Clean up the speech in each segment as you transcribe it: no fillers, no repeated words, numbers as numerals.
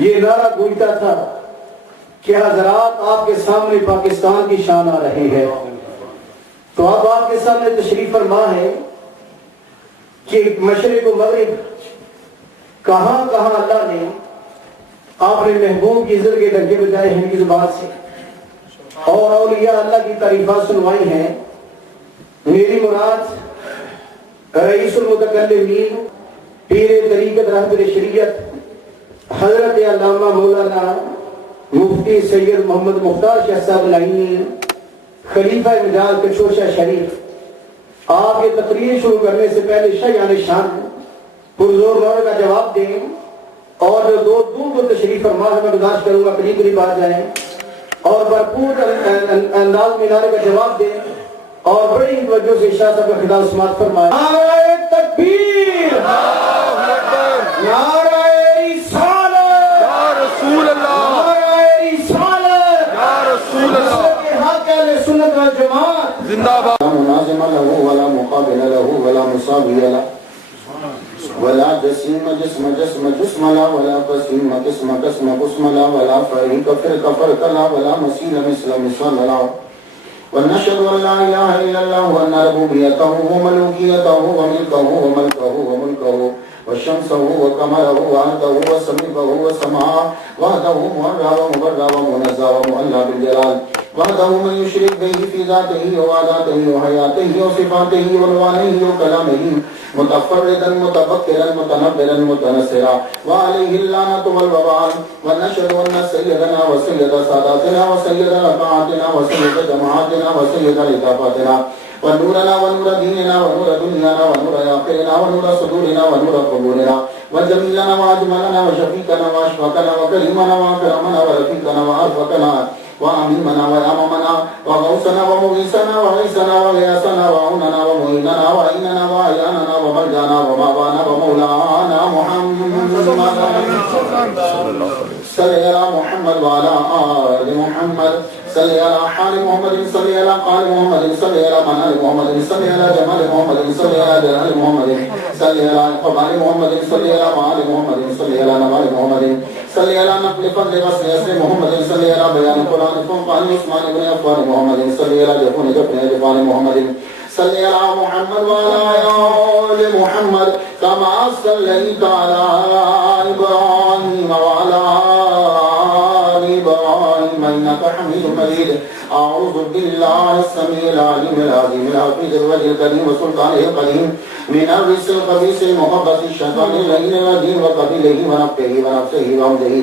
یہ نعرہ گونجتا تھا کہ حضرات آپ کے سامنے پاکستان کی شان آ رہی ہے. تو اب آپ کے سامنے تشریف فرما ہے کہ مشرق و مغرب کہاں کہاں اللہ نے آپ نے محبوب کی عزت کے ڈنکے بجائے ہیں کی زبان سے، اور اولیاء اللہ کی تعریفات سنوائی ہیں. میری مراد رئیس المتکلمین پیر طریقت رہبر شریعت حضرت علامہ مولانا مفتی سید محمد مختار شاہ صاحب العین خلیفہ مجاز کچوشہ شریف، آپ یہ تقریر شروع کرنے سے پہلے شاہیان شان پرزور نعرے کا جواب دیں، اور جو دور کو تشریف فرما ہے میں گزارش کروں گا قریب قریب آ جائیں اور بھرپور انداز میں نعرے کا جواب دیں اور بڑی توجہ سے شاہ صاحب کا خطاب سماعت فرمائیں. نعرہ تکبیر، نعرہ رسالت، یا رسول اللہ، نعرہ رسالت، یا رسول اللہ، حق اہل سنت والجماعت زندہ باد. لا منازم له ولا مقابل له ولا مساوي له ولا جسم جسم جسم جسم لا ولا قسم قسم قسم قسم لا ولا فريق فرق فرق لا ولا مثيل مثل مثل لا. ونشهد ان لا اله الا الله وان ربوبيته وملوكيته وملكه وملكه وملكه وشمسه وقمره وارضه وسمكه وسماءه وحده مهرا ومبرا ومنزا ومؤلى بالجلال وحده من يشرك به في ذاته وعاداته وحياته وصفاته والوانه وكلامه متفردا متفكرا متنبرا متنصرا وعليه اللعنة والوبال. ونشهد ان سيدنا وسيد ساداتنا وسيد رفعاتنا وسيد جماعاتنا وسيد لطافاتنا ونورنا ونور ديننا ونور دنيانا ونور آخرنا ونور صدورنا ونور قبورنا وجميلنا واجملنا وشفيقنا واشفاقنا وكريمنا واكرمنا ورفيقنا وارفقنا واميمنا وامامنا وغوثنا ومغيثنا وعيسنا وغياثنا وعوننا ومعيننا وعيننا وعياننا ومرجانا ومابانا ومولانا محمد صلى على محمد وعلى آل محمد صلى على حال محمد صلى على قال محمد صلى على منال محمد صلى على جمال محمد صلى على جلال محمد صلى على قبال محمد صلى على معال محمد صلى على نوال محمد صلى على نقل فضل وصل يسر محمد صلى على بيان قرآن فنقان عثمان بن عفان محمد صلى على جفون جفان محمد صلى على محمد وعلى آل محمد كما صليت على إبراهيم وعلى آل إبراهيم إنك حميد مجيد. أعوذ بالله السميع العليم العظيم الحفيظ الوجه الكريم وسلطانه القديم من الرجس الخبيث المخبث الشيطان اللعين الرجيم وقبيله ونفخه ونفسه وهمزه.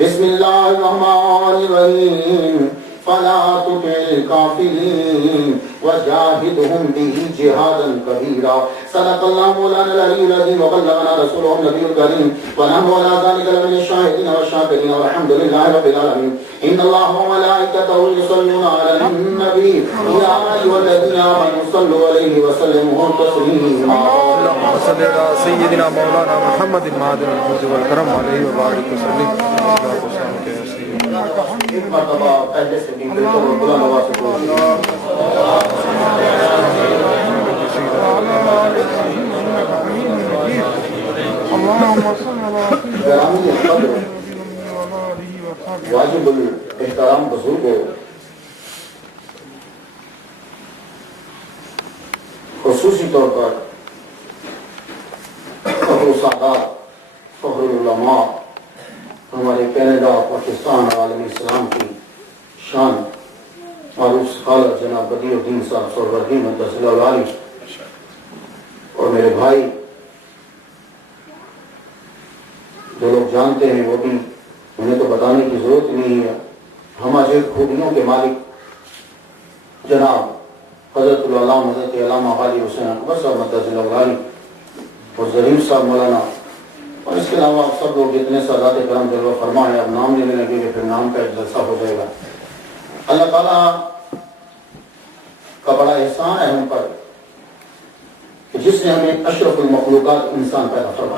بسم الله الرحمن الرحيم. فلا تطع الكافرين وجاهدهم به جهادا كبيرا. صدق الله مولانا العلي العظيم وبلغنا رسوله النبي الكريم ونحن على ذلك لمن الشاهدين والشاكرين والحمد لله رب العالمين. ان الله وملائكته يصلون على النبي يا ايها الذين امنوا صلوا عليه وسلموا تسليما. اللهم صل على سيدنا مولانا محمد المعدن الفوز والكرم عليه وبارك وسلم. ایک مرتبہ پہلے سے بھی بلا نواز واجب الاحترام بزرگوں، خصوصی طور پر فخر السادات فخر العلماء ہمارے کینیڈا پاکستان عالم اسلام کی شان معروف سکالر جناب بدیع الدین صاحب سرورحیم مدثر العالی اور میرے بھائی جو لوگ جانتے ہیں وہ بھی انہیں تو بتانے کی ضرورت نہیں ہے. ہمارے خوبیوں کے مالک جناب حضرت العلامہ حضرت علامہ غازی حسین اکبر صاحب مدثر العالی اور ظہیر صاحب مولانا، اور اس کے علاوہ سب لوگ جتنے سادات کرام جلوہ فرما ہے، اب نام لینے لگے کہ پھر نام کا ایک جلسہ ہو جائے گا. اللہ تعالیٰ کا بڑا احسان ہے ہم پر کہ جس نے ہمیں اشرف المخلوقات انسان پیدا فرما.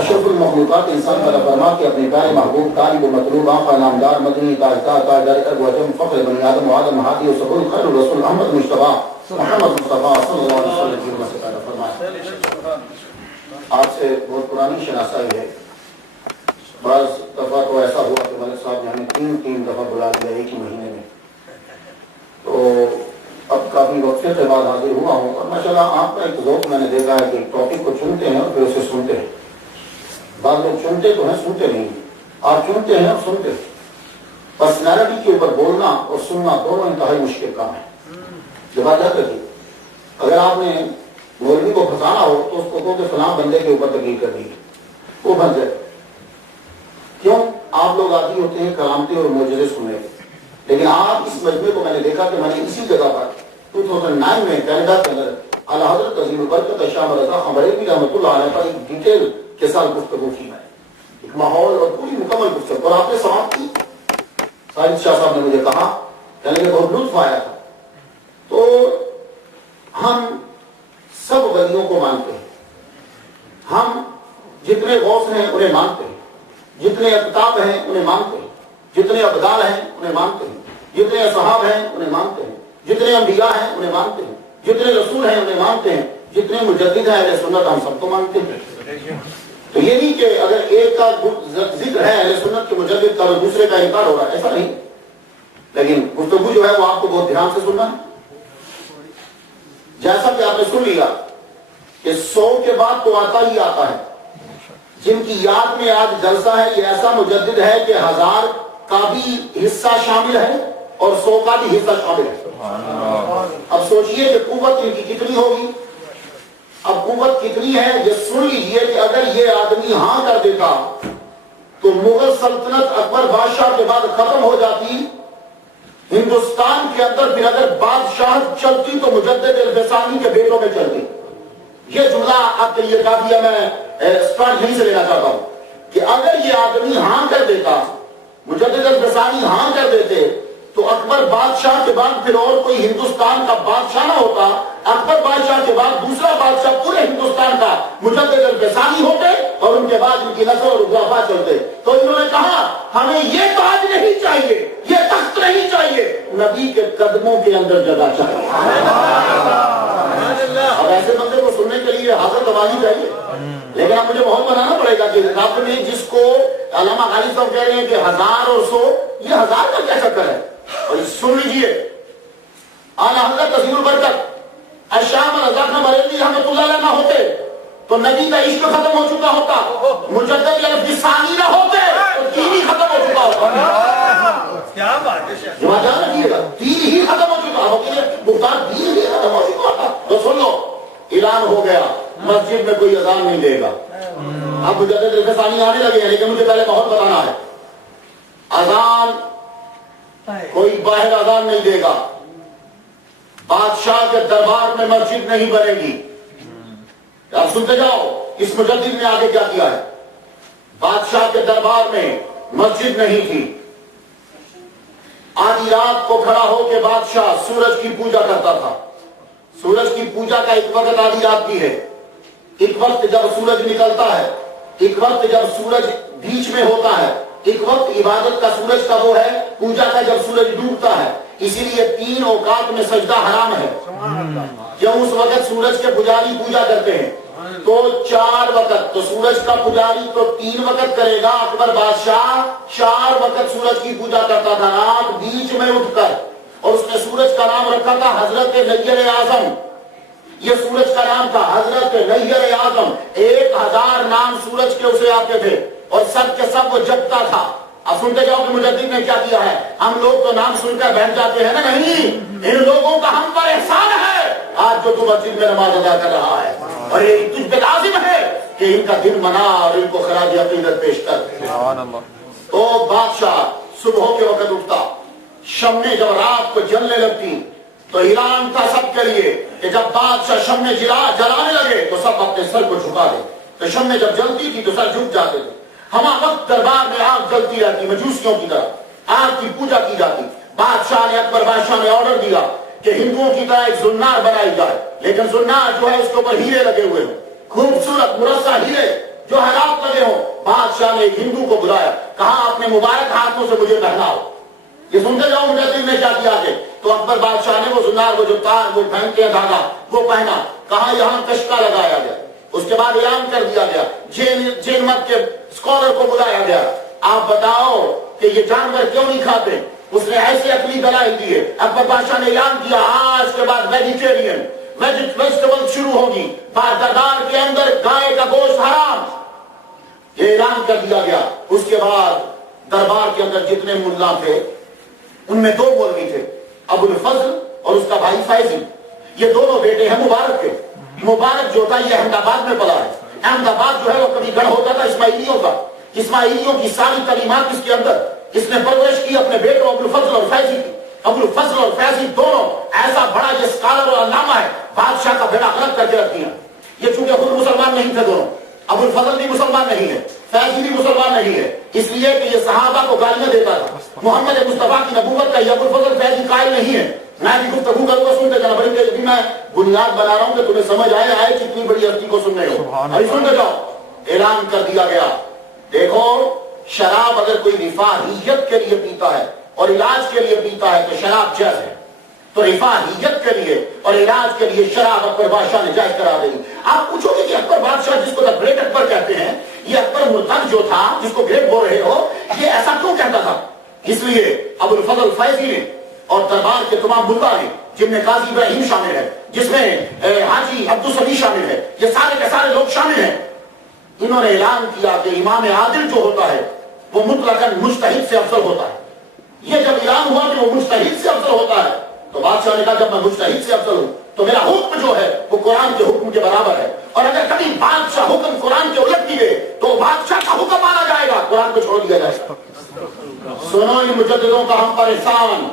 اشرف المخلوقات انسان پیدا فرما کے اپنے پیارے محبوب طالب و مطلوب آقا نامدار مدنی تاجدار تاجدار ارب و عجم فخر بنی آدم و آدم ہادی و سبول خیر رسول احمد مصطفیٰ محمد مصطفیٰ صلی اللہ علیہ وسلم سے پیدا فرمایا. آپ سے بہت پرانی شناسائی ہے بعض دفعہ تو ایسا ہوا کہ ملک صاحب نے ہمیں 3 دفعہ بلا لیا ایک ہی مہینے میں. تو اب کافی وقفے کے بعد حاضر ہوا ہوں اور ماشاءاللہ آپ کا ایک ذوق میں نے دیکھا ہے کہ ٹاپک کو چنتے ہیں اور پھر اسے سنتے ہیں. بعض لوگ چنتے تو ہیں سنتے نہیں. آپ چنتے ہیں اور سنتے ہیں. پرسنالٹی کے اوپر بولنا اور سننا دونوں انتہائی مشکل کام ہے. جو بات ہے کہ اگر آپ نے مولوی کو پھنسانا ہو تو اس کو کہو کہ فلاں بندے کے اوپر تقریر کر دی وہ بن جائے. کیوں؟ آپ لوگ عادی ہوتے ہیں کرامتے اور معجزے سننے کے. لیکن آپ اس مجموعے کو میں نے دیکھا کہ میں نے اسی جگہ پر 2009 میں کینیڈا کے اندر اعلیٰ حضرت عظیم البرکت شاہ مرزا خان بریلوی رحمۃ اللہ علیہ پر ایک ڈیٹیل کے ساتھ گفتگو کی. میں ایک ماحول اور پوری مکمل گفتگو اور آپ نے سماعت کی. ساجد شاہ صاحب نے مجھے کہا کہنے کہ بہت لطف آیا تھا. تو ہم سب ولیوں کو مانتے ہیں. ہم جتنے غوث ہیں انہیں مانتے ہیں. جتنے اقطاب ہیں انہیں مانتے ہیں. جتنے ابدال ہیں انہیں مانتے ہیں. جتنے اصحاب ہیں انہیں مانتے ہیں. جتنے انبیاء ہیں انہیں مانتے ہیں. جتنے رسول ہیں انہیں مانتے ہیں. جتنے مجدد ہیں اہل سنت ہم سب کو مانتے ہیں. تو یہ نہیں کہ اگر ایک کا ذکر ہے اہل سنت کے مجدد کا اور دوسرے کا انکار ہو رہا ہے, ایسا نہیں. لیکن گفتگو جو ہے وہ آپ کو بہت دھیان سے سننا ہے. جیسا کہ آپ نے سن لیا کہ 100 کے بعد تو آتا ہی آتا ہے. جن کی یاد میں آج جلسہ ہے یہ ایسا مجدد ہے کہ 1000 کا بھی حصہ شامل ہے اور 100 کا بھی حصہ شامل ہے. اب سوچئے کہ قوت ان کی کتنی ہوگی. اب قوت کتنی ہے یہ سن لیجئے کہ اگر یہ آدمی ہاں کر دیتا تو مغل سلطنت اکبر بادشاہ کے بعد ختم ہو جاتی. ہندوستان کے اندر پھر اگر بادشاہ چلتی تو مجدد الفسانی کے بیٹوں میں چلتی. یہ جملہ آپ کے لیے کافی ہے, میں اسٹارٹ یہیں سے لینا چاہتا ہوں کہ اگر یہ آدمی ہاں کر دیتا, مجدد الفسانی ہاں کر دیتے تو اکبر بادشاہ کے بعد پھر اور کوئی ہندوستان کا بادشاہ نہ ہوتا. اکبر بادشاہ کے بعد دوسرا بادشاہ پورے ہندوستان کا مجدد الفسانی ہوتے اور ان کے بعد ان کی نسل اور خلفاء چلتے. تو انہوں نے کہا ہمیں یہ تاج نہیں چاہیے, یہ تخت نہیں چاہیے, نبی کے قدموں کے اندر جگہ چاہیے. اب ایسے بندے کو سننے کے لیے حاضر دبانی چاہیے. لیکن اب مجھے ماحول بنانا پڑے گا کہ رب نے جس کو علامہ غالب صاحب کہہ رہے ہیں کہ 1000 اور 100, یہ 1000 کا کیا چکر ہے. اور سن لیجئے اعلیٰ حضرت عظیم البرکت شاہ مرزا خان بریلوی رحمۃ اللہ علیہ نہ ہوتے تو نبی کا عشق ختم ہو چکا ہوتا, مجدد الفسانی نہ ہوتے تو دین ہی ختم ہو چکا ہوتا. کیا بات ہے, جواب رکھیے گا, دین ہی ختم ہو چکا ہوتا. مختار دین ہی ختم ہو چکا ہوتا. تو سن لو, اعلان ہو گیا مسجد میں کوئی اذان نہیں دے گا. اب مجدد الفسانی آنے لگے ہیں لیکن مجھے پہلے بہت بتانا ہے. اذان کوئی باہر اذان نہیں دے گا. بادشاہ کے دربار میں مسجد نہیں بنے گی. آپ سنتے جاؤ اس مجدد نے آگے کیا کیا ہے. بادشاہ کے دربار میں مسجد نہیں تھی. آدھی رات کو کھڑا ہو کے بادشاہ سورج کی پوجا کرتا تھا. سورج کی پوجا کا ایک وقت آدھی رات کی ہے, ایک وقت جب سورج نکلتا ہے, ایک وقت جب سورج بیچ میں ہوتا ہے, ایک وقت عبادت کا سورج کا وہ ہے پوجا کا جب سورج ڈوبتا ہے. اسی لیے 3 اوقات میں سجدہ حرام ہے. کیوں؟ اس وقت سورج کے پجاری پوجا کرتے ہیں. تو 4 وقت تو سورج کا پجاری تو 3 وقت کرے گا. اکبر بادشاہ 4 وقت سورج کی پوجا کرتا تھا رات بیچ میں اٹھ کر, اور اس نے سورج کا نام رکھا تھا حضرت نیر اعظم. یہ سورج کا نام تھا حضرت نیر اعظم. 1000 نام سورج کے اسے آتے تھے اور سب کے سب وہ جگتا تھا. اب سنتے جاؤ کہ مجدد نے کیا کیا ہے. ہم لوگ تو نام سن کر بیٹھ جاتے ہیں نا, نہیں, ان لوگوں کا ہم پر احسان ہے آج جو تو مسجد میں نماز ادا کر رہا ہے, اور یہ تجھ پہ لازم ہے کہ ان کا دن منا اور ان کو خراج عقیدت پیش کر. تو بادشاہ صبح کے وقت اٹھتا, شمیں جب رات کو جلنے لگتی تو اعلان تھا سب کے لیے کہ جب بادشاہ شمیں جلانے لگے تو سب اپنے سر کو جھکا دے. تو شمیں جب جلتی تھی تو سر جھک جاتے تھے. ہما وقت دربار میں آگ جلتی رہتی, مجوسیوں کی طرح آگ کی پوجا کی جاتی. بادشاہ نے, اکبر بادشاہ نے آرڈر دیا کہ ہندوؤں کی طرح ایک زنار بنائی جائے, لیکن زنار جو ہے اس کے اوپر ہیرے لگے ہوئے ہوں, خوبصورت مرصع ہیرے جو حیرات لگے ہوں. بادشاہ نے ایک ہندو کو بلایا, کہا اپنے مبارک ہاتھوں سے مجھے پہناؤ. یہ سنتے جاؤ مجدد نے کیا کیا آگے. تو اکبر بادشاہ نے وہ زنار, وہ جو تار وہ پہنتے ہیں دھاگا, وہ پہنا. کہا یہاں کشکا لگایا گیا. اس کے بعد اعلان کر دیا گیا، جین مت کے اسکالر کو بلایا گیا، آپ بتاؤ کہ یہ جانور کیوں نہیں کھاتے؟ اس نے ایسے عقلی دلائل دیے۔ اکبر بادشاہ نے اعلان کیا آج کے بعد ویجیٹیرین ویجیٹیبل شروع ہوگی، دربار کے اندر گائے کا گوشت حرام، یہ اعلان کر دیا گیا۔ اس کے بعد دربار کے اندر جتنے ملا تھے ان میں دو مولوی تھے، ابو الفضل اور اس کا بھائی فیضی، یہ دونوں بیٹے ہیں مبارک کے۔ مبارک جو تھا یہ احمد آباد میں پلا ہے۔ احمد آباد جو ہے وہ کبھی گڑھ ہوتا تھا اسماعیلیوں کا، اسماعیلیوں کی ساری تعلیمات اس کے اندر، اس نے پرورش کی اپنے بیٹوں ابو الفضل اور فیضی کی۔ ابو الفضل اور فیضی دونوں ایسا بڑا یہ اسکالر اور علامہ ہے، بادشاہ کا بیڑا غرق کر کے رکھ دیا۔ یہ چونکہ خود مسلمان نہیں تھے دونوں، ابو الفضل بھی مسلمان نہیں ہے، فیضی بھی مسلمان نہیں ہے، اس لیے کہ یہ صحابہ کو گالیاں دیتا تھا۔ محمد مصطفیٰ کی نبوت کا یہ ابو الفضل فیضی قائل نہیں ہے۔ میں بھی گفتگو کروں گا، سنتے جانا، بڑی بھی میں بنیاد بنا رہا ہوں کہ تمہیں سمجھ آئے کتنی بڑی ہستی کو سن رہے ہو۔ ابھی سنتے جاؤ، اعلان کر دیا گیا، دیکھو شراب اگر کوئی رفاہیت کے لیے پیتا ہے اور علاج کے لیے پیتا ہے تو شراب جائز ہے، تو رفاہیت کے لیے اور علاج کے لیے شراب اکبر بادشاہ نے جائز کرا دی۔ آپ پوچھو گے کہ اکبر بادشاہ جس کو دا گریٹ اکبر کہتے ہیں، یہ اکبر مرتد جو تھا جس کو گریٹ بول رہے ہو، یہ ایسا کیوں کہتا تھا؟ اس لیے ابو الفضل فیضی نے اور دربار کے تمام ملا نے، جن میں قاضی ابراہیم شامل ہے، جس میں حاجی عبدالسمی شامل ہے، یہ سارے کے سارے لوگ شامل ہیں، انہوں نے اعلان کیا کہ امام عادل جو ہوتا ہے وہ مطلقاً مجتہد سے افضل ہوتا ہے۔ یہ جب اعلان ہوا کہ وہ مجتہد سے افضل ہوتا ہے تو بادشاہ نے کہا جب میں مجتہد سے افضل ہوں تو میرا حکم جو ہے وہ قرآن کے حکم کے برابر ہے، اور اگر کبھی بادشاہ حکم قرآن کے الٹ دیے تو بادشاہ کا حکم مانا جائے گا، قرآن کو چھوڑ دیا جائے گا۔ سنو ان مجددوں کا ہم پر احسان۔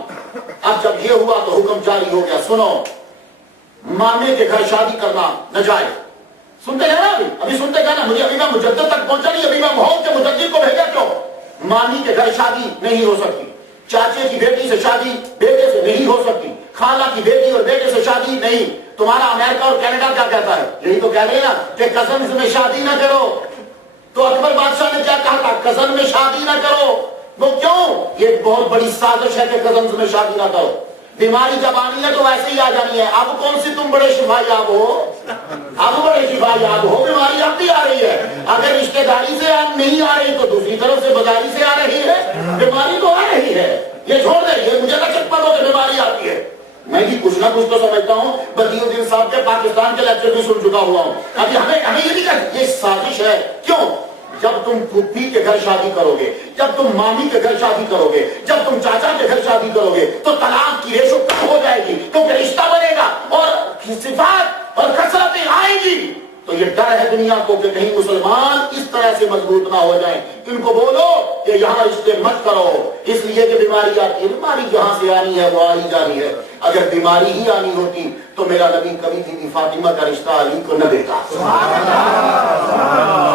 اب جب یہ ہوا تو حکم جاری ہو گیا، سنو مامے کے گھر شادی کرنا ناجائز۔ سنتے ہیں نا، ابھی سنتے گئے نا، مجھے ابھی میں مجدد تک پہنچا نہیں، ابھی میں محمد کے مجدد کو بھیجا کیوں؟ مامی کے گھر شادی نہیں ہو سکتی، چاچے کی بیٹی سے شادی بیٹے سے نہیں ہو سکتی، خالہ کی بیٹی اور بیٹے سے شادی نہیں۔ تمہارا امریکہ اور کینیڈا کیا کہتا ہے؟ یہی تو کہہ رہے ہیں نا کہ کزنز میں شادی نہ کرو۔ تو اکبر بادشاہ نے کیا کہا تھا؟ کزن میں شادی نہ کرو۔ وہ کیوں؟ یہ بہت بڑی سازش ہے کہ کزنز میں شادی نہ کرو۔ بیماری جب آنی ہے تو ویسے ہی آ جانی ہے۔ اب کون سی تم بڑے شفا یاب ہو؟ اب بڑے شفا یاب ہو، بیماری اب بھی آ رہی ہے۔ اگر رشتہ داری سے نہیں آ رہی تو دوسری طرف سے بازاری سے آ رہی ہے، بیماری تو آ رہی ہے۔ یہ چھوڑ دیں، یہ مجھے نہ چٹ پڑو کہ بیماری آتی ہے۔ میں بھی کچھ نہ کچھ تو سمجھتا ہوں، بدی الدین صاحب کے پاکستان کے لیکچر بھی سن چکا ہوا ہوں۔ ابھی ہمیں یہ نہیں کہا یہ سازش ہے۔ کیوں؟ جب تم پھوپھی کے گھر شادی کرو گے، جب تم مامی کے گھر شادی کرو گے، جب تم چاچا کے گھر شادی کرو گے تو طلاق کی ریشو کم ہو جائے گی، کیونکہ رشتہ بنے گا اور صفات اور کثرتیں آئیں گی۔ تو یہ ڈر ہے دنیا کو کہ کہیں مسلمان اس طرح سے مضبوط نہ ہو جائیں۔ ان کو بولو کہ یہاں رشتے مت کرو، اس لیے کہ بیماری آتی ہے۔ بیماری جہاں سے آنی ہے وہ آئی جانی ہے۔ اگر بیماری ہی آنی ہوتی تو میرا نبی کبھی بھی فاطمہ کا رشتہ علی کو نہ دیتا۔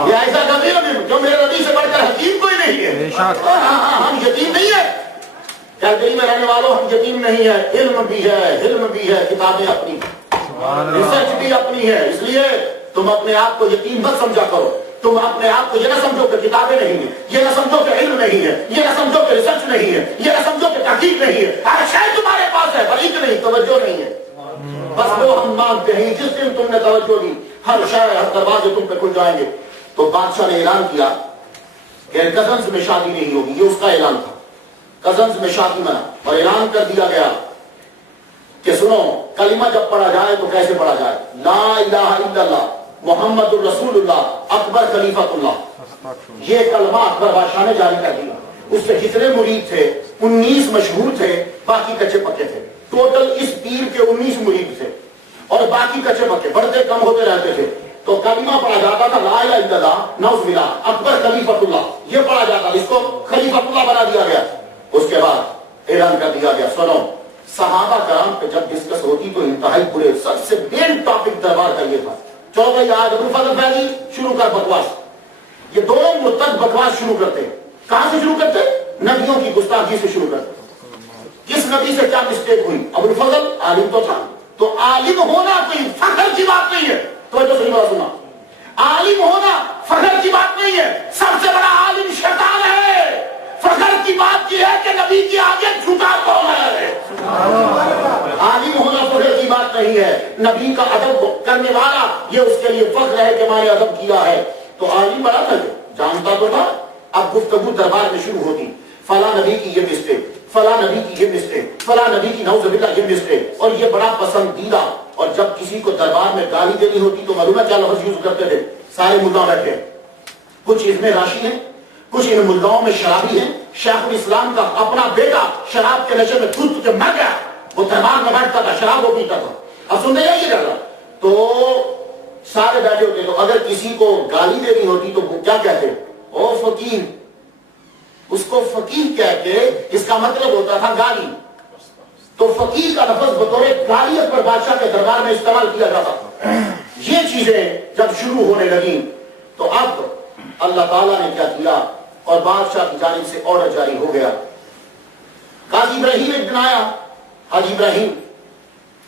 یہ ایسا کبھی نبی جو میرے نبی سے بڑھ کر حکیم کوئی نہیں ہے۔ ہم یتیم نہیں ہے، کیا دل میں رہنے والوں، ہم یتیم نہیں ہے۔ علم بھی ہے، علم بھی ہے، کتابیں اپنی، ریسرچ بھی اپنی ہے۔ اس لیے تم اپنے آپ کو یتیم مت سمجھا کرو۔ تم اپنے آپ کو یہ نہ سمجھو کہ کتابیں نہیں ہیں، یہ نہ سمجھو کہ علم نہیں ہے، یہ نہ سمجھو کہ ریسرچ نہیں ہے، یہ نہ سمجھو کہ تحقیق نہیں ہے۔ ہر شے تمہارے پاس ہے، بلکہ نہیں، توجہ نہیں ہے۔ بس وہ ہم مانتے ہیں، جس دن تم نے توجہ دی ہر شے، ہر دروازے تم پہ کھل جائیں گے۔ تو بادشاہ نے اعلان کیا کہ کزنز میں شادی نہیں ہوگی، یہ اس کا اعلان تھا، کزنز میں شادی منع۔ اور اعلان کر دیا گیا کہ سنو کلمہ جب پڑھا جائے تو کیسے پڑھا جائے؟ لا الہ الا اللہ محمد الرسول اللہ اکبر خلیفۃ اللہ۔ یہ کلمہ اکبر بادشاہ نے جاری کر دیا۔ اس سے جتنے مرید تھے 19 مشہور تھے، باقی کچے پکے تھے۔ ٹوٹل اس پیر کے 19 مرید تھے اور باقی کچے پکے، بڑھتے کم ہوتے رہتے تھے۔ تو کلمہ پڑھا جاتا تھا لا الہ الا اللہ نعوذ باللہ اکبر خلیفۃ اللہ، یہ پڑھا جاتا، اس کو خلیفۃ اللہ بنا دیا گیا۔ اس کے بعد اعلان کر دیا گیا سنو صحابہ کرام پہ جب ڈسکس ہوتی تو انتہائی برے، سب سے مین ٹاپک دربار کا یہ تھا، چلو بھائی آج ابو الفضل فیضی شروع کر بکواس۔ یہ دونوں مرتد بکواس شروع کرتے، کہاں سے شروع کرتے؟ نبیوں کی گستاخی سے شروع کرتے۔ کس نبی سے کیا مسٹیک ہوئی؟ ابو الفضل عالم تو تھا، تو عالم ہونا کوئی فخر کی بات نہیں ہے۔ توجہ صحیح بات سنا، عالم ہونا فخر کی بات نہیں ہے۔ سب سے بڑا عالم شیطان ہے، فخر کی بات یہ ہے کہ نبی کے آگے جھکا کون ہے؟ عالم ہونا فخر کی بات نہیں ہے، نبی کا ادب کرنے والا یہ اس کے لیے فخر ہے کہ میں نے ادب کیا ہے۔ تو عالم بڑا تھا، جانتا تو تھا۔ اب گفتگو دربار میں شروع ہوتی، فلاں نبی کی یہ مسٹیک، فلاں نبی کی یہ مسٹیک، فلاں نبی کی نعوذ باللہ یہ مسٹیک، اور یہ بڑا پسندیدہ۔ اور جب کسی کو دربار میں گالی دینی ہوتی تو معلوم ہے کیا لفظ یوز کرتے تھے؟ سارے ملا بیٹھے، کچھ اس میں راشی ہیں، کچھ ان ملاؤں میں شرابی ہیں۔ شیخ الاسلام کا اپنا بیٹا شراب کے نشے میں کود کے مر گیا، وہ دربار میں بیٹھتا تھا، شراب وہ پیتا تھا۔ اب سنتے یہ کر رہا تو سارے بیٹھے ہوتے، تو اگر کسی کو گالی دینی ہوتی تو وہ کیا کہتے؟ او فقیر۔ اس کو فقیر کہہ کے اس کا مطلب ہوتا تھا گالی۔ تو فقیر کا لفظ بطور گالی اکبر بادشاہ کے دربار میں استعمال کیا جاتا تھا۔ یہ چیزیں جب شروع ہونے لگیں تو اب اللہ تعالیٰ نے کیا کیا، اور بادشاہ کی جانب سے آرڈر جاری ہو گیا۔ قاضی ابراہیم ایک دن آیا، حاجی ابراہیم،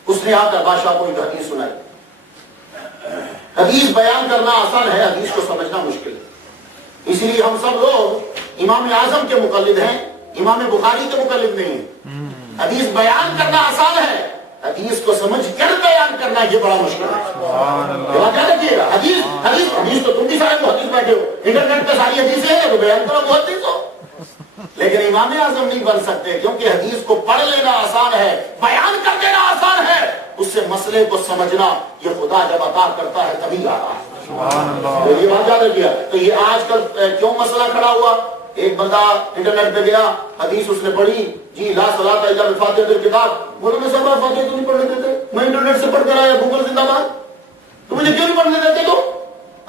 اس نے آ کر بادشاہ کو ایک حدیث سنائی۔ حدیث بیان کرنا آسان ہے، حدیث کو سمجھنا مشکل ہے۔ اس لیے ہم سب لوگ امام اعظم کے مقلد ہیں، امام بخاری کے مقلد نہیں ہیں۔ حدیث بیان کرنا آسان ہے، حدیث کو سمجھ کر بیان کرنا یہ بڑا مشکل ہے۔ کیا رکھیے گا، حدیث تو تم بھی سارے محدث بیٹھے ہو، انٹرنیٹ پہ ساری حدیثیں ہیں تو بیان کرو محدث ہو، لیکن امام اعظم نہیں بن سکتے، کیونکہ حدیث کو پڑھ لینا آسان ہے، بیان کر دینا آسان ہے، اس سے مسئلے کو سمجھنا یہ خدا جب عطا کرتا ہے تبھی آتا ہے۔ یہ بات یاد رکھیے۔ تو یہ آج کل کیوں مسئلہ کھڑا ہوا؟ ایک بندہ انٹرنیٹ پہ گیا، حدیث اس نے پڑھی، جی لا صلاۃ الا بفاتحۃ الکتاب، بولے میں صاحب فاتحہ تو نہیں پڑھنے دیتے، میں انٹرنیٹ سے پڑھ کر آیا، گوگل زندہ باد، تو مجھے کیوں نہیں پڑھنے دیتے؟ تو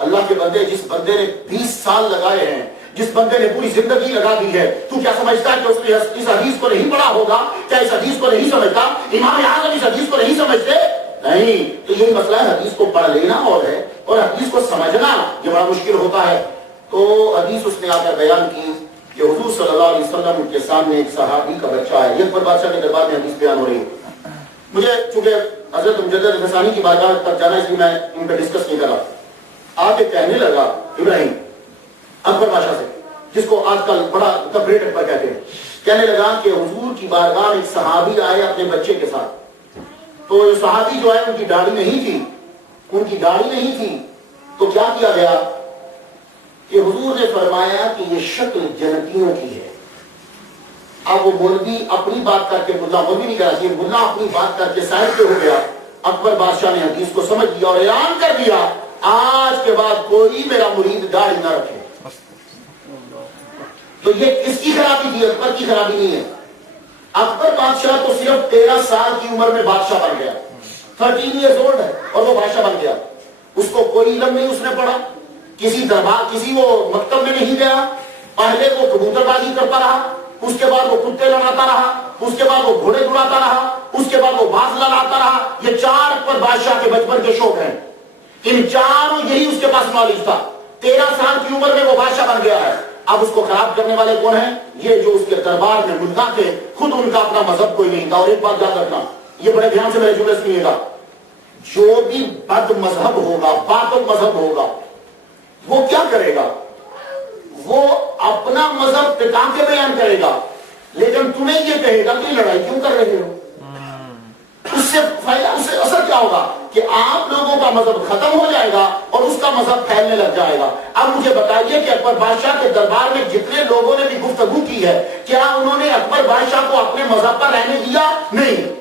اللہ کے بندے، جس بندے نے 20 سال لگائے ہیں، جس بندے نے پوری زندگی لگا دی ہے، تو کیا سمجھتا ہے کہ اس نے اس حدیث کو نہیں پڑھا ہوگا؟ کیا اس حدیث کو نہیں سمجھتا؟ امام اعظم اس حدیث کو نہیں سمجھتے؟ نہیں۔ تو یہی مسئلہ ہے، حدیث کو پڑھ لینا اور حدیث کو سمجھنا یہ بڑا مشکل ہوتا ہے۔ تو حدیث اس نے آ کر بیان کی کہ حضور صلی اللہ علیہ وسلم کے سامنے ایک صحابی کا بچہ ہے، یہ اکبر بادشاہ کے دربار میں حدیث بیان ہو رہی ہے۔ مجھے چونکہ حضرت مجدد غسانی کی بارگاہ تک جانا، اس لیے میں ان پہ ڈسکس نہیں کر رہا۔ آگے کہنے لگا ابراہیم اکبر بادشاہ سے، جس کو آج کل بڑا کبریٹ اکبر کہتے ہیں، کہنے لگا کہ حضور کی بارگاہ میں ایک صحابی آئے اپنے بچے کے ساتھ، تو صحابی جو ہے ان کی داڑھی نہیں تھی، تو کیا کیا گیا کہ حضور نے فرمایا کہ یہ شکل جنتیوں کی ہے۔ اب وہ مولوی اپنی بات کر کے، مولوی نہیں کرا چاہیے، ملا اپنی بات کر کے سائڈ پہ ہو گیا۔ اکبر بادشاہ نے حدیث کو سمجھ لیا اور اعلان کر دیا، آج کے بعد کوئی میرا مرید داڑھی نہ رکھے۔ تو یہ کس کی خرابی تھی؟ اکبر کی خرابی نہیں ہے۔ اکبر بادشاہ تو صرف 13 سال کی عمر میں بادشاہ بن گیا، 13 ایئرز اولڈ ہے، اور وہ بادشاہ بن گیا۔ اس کو کوئی علم نہیں اس نے پڑھا، کسی دربار، کسی وہ مکتب میں نہیں گیا، پہلے وہ کبوتر بازی کرتا رہا، اس کے بعد وہ کتے لڑاتا رہا، اس کے بعد وہ گھوڑے دوڑاتا رہا، اس کے بعد وہ باز لڑاتا رہا۔ یہ 4 اکبر بادشاہ کے بچپن کے شوق ہیں، ان چاروں یہی اس کے پاس نالج تھا۔ 13 سال کی عمر میں وہ بادشاہ بن گیا ہے۔ اب اس کو خراب کرنے والے کون ہیں؟ یہ جو اس کے دربار میں ملتا تھے، خود ان کا اپنا مذہب کوئی نہیں تھا۔ اور ایک بات یاد رکھنا، یہ بڑے دھیان سے میرے جملے سنیے گا، جو بھی بد مذہب ہوگا، باطل مذہب ہوگا، وہ کیا کرے گا؟ وہ اپنا مذہب ٹکا کے بیان کرے گا، لیکن تمہیں یہ کہے گا کہ لڑائی کیوں کر رہے ہو؟ اس سے فائدہ، اس سے اثر کیا ہوگا کہ آپ لوگوں کا مذہب ختم ہو جائے گا اور اس کا مذہب پھیلنے لگ جائے گا۔ اب مجھے بتائیے کہ اکبر بادشاہ کے دربار میں جتنے لوگوں نے بھی گفتگو کی ہے، کیا انہوں نے اکبر بادشاہ کو اپنے مذہب پر رہنے دیا؟ نہیں۔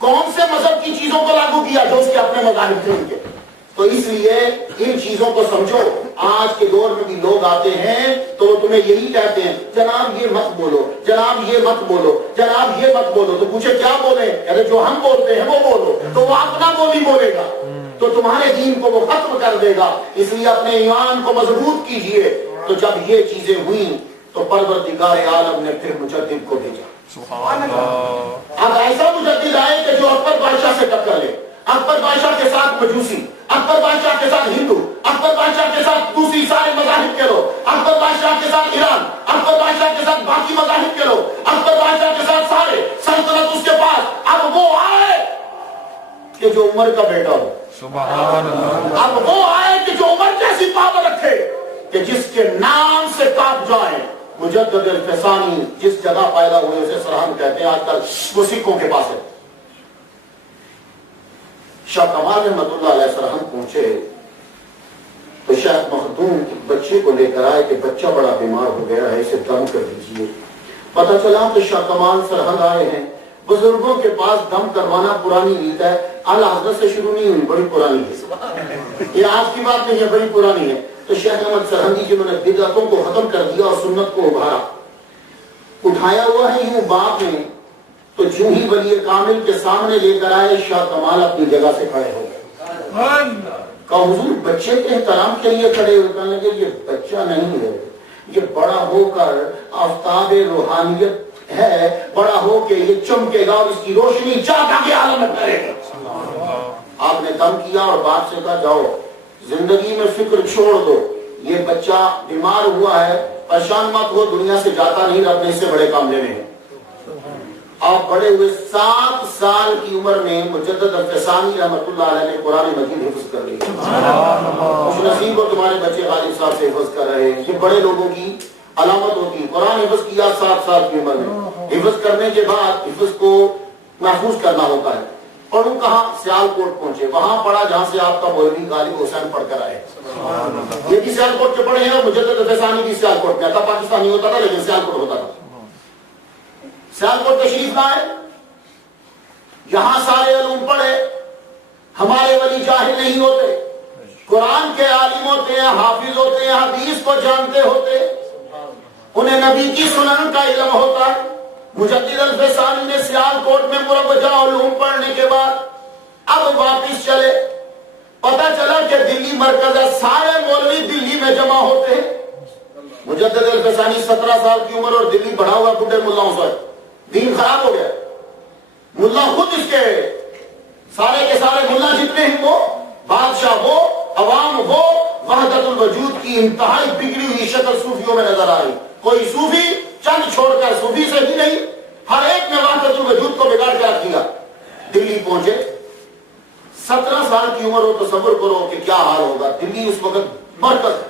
کون سے مذہب کی چیزوں کو لاگو کیا؟ جو اس کے اپنے مذاہب تھے ان کے۔ تو اس لیے ان چیزوں کو سمجھو۔ آج کے دور میں بھی لوگ آتے ہیں تو وہ تمہیں یہی کہتے ہیں، جناب یہ مت بولو، جناب یہ مت بولو، جناب یہ مت بولو۔ تو پوچھے کیا بولے؟ ارے جو ہم بولتے ہیں وہ بولو، تو وہ اپنا بولی بولے گا تو تمہارے دین کو وہ ختم کر دے گا۔ اس لیے اپنے ایمان کو مضبوط کیجئے۔ تو جب یہ چیزیں ہوئیں تو پروردگار عالم نے پھر مجدد کو بھیجا۔ اب ایسا مجدد آئے کہ جو اکبر بادشاہ سے ٹکر لے، اکبر بادشاہ کے ساتھ مجوسی، اکبر بادشاہ کے ساتھ ہندو، اکبر بادشاہ کے ساتھ دوسری سارے مذاہب کے لوگ، اکبر بادشاہ کے ساتھ ایران، اکبر بادشاہ کے ساتھ باقی مذاہب کے لوگ، اکبر بادشاہ کے ساتھ سارے سلطنت اس کے پاس۔ اب وہ آئے کہ جو عمر کا بیٹا ہو، سبحان اللہ۔ اب وہ آئے کہ جو عمر جیسی پاور رکھے، کہ جس کے نام سے کانپ جائیں، مجدد الفسانی جس جگہ پیدا ہوئے اسے سرہند کہتے ہیں، آج کل وہ سکھوں کے پاس ہے۔ شاہ کمال رحمۃ اللہ علیہ سرہند پہنچے تو شیخ مخدوم بچے کو لے کر آئے کہ بچہ بڑا بیمار ہو گیا ہے، اسے دم کر دیجیے۔ پتہ چلا تو شاہ کمال سرہند آئے ہیں۔ بزرگوں کے پاس دم کروانا پرانی ریت ہے، اعلی حضرت سے شروع نہیں ہوئی، بڑی پرانی ہے، یہ آج کی بات نہیں ہے، بڑی پرانی ہے۔ تو شیخ احمد سرہندی جنہوں نے بدعتوں کو ختم کر دیا اور سنت کو ابھارا، اٹھایا ہوا ہے یوں باپ نے، تو جو ہی ولی کامل کے سامنے لے کر آئے شاہ کمال اپنی جگہ سے کھڑے ہو گئے۔ کہا حضور بچے کے احترام کے لیے کھڑے ہو، کہنے لگے یہ بچہ نہیں ہے، یہ بڑا ہو کر آفتاب روحانیت ہے، بڑا ہو کے یہ چمکے گا اور اس کی روشنی چاہتا کے عالم میں کرے گا۔ آپ نے دم کیا اور باپ سے کہا جاؤ زندگی میں فکر چھوڑ دو، یہ بچہ بیمار ہوا ہے، پریشان مت ہو، دنیا سے جاتا نہیں، رب نے اس سے بڑے کام لینے ہیں۔ آپ بڑے ہوئے 7 سال کی عمر میں مجدد الفسانی رحمۃ اللہ علیہ نے قرآن مجید حفظ کر لی۔ خوش نصیب کو تمہارے بچے غالب صاحب سے حفظ کر رہے ہیں، یہ بڑے لوگوں کی علامت ہوتی ہے۔ قرآن حفظ کیا 7 سال کی عمر میں، حفظ کرنے کے بعد حفظ کو محفوظ کرنا ہوتا ہے۔ پڑھوں کہاں؟ سیالکوٹ پہنچے، وہاں پڑھا جہاں سے آپ کا مولوی غالب حسین پڑھ کر آئے۔ یہ بھی سیالکوٹ کے پڑھے ہیں اور مجدد الفسانی بھی سیالکوٹ میں تھا، پاکستانی ہوتا تھا لیکن سیالکوٹ ہوتا تھا۔ سیالکوٹ تشریف لائے، یہاں سارے علوم پڑھے، ہمارے ولی جاہل نہیں ہوتے، قرآن کے عالم ہوتے ہیں، حافظ ہوتے ہیں، حدیث کو جانتے ہوتے، انہیں نبی کی سنن کا علم ہوتا ہے۔ مجدد الفسانی نے سیالکوٹ میں مروجہ علوم پڑھنے کے بعد اب واپس چلے، پتہ چلا کہ دلی مرکز ہے، سارے مولوی دلی میں جمع ہوتے ہیں۔ مجدد الفسانی 17 سال کی عمر اور دلی بڑھا ہوا بڈھے ملاؤں سے، دین خراب ہو گیا۔ ملا خود اس کے سارے کے سارے ملا جتنے ہیں وہ، بادشاہ وہ، عوام وہ، وحدت الوجود کی انتہائی بگڑی ہوئی شکل صوفیوں میں نظر آ رہی۔ کوئی صوفی چند چھوڑ کر صوفی سے ہی نہیں، ہر ایک نے وحدت الوجود کو بگاڑ کے رکھ دیا۔ دلی پہنچے، 17 سال کی عمر ہو، تصور کرو کہ کیا حال ہوگا۔ دلی اس وقت مرکز ہے۔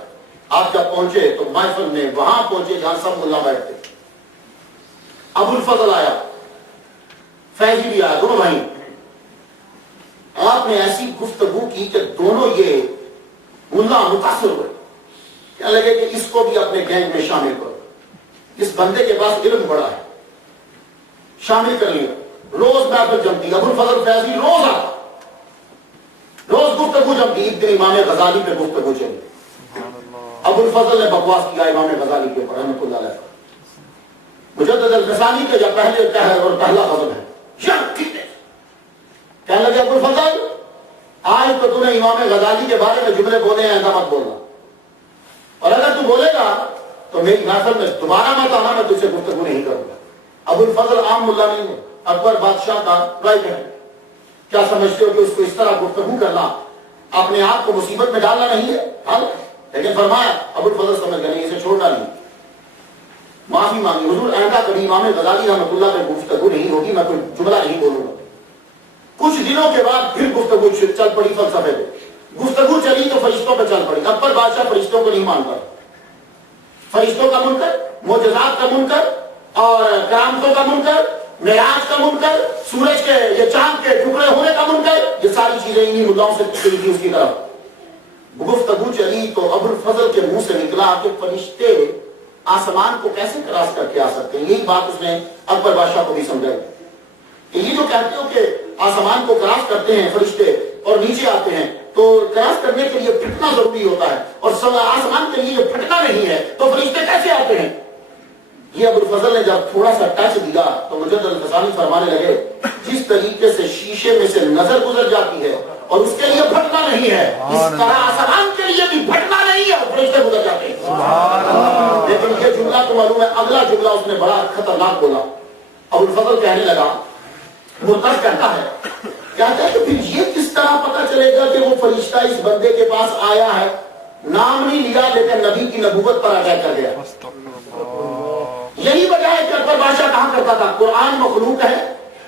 آپ جب پہنچے تو محفل میں وہاں پہنچے جہاں سب ملا بیٹھتے، ابو الفضل آیا، فیضی بھی آیا، دونوں بھائی۔ آپ نے ایسی گفتگو کی کہ دونوں یہ ملا متاثر ہوئے، کہنے لگے کہ اس کو بھی اپنے گینگ میں شامل کرو، اس بندے کے پاس علم بڑا ہے، شامل کر لیا۔ روز محفل جمتی، ابو الفضل فیضی روز آتا، روز گفتگو جمتی۔ ایک دن امام غزالی پہ گفتگو چلی، ابو الفضل نے بکواس کیا امام غزالی کے اوپر رحمۃ اللہ علیہ۔ مجدد الفسانی کے جب پہلے قہر اور پہلا غضب ہے، کہنے لگے ابو الفضل آج تو تم نے امام غزالی کے بارے میں جملے بولے ہیں، ایسا مت بولنا، اور اگر تو بولے گا تو میری محفل میں دوبارہ مت آنا، میں تجھ سے گفتگو نہیں کروں گا۔ ابو الفضل عام ملا نہیں ہے، اکبر بادشاہ کا رائٹ ہے۔ کیا سمجھتے ہو کہ اس کو اس طرح گفتگو کرنا اپنے آپ کو مصیبت میں ڈالنا نہیں ہے؟ حل، لیکن فرمایا ابو الفضل سمجھ گئے نہیں، اسے چھوڑنا نہیں، معافی مانگی، حضور آئندہ کبھی امام غزالی رحمۃ اللہ پہ گفتگو نہیں ہوگی، میں کوئی جملہ نہیں بولوں گا۔ کچھ دنوں کے بعد پھر گفتگو چل پڑی فلسفے پہ، گفتگو چلی تو فرشتوں پہ چل پڑی۔ اکبر بادشاہ فرشتوں کو نہیں مانتا، فرشتوں کا منکر، معجزات کا منکر اور کرامتوں کا منکر، معراج کا منکر، سورج کے یہ چاند کے ٹکڑے ہونے کا منکر، یہ ساری چیزیں انہی مدعاؤں سے چلی تھی اس کی طرف۔ گفتگو چلی تو ابو الفضل کے منہ سے نکلا کہ فرشتے آسمان کو کیسے کراس کر کے آ سکتے ہیں؟ یہی بات اس نے اکبر بادشاہ کو بھی سمجھائی کہ یہ جو کہتے ہو کہ آسمان کو کراس کرتے ہیں فرشتے اور نیچے آتے ہیں، تو کراس کرنے کے لیے پھٹنا ضروری ہوتا ہے، اور آسمان کے لیے پھٹنا نہیں ہے، تو فرشتے کیسے آتے ہیں؟ یہ ابو الفضل نے جب تھوڑا سا ٹچ دیا تو مجدد الفسانی فرمانے لگے جس طریقے سے شیشے میں سے نظر گزر جاتی ہے اور اس کے لیے پھٹنا نہیں ہے، اس طرح آسمان کے لیے بھی پھٹنا نہیں ہے اور فرشتے گزر جاتے ہیں۔ لیکن یہ جملہ تو معلوم ہے، اگلا جملہ اس نے بڑا خطرناک بولا۔ ابو الفضل کہنے لگا، مرتض کہتا ہے کہ پھر یہ کس طرح پتہ چلے گا کہ وہ فرشتہ اس بندے کے پاس آیا ہے؟ نام نہیں لیا لیکن نبی کی نبوت پر اٹیک کر گیا۔ یہی وجہ ہے کہ اکبر بادشاہ کہا کرتا تھا قرآن مخلوق ہے،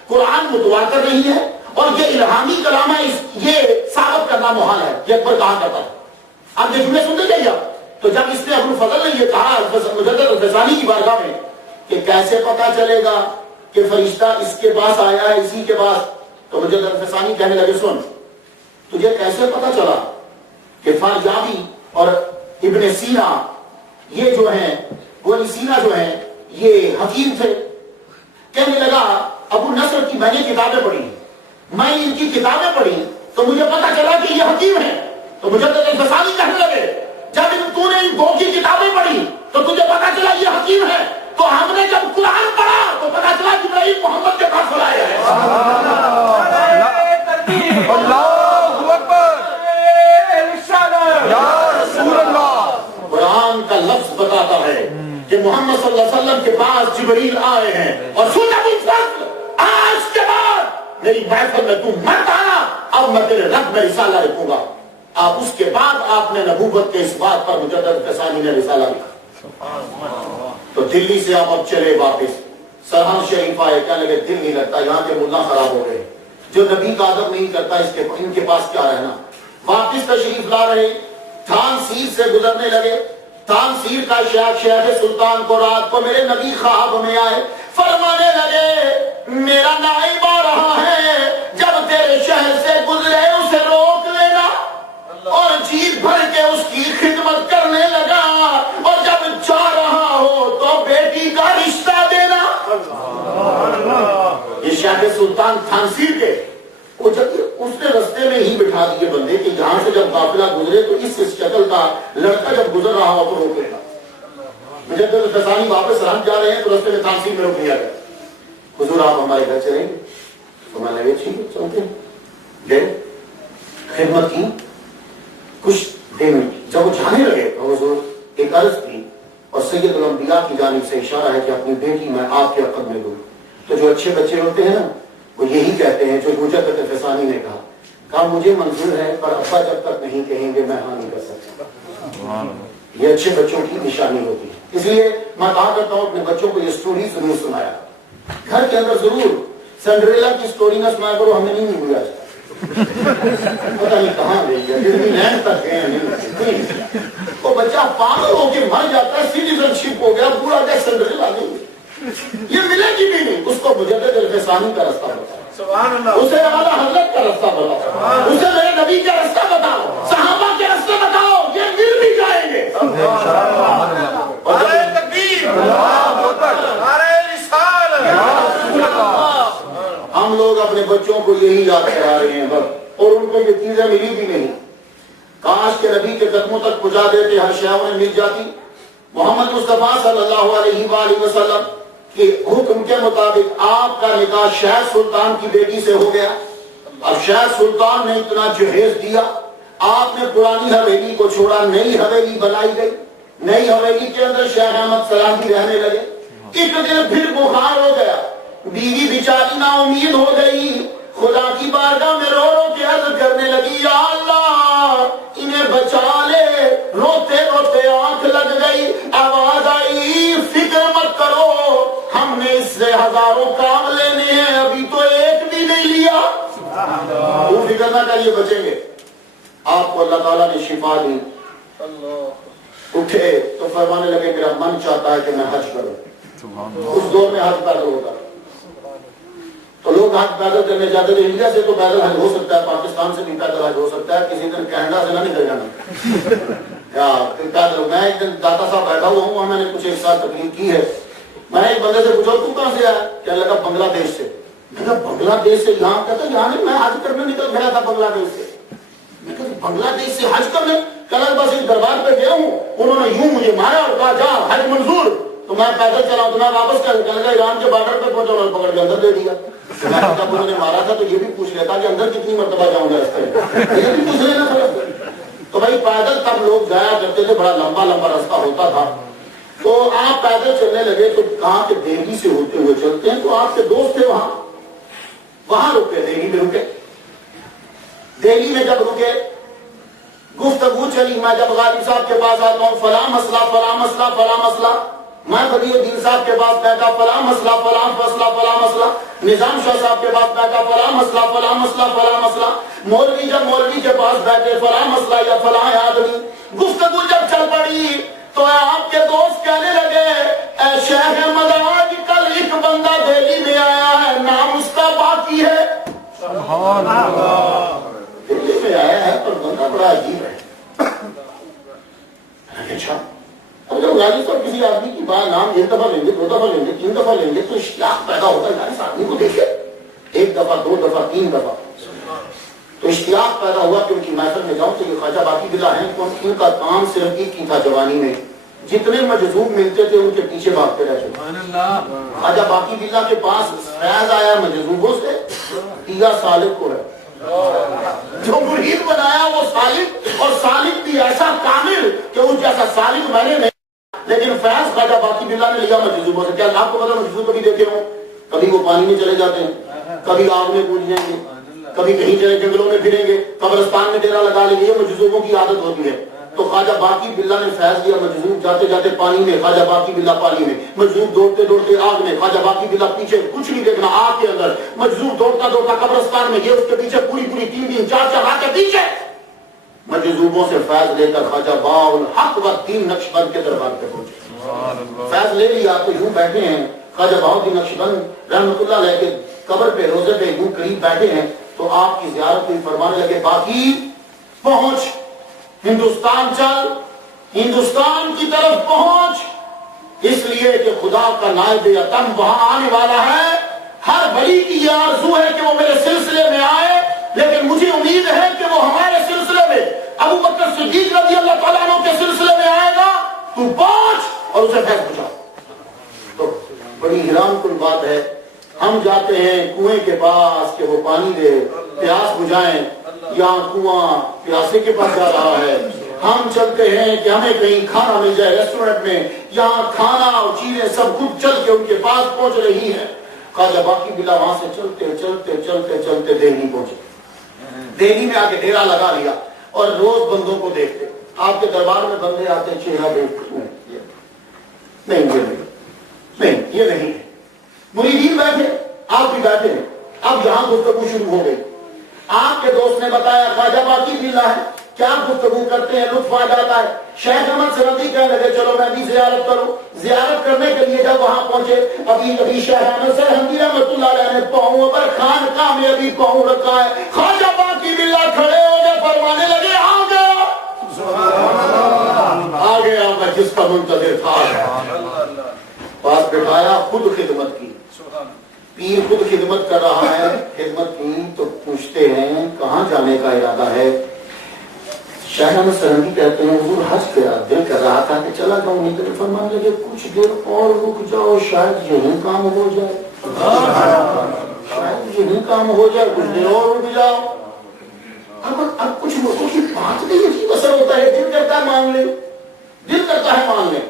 قرآن متواتر نہیں ہے، اور یہ الہامی کلام ہے، یہ ثابت کرنا محال ہے، یہ اکبر کہا کرتا تھا۔ آپ یہ جملے سنتے جائیے، تو جب اس نے ابو الفضل نے یہ کہا مجدد الفسانی کی بارگاہ میں کہ کیسے پتا چلے گا کہ فرشتہ اس کے پاس آیا ہے اسی کے پاس، تو مجدد الفسانی کہنے لگے سن، تجھے کیسے پتا چلا کہ فاریابی اور ابن سینا یہ جو ہیں وہ سینا جو ہیں یہ حکیم تھے؟ کہنے لگا ابو نصر کی میں نے کتابیں پڑھی، میں ان کی کتابیں پڑھی تو مجھے پتا چلا کہ یہ حکیم ہیں۔ تو مجدد الفسانی کہنے لگے جب تو نے ان دو کی کتابیں پڑھی تو تجھے پتا چلا یہ حکیم ہے، تو ہم نے جب قرآن پڑھا تو پتا چلا کہ ابراہیم محمد کے پاس بلایا ہے۔ اللہ اکبر، یا رسول اللہ۔ قرآن کا لفظ بتاتا ہے کہ محمد صلی اللہ علیہ وسلم کے پاس جبریل آئے ہیں اور سن ابو الفضل، آج کے بعد میری محفل میں تم مت آنا، اب میں تیرے رب میں رسالہ لکھوں گا۔ آپ اس کے بعد آپ نے نبوت کے اس بات پر مجدد الفسانی نے رسالہ لکھا۔ تو دلی سے آپ اب چلے واپس سرحان شریف آئے، کہنے لگے دل نہیں لگتا، یہاں کے ملا خراب ہو گئے، جو نبی کا ادب نہیں کرتا ان کے پاس کیا رہنا۔ واپس تشریف لا رہے، تھان سیر سے گزرنے لگے، تھان سیر کا شیخ سلطان کو رات کو میرے نبی خواب میں آئے، فرمانے لگے میرا نائب آ رہا ہے، جب تیرے شہر سے گزرے اسے روک لینا اور جیت بھر کے اس کی خدمت کرنے لگا، اور جب جا رہا ہو تو بیٹی کا رشتہ دینا۔ یہ شیخ سلطان تھانسیر کے وہ جب اس نے رستے میں ہی بٹھا دیے بندے کہ جہاں سے جب قافلہ گزرے تو اس شکل کا لڑکا جب گزر رہا ہو تو روک لینا۔ مجدد الفسانی واپس رہن جا رہے ہیں تو رستے میں تھانسیر میں روک لیا گیا، حضور آپ ہمارے گھر چلیں گے؟ تو میں نے ٹھیک ہے چلتے ہیں، گئے خدمت کی کچھ دن۔ جب وہ جانے لگے تو حضور ایک عرض کی اور سید الانبیاء کی جانب سے اشارہ ہے کہ اپنی بیٹی میں آپ کے عقد میں دوں۔ تو جو اچھے بچے ہوتے ہیں نا وہ یہی کہتے ہیں جو مجدد الفسانی نے کہا مجھے منظور ہے پر ابا جب تک نہیں کہیں گے میں ہاں نہیں کر سکتا۔ یہ اچھے بچوں کی نشانی ہوتی ہے، اس لیے میں کہا کرتا ہوں اپنے بچوں کو یہ سٹوری ضرور سنایا، گھر کے اندر ضرور سنڈریلا کی سٹوری نہ سنایا کرو، ہمیں نہیں ملی آج پتہ نہیں کہاں لے گیا، ڈزنی لینڈ تک گئے نہیں، وہ بچہ پاگل ہو کے مر جاتا ہے، سٹیزن شپ ہو گیا، پورا کیا سنڈریلا نہیں، یہ ملے گی بھی نہیں۔ اس کو مجدد الفسانی کا رستہ بتاؤ، اسے اعلیٰ حضرت کا رستہ بتاؤ، اسے میرے نبی کا رستہ بتاؤ، صحابہ کے رستے بتاؤ، یہ مل بھی جائیں گے۔ نعرہ تکبیر، اللہ اکبر، نعرہ رسالت۔ ہم لوگ اپنے بچوں کو یہی یاد کرا رہے ہیں بس، اور ان کو یہ چیزیں ملی بھی نہیں۔ کاش کے نبی کے قدموں تک پہنچا دیتے، ہر شے انہیں مل جاتی۔ محمد مصطفیٰ صلی اللہ علیہ وآلہ وسلم کے حکم کے مطابق آپ کا نکاح شیخ سلطان کی بیٹی سے ہو گیا۔ اب شیخ سلطان نے اتنا جہیز دیا، آپ نے پرانی حویلی کو چھوڑا، نئی حویلی بنائی گئی، نئی حویلی کے اندر شیخ احمد سلامتی رہنے لگے۔ ایک دن پھر بخار ہو گیا، بیوی بیچاری نا امید ہو گئی، خدا کی بارگاہ میں رو رو کے عرض کرنے لگی یا اللہ انہیں بچا لے، روتے روتے آنکھ لگ گئی، آواز آئی فکر مت کرو، ہم نے اس سے ہزاروں کام لینے ہیں، ابھی تو ایک بھی نہیں لیا، وہ فکر نہ کریے بچیں گے۔ آپ کو اللہ تعالیٰ نے شفا دی، اٹھے تو فرمانے لگے میرا من چاہتا ہے کہ میں حج کروں۔ اس دور میں حج پیدل ہوتا تو لوگ حج پیدل کرنے جاتے تھے، انڈیا سے تو پیدل حج ہو سکتا ہے، پاکستان سے بھی پیدل حج ہو سکتا ہے، کسی دن کینیڈا سے نہ نکل جانا پیدل۔ میں ایک دن داتا صاحب بیٹھا ہوا ہوں، میں نے کچھ ایک سال تقریر کی ہے، میں ایک بندے سے پوچھا تو کہاں سے آیا؟ کہنے لگا بنگلہ دیش سے۔ میں کہا بنگلہ دیش سے یہاں؟ کہتا یہاں نہیں، میں حج کرنے نکل گیا تھا بنگلہ دیش سے۔ میں کہا بنگلہ دیش سے حج کرنے؟ کہا بس ایک دربار پہ گیا ہوں، انہوں نے یوں مجھے مارا اور کہا جا حج منظور، تو میں پیدل چلا تو میں واپس کر لگا ایران کے بارڈر پہ پہنچا اور پکڑ کے اندر دے دیا۔ جب انہوں نے مارا تھا تو یہ بھی پوچھ لیتا کہ اندر کتنی مرتبہ جاؤں گا اس طرح، یہ بھی پوچھ لینا تھا۔ تو بھائی پیدل تب لوگ جایا کرتے تھے، بڑا لمبا لمبا راستہ ہوتا تھا، تو آپ پیدل چلنے لگے تو کہاں کہ دہلی سے ہوتے ہوئے چلتے ہیں، تو آپ کے دوست تھے وہاں رکے، دہلی میں رکے۔ دہلی میں جب رکے گفتگو چلی، میں جب غالب صاحب کے پاس آتا ہوں فلاں مسئلہ فلاں مسئلہ فلاں مسئلہ، میں بدی الدین صاحب کے پاس بیٹھا فلاں مسئلہ فلاں مسئلہ فلاں مسئلہ، نظام شاہ صاحب کے پاس بیٹھا فلاں مسئلہ فلاں مسئلہ فلاں مسئلہ، مولوی جب مولوی کے پاس بیٹھے فلاں مسئلہ یا فلاں آدمی، گفتگو جب چل پڑی پر بندہ بڑا عجیب ہے. اچھا اب جب غازی صاحب کسی آدمی کی بات نام ایک دفعہ لیں گے, 2 دفعہ لیں گے, 3 دفعہ لیں گے تو اشتیاق پیدا ہوتا ہے یار اس آدمی کو دیکھے. 1 دفعہ 2 دفعہ 3 دفعہ تو اشتیاق پیدا ہوا کہ ان کی محفل میں جاؤں. تو یہ خواجہ باقی بلا ہیں, ان کا کام صرف ایک ہی تھا جوانی میں, جتنے مجذوب ملتے تھے ان کے پیچھے بھاگتے رہتے. خواجہ باقی بلا کے پاس فیض آیا مجذوبوں سے, تیغہ سالک کو ہے. جو مرید بنایا وہ سالک, اور سالک بھی ایسا کامل کہ ان جیسا سالک میں نے نہیں. لیکن فیض خواجہ باقی بلا نے لیا مجذوبوں سے. کیا آپ کو پتا مجذوب کبھی دیکھے ہوں؟ کبھی وہ پانی میں چلے جاتے ہیں, کبھی آگ میں کود جائیں گے, کبھی کہیں چلے جنگلوں میں پھریں گے, قبرستان میں ڈیرا لگا لیں گے. یہ مجذوبوں کی عادت ہوتی ہے. تو خواجہ باقی بلا نے فیض دیا مجذوب جاتے جاتے پانی میں, خواجہ باقی بلا پانی میں, مجذوب دوڑتے دوڑتے آگ میں, خواجہ باقی بلا پیچھے کچھ نہیں دیکھنا آگ کے اندر, مجذوب دوڑتا دوڑتا قبرستان میں, یہ اس کے پیچھے پوری 3 دن 4 رات کے پیچھے. مجذوبوں سے فیض لے کر خواجہ باول حق و دین نقشبند کے دربار پہ پہنچے. فیض لے لیا تو یوں بیٹھے ہیں خواجہ باؤدین نقشبند رحمۃ اللہ علیہ کے قبر پہ روزے پہ یوں قریب بیٹھے ہیں. تو آپ کی زیارت ہوئی, فرمانے لگے باقی پہنچ, ہندوستان چل, ہندوستان کی طرف پہنچ, اس لیے کہ خدا کا نائب اتم وہاں آنے والا ہے. ہر ولی کی یہ آرزو ہے کہ وہ میرے سلسلے میں آئے, لیکن مجھے امید ہے کہ وہ ہمارے سلسلے میں ابو بکر صدیق رضی اللہ تعالیٰ عنہ کے سلسلے میں آئے گا. تو پہنچ اور اسے فیض پہنچا. تو بڑی حیران کن بات ہے, ہم جاتے ہیں کنویں کے پاس کہ وہ پانی دے, پیاس بجھائیں, یہاں کنواں پیاسے کے پاس جا رہا ہے. ہم چلتے ہیں کہ ہمیں کہیں کھانا مل جائے ریسٹورنٹ میں, یہاں کھانا اور چیزیں سب خود چل کے ان کے پاس پہنچ رہی ہیں. خواجہ باقی بلا وہاں سے چلتے چلتے چلتے چلتے دہلی پہنچے. دہلی میں آ کے ڈیرا لگا لیا اور روز بندوں کو دیکھتے. آپ کے دربار میں بندے آتے, چہرہ دیکھتے نہیں, یہ نہیں. مریدین بیٹھے, آپ بھی بیٹھے ہیں. اب یہاں گفتگو شروع ہو گئی. آپ کے دوست نے بتایا خواجہ باقی بلا ہے, کیا گفتگو کرتے ہیں, لطف آ جاتا ہے. شیخ احمد سرندی کہنے لگے چلو میں بھی زیارت کروں. زیارت کرنے کے لیے جب وہاں پہنچے, ابھی شیخ احمد سرندی رحمۃ اللہ علیہ نے پاؤں پر خانقاہ میں ابھی پاؤں رکھا ہے. خواجہ باقی بلا کھڑے ہو گئے, فرمانے لگے آ گیا میں جس کا منتظر تھا. پاس بٹھایا, خود خدمت کی. پیر خود خدمت کر رہا ہے. خدمت کی تو پوچھتے ہیں کہاں جانے کا ارادہ ہے. شیخ احمد سرندی کہتے ہیں حضور حج کا دل کر رہا تھا کہ چلا جاؤں, نہیں. فرمانے لگے کچھ دیر اور رک جاؤ, شاید یہی کام ہو جائے, شاید یہی کام ہو جائے, کچھ دیر اور رک جاؤ. اب کچھ لوگوں کی بات نہیں عجیب اثر ہوتا ہے, دل کرتا ہے مان لیں, دل کرتا ہے مان لیں.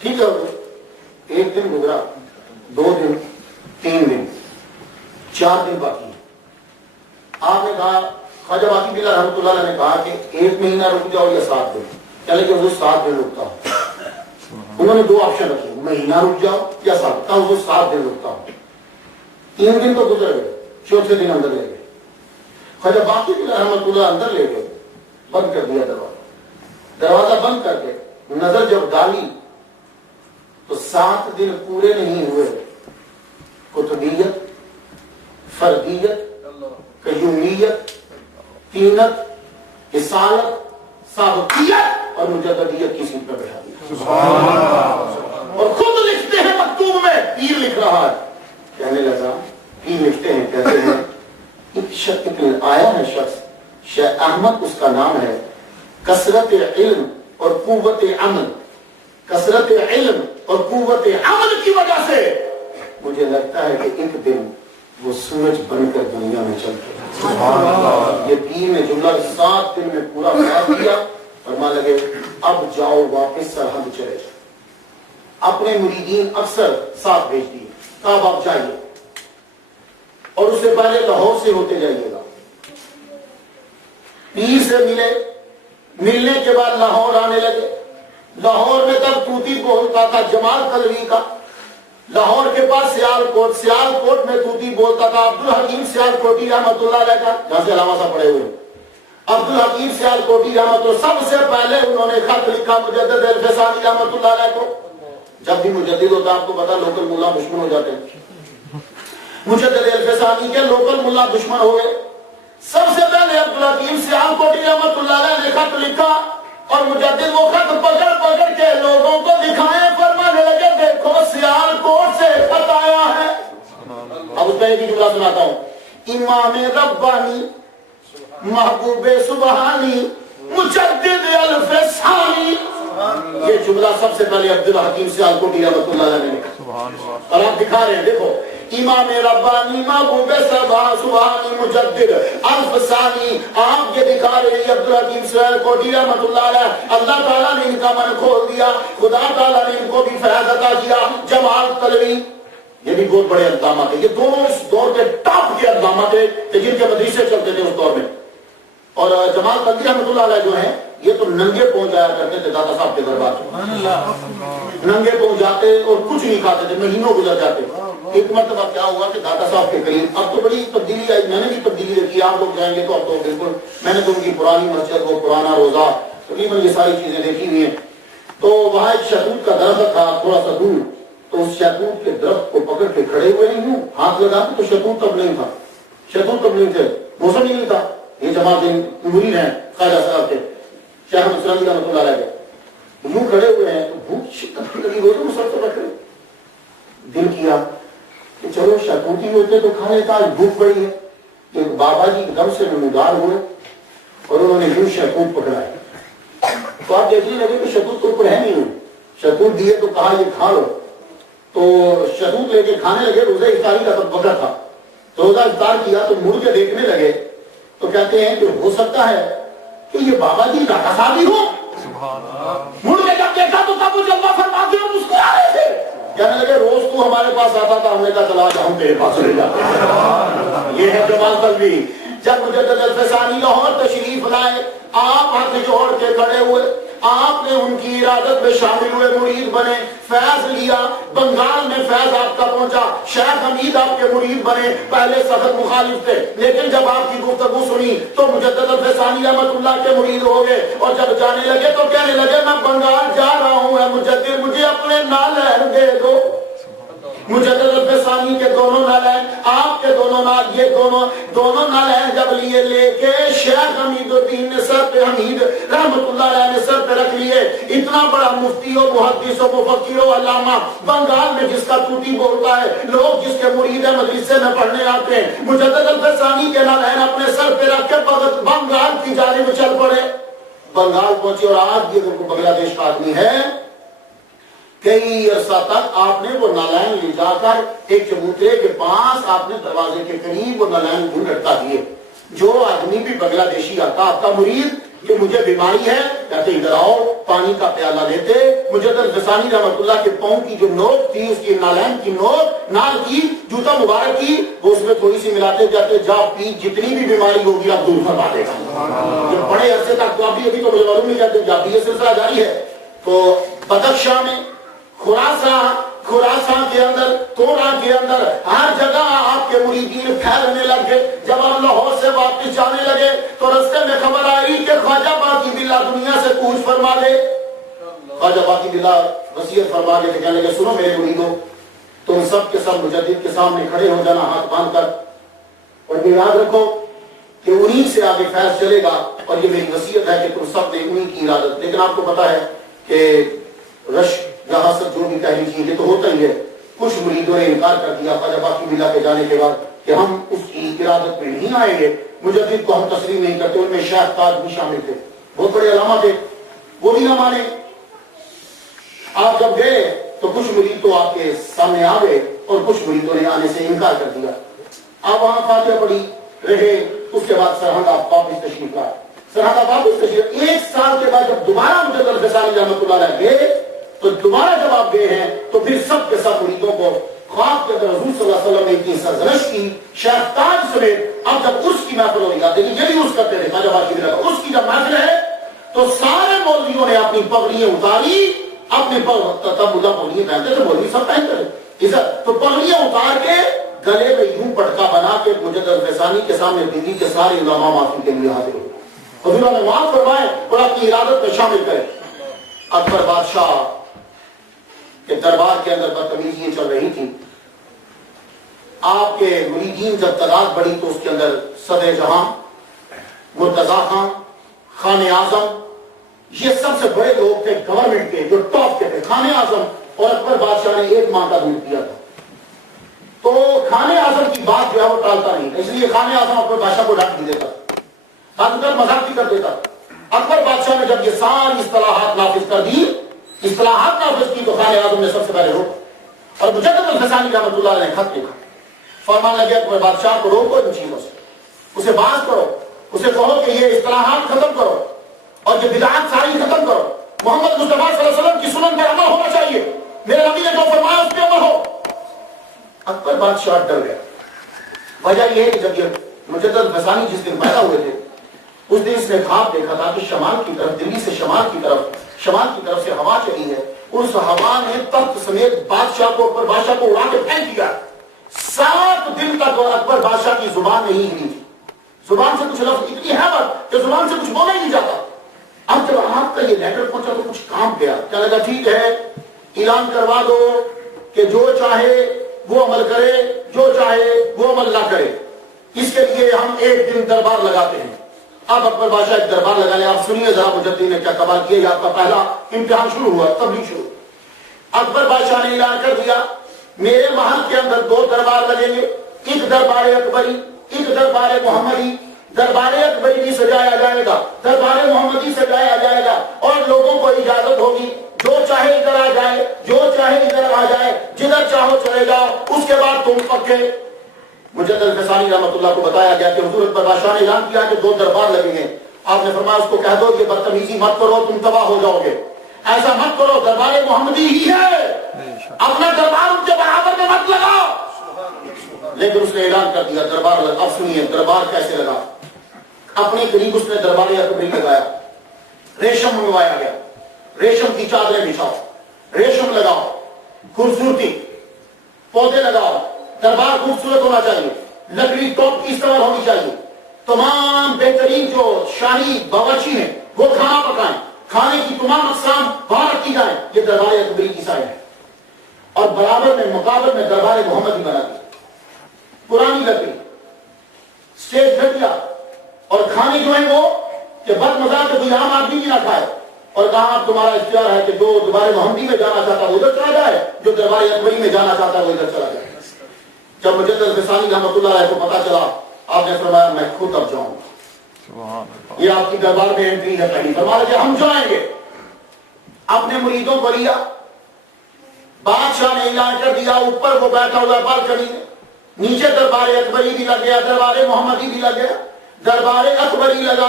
ٹھیک ہے, 1 دن گزرا, 2 دن, 3 دن, 4 دن باقی. آپ نے کہا, خواجہ باقی بلا رحمۃ اللہ علیہ نے کہا کہ 1 مہینہ رک جاؤ یا 7 دن. چلے کہ وہ 7 دن رکتا ہوں. انہوں نے 2 آپشن رکھے, مہینہ رک جاؤ یا 7. وہ 7 دن رکتا ہوں. 3 دن تو گزر گئے, 4تھے دن اندر لے گئے. خواجہ باقی بلا رحمۃ اللہ اندر لے گئے, بند کر دیا دروازہ بند کر کے نظر جب ڈالی تو 7 دن پورے نہیں ہوئے. قطبیت, فردیت, قیومیت, تینت, اصالت, سابقیت اور مجددیت کی سیٹ پر بیٹھا دیا. اور خود لکھتے ہیں مکتوب میں, پیر لکھ رہا ہے, کہنے لگا, پیر لکھتے ہیں, کہتے ہیں ایک آیا ہے شخص, شیخ احمد اس کا نام ہے, کثرت علم اور قوت عمل, کثرت علم اور قوت عمل کی وجہ سے مجھے لگتا ہے کہ ایک دن وہ سورج بن کر دنیا میں چلتے ہیں. یہ پیر نے جملہ 7 دن میں پورا بیان کیا. فرما لگے اب جاؤ واپس سرحد چلے جاؤ. اپنے مریدین اکثر ساتھ بھیج دیے, کہا آپ جائیے اور اس سے پہلے لاہور سے ہوتے جائیے گا. پیر سے ملے, ملنے کے بعد لاہور آنے لگے. لاہور میں تب طوطی بولتا تھا جمال قلوی کا. لاہور کے پاس سیالکوٹ, سیالکوٹ میں طوطی بولتا تھا عبدالحکیم سیالکوٹی رحمۃ اللہ علیہ کا, جہاں سے علامہ صاحب پڑے ہوئے. عبدالحکیم سیالکوٹی رحمۃ اللہ, سب سے پہلے انہوں نے خط لکھا مجدد الفسانی رحمۃ اللہ علیہ کو. جب بھی مجدد ہوتا آپ کو پتا لوکل ملا دشمن ہو جاتے ہیں. مجدد الفسانی کے لوکل ملا دشمن ہوئے. سب سے پہلے عبدالحکیم سیالکوٹی رحمۃ اللہ علیہ نے خط لکھا اور مجدد وہ خط پکڑ پکڑ کے لوگوں کو دکھائے، فرمانے لگے دیکھو سیالکوٹ سے خط آیا ہے۔ اب اس میں ایک ہی جملہ سناتا ہوں، امام ربانی محبوب سبحانی مجدد الف ثانی، یہ جملہ سب سے پہلے عبدالحکیم سیالکوٹی رحمۃ اللہ علیہ نے لکھا، اور آپ دکھا رہے ہیں دیکھو امام ربانی محبوب سبحانی مجدد الف ثانی، آپ یہ دکھا رہے ہیں عبدالحکیم سیالکوٹی رحمۃ اللہ علیہ، اللہ تعالیٰ نے ان کا من کھول دیا، خدا تعالیٰ نے ان کو بھی فیض عطا کیا۔ جمال طلوی یہ بھی بہت بڑے علامہ تھے، یہ دونوں اس دور کے ٹاپ کے علامہ تھے جن کے مدرسے چلتے تھے اس دور میں۔ اور جمال طلوی رحمۃ اللہ علیہ جو ہیں یہ تو ننگے پہنچ جایا کرتے تھے داتا صاحب کے دربار میں، ننگے پہنچ جاتے اور کچھ نہیں کھاتے تھے، مہینوں گزر جاتے۔ ایک مرتبہ کیا ہوا کہ داتا صاحب کے قریب، اب تو بڑی تبدیلی آئی، میں نے بھی تبدیلی دیکھی، آپ لوگ جائیں گے تو اب تو بالکل، میں نے تو ان کی پرانی مسجد، وہ پرانا روزہ، تقریباً یہ ساری چیزیں دیکھی ہوئی ہیں۔ تو وہاں ایک شہتوت کا درخت تھا تھوڑا سا دور، تو اس شہتوت کے درخت کو پکڑ کے کھڑے ہوئے نہیں ہوں ہاتھ لگا کے، تو شہتوت تب نہیں تھا، شہتوت تب نہیں تھے، موسم ہی نہیں تھا، یہ جماعت مرید ہیں خواجہ صاحب کے شیخ احمد سلمی رحمۃ اللہ علیہ کے، یوں کھڑے ہوئے ہیں تو بھوک شدت لگی ہوئی تو سر تو رکھ رہے، دل کیا کہ چلو شہتوتی ہوتے تو کھا لیتا، آج بھوک پڑی ہے۔ کہ بابا جی دم سے نمودار ہوئے اور انہوں نے یوں شہتوت پکڑا ہے، تو آپ دیکھنے لگے کہ شہتوت تو اوپر ہے نہیں، شہتوت دیے تو کہا یہ کھا لو، تو شہتوت لے کے کھانے لگے۔ روزہ افطاری کا وقت تھا، تو روزہ افطار کیا تو مڑ کے دیکھنے لگے تو کہتے ہیں کہ ہو سکتا ہے کہ یہ بابا جی راکا صاحب ہی ہو۔ مڑ کے جب دیکھا تو تب وہ جلوہ فرما کے اور مسکرا رہے تھے، کہنے لگے روز تو ہمارے پاس آتا تھا، ہم نے کہا چلا جا ہم تیرے پاس چلے جاتے۔ یہ ہے جمال طلوی۔ جب مجدد الف ثانی لاہور تشریف لائے، آپ ہاتھ جوڑ کے کھڑے ہوئے، آپ نے ان کی ارادت میں شامل ہوئے، مرید بنے، فیض لیا، بنگال میں فیض آپ کا پہنچا، شیخ حمید آپ کے مرید بنے، پہلے سخت مخالف تھے لیکن جب آپ کی گفتگو سنی تو مجدد الف ثانی رحمۃ اللہ کے مرید ہو گئے، اور جب جانے لگے تو کہنے لگے میں بنگال جا رہا ہوں، اے مجدد مجھے اپنے نالین دے دو۔ مجدد الف ثانی کے دونوں نالین، آپ کے دونوں نال، یہ دونوں نالین جب لیے، لے کے شیخ حمید الدین نے سر پہ، حمید رحمت اللہ علیہ نے سر پہ رکھ لیے۔ اتنا بڑا مفتی و محدث و مفکر و علامہ، بنگال میں جس کا توتی بولتا ہے، لوگ جس کے مرید مدرسے میں پڑھنے آتے ہیں، مجدد الف ثانی کے نالین اپنے سر پہ رکھ کے بنگال کی جانب چل پڑے۔ بنگال پہنچے، اور آج بھی اگر کوئی بنگلہ دیش کا آدمی ہے، کئی عرصہ تک آپ نے وہ نالین لے جا کر ایک چبوترے کے پاس آپ نے دروازے کے قریب وہ نالین ڈھونڈ لٹکا دیے۔ جو آدمی بھی بنگلہ دیشی آتا، آپ کا مرید کہ مجھے بیماری ہے، کہتے ادھر آؤ، پانی کا پیالہ دیتے۔ مجدد الف ثانی رحمۃ اللہ کے پاؤں کی جو نوک تھی، اس کی نالین کی نوک، نال کی جوتا مبارک کی، وہ اس میں تھوڑی سی ملاتے جاتے، جا پی، جتنی بھی بیماری ہوگی آپ دور فرما دے گا۔ جو بڑے عرصے تک تو ابھی تو مجھے معلوم نہیں، کہتے جا بھی یہ سلسلہ جاری ہے۔ تو بدخشاں میں، خراسان کے اندر، تورا کے اندر، ہر جگہ آپ کے مریدین پھیلنے لگ گئے۔ جب آپ لاہور سے واپس جانے لگے تو رستے میں خبر آئی کہ خواجہ باقی باللہ دنیا سے کوچ فرما گئے۔ خواجہ باقی باللہ وصیت فرما گئے، کہنے لگے سنو میرے مریدوں، تم سب کے سب مجدد کے سامنے کھڑے ہو جانا ہاتھ باندھ کر، اور یہ یاد رکھو کہ انہی سے آگے فیض چلے گا، اور یہ میری وصیت ہے کہ تم سب نے انہی کی ارادت۔ لیکن آپ کو پتا ہے کہ رش یہاں سے جو بھی کہنی چاہیے تو ہوتا ہی ہے۔ کچھ مریدوں نے انکار کر دیا خواجہ باقی باللہ کے جانے کے بعد کہ ہم اس کی ارادت میں نہیں آئیں گے، مجدد کو ہم تسلیم نہیں کرتے۔ ان میں شیخ تاج بھی شامل تھے، بہت بڑے علامہ تھے، وہ بھی نہ مانے۔ آپ جب گئے تو کچھ مرید تو آپ کے سامنے آ گئے اور کچھ مریدوں نے آنے سے انکار کر دیا۔ آپ وہاں فاتحہ پڑھی رہے، اس کے بعد سرہنگ آپ واپس تشریف لائے۔ سرہنگ آپ واپس تشریف، ایک سال کے بعد جب دوبارہ مجدد الف ثانی رحمۃ اللہ علیہ گئے تو دوبارہ جب آپ گئے ہیں تو پھر سب کے سب مریدوں کو خواب کے اندر حضور صلی اللہ علیہ وسلم نے اتنی سرزنش کی، شیخ تاج سمیت۔ اب جب اس کی محفل ہو رہی ہے، لیکن یہ بھی اس کرتے تھے خواجہ باقی باللہ، اس کی جب محفل ہے تو سارے مولویوں نے اپنی پگڑیاں اتاری، اپنے تب اللہ پگڑیاں پہنتے تھے، مولوی سب پہنتے تھے، تو پگڑیاں اتار کے گلے میں یوں پٹکا بنا کے مجدد الف ثانی کے سامنے دلی کے سارے علماء معافی کے لیے حاضر ہوئے، حضور نے معاف فرمائے اور اپنی ارادت میں شامل کرے۔ اکبر بادشاہ کہ دربار کے اندر بدتمیزیاں چل رہی تھی، آپ کے مریدین جب تعداد بڑھی تو اس کے اندر صدر جہاں مرتضیٰ خان، خان اعظم، یہ سب سے بڑے لوگ تھے گورنمنٹ کے جو ٹاپ کے تھے. خان اعظم اور اکبر بادشاہ نے ایک ماہ کا دودھ دیا تھا. تو خان اعظم کی بات جو ہے وہ ٹالتا نہیں، اس لیے خان اعظم اکبر بادشاہ کو ڈانٹ نہیں دیتا، حقیقت مذاق بھی کر دیتا. اکبر بادشاہ نے جب یہ ساری اصطلاحات نافذ کر دی، اصطلاحات نافذ کی، تو خان اعظم نے سب سے پہلے روک، اور مجدد الفسانی رحمۃ اللہ علیہ نے خط لکھا، فرمان لگے اکبر بادشاہ کو روکو ان چیزوں سے، اسے باز کرو، اسے کہو کہ یہ اصطلاحات ختم کرو اور یہ بدعات ساری ختم کرو، محمد مصطفیٰ صلی اللہ علیہ وسلم کی سنن پر عمل ہونا چاہیے، میرے نبی نے جو فرمایا اس پہ عمل ہو. اکبر بادشاہ ڈر گیا. وجہ یہ ہے کہ جب یہ مجدد الفسانی جس دن پیدا ہوئے تھے اس دن اس نے خواب دیکھا تھا کہ شمال کی طرف، دلی سے شمال کی طرف سے ہوا چلی ہے. اس ہوا نے تخت سمیت بادشاہ کو، اکبر بادشاہ کو اڑا کے پھینک دیا. 7 دن تک اکبر بادشاہ کی زبان نہیں ہلی تھی. زبان سے کچھ لفظ، اتنی حیبت کہ زبان سے کچھ بولا ہی نہیں جاتا. اب جب آپ کا یہ لیٹر پہنچا تو کچھ کام گیا. کیا لگا ٹھیک ہے اعلان کروا دو کہ جو چاہے وہ عمل کرے، جو چاہے وہ عمل نہ کرے. اس کے لیے ہم ایک دن دربار لگاتے ہیں. اب اکبر بادشاہ ایک دربار لگا لے. آپ سنیے ذرا مجدد نے کیا کمال کیا. یہ آپ کا پہلا امتحان شروع ہوا، تبلیغ شروع. اکبر بادشاہ نے اعلان کر دیا میرے محل کے اندر 2 دربار لگیں گے، ایک دربار اکبری، ایک دربار محمدی. دربار اکبری بھی سجایا جائے گا، دربار محمدی سجایا جائے گا، اور لوگوں کو اجازت ہوگی جو چاہے ادھر آ جائے، جو چاہے ادھر آ جائے، جدھر چاہو چلے جاؤ. اس کے بعد تم پکے. مجدد الفسانی رحمۃ اللہ کو بتایا گیا کہ حضور اکبر بادشاہ نے اعلان کیا کہ 2 دربار لگیں گے. آپ نے فرمایا اس کو کہہ دو یہ بدتمیزی مت کرو، تم تباہ ہو جاؤ گے. ایسا مت کرو، دربار محمدی ہی ہے، اپنا دربار ان کے برابر میں مت لگاؤ. لیکن اس نے اعلان کر دیا دربار لگا. اب سنیے دربار کیسے لگا. اپنے قریب اس نے دربار اکبری لگایا، ریشم منگوایا گیا، ریشم کی چادریں بچھاؤ، ریشم لگاؤ، خوبصورتی، پودے لگاؤ، دربار خوبصورت ہونا چاہیے، لکڑی ٹاپ کی استعمال ہونی چاہیے، تمام بہترین جو شاہی باورچی ہیں وہ کھانا پکائیں، کھانے کی تمام اقسام وہاں رکھی جائیں. یہ دربار اکبری کی سائن ہے. اور برابر میں مقابل میں دربار محمدی بنا دی. پرانی لکڑی، اسٹیج گھٹیا، اور کھانے جو ہیں وہ کہ بد مزاج کوئی عام آدمی بھی نہ کھائے. اور کہا اب تمہارا اختیار ہے کہ جو دربار محمدی میں جانا چاہتا ہے وہ ادھر چلا جائے، جو دربار اکبری میں جانا چاہتا ہے وہ ادھر چلا جائے. جب مجدد الفسانی رحمۃ اللہ علیہ کو پتا چلا، آپ نے فرمایا میں خود اب جاؤں گا. یہ آپ کی دربار میں انٹری ہے پہلی. فرمایا کہ ہم جائیں گے. اپنے مریدوں کو لیا، بادشاہ نے اعلان کر دیا. اوپر وہ بیٹھا ہوا بالکنی میں، نیچے دربار اکبری بھی لگ گیا، دربار محمدی بھی لگ گیا. دربار اکبری لگا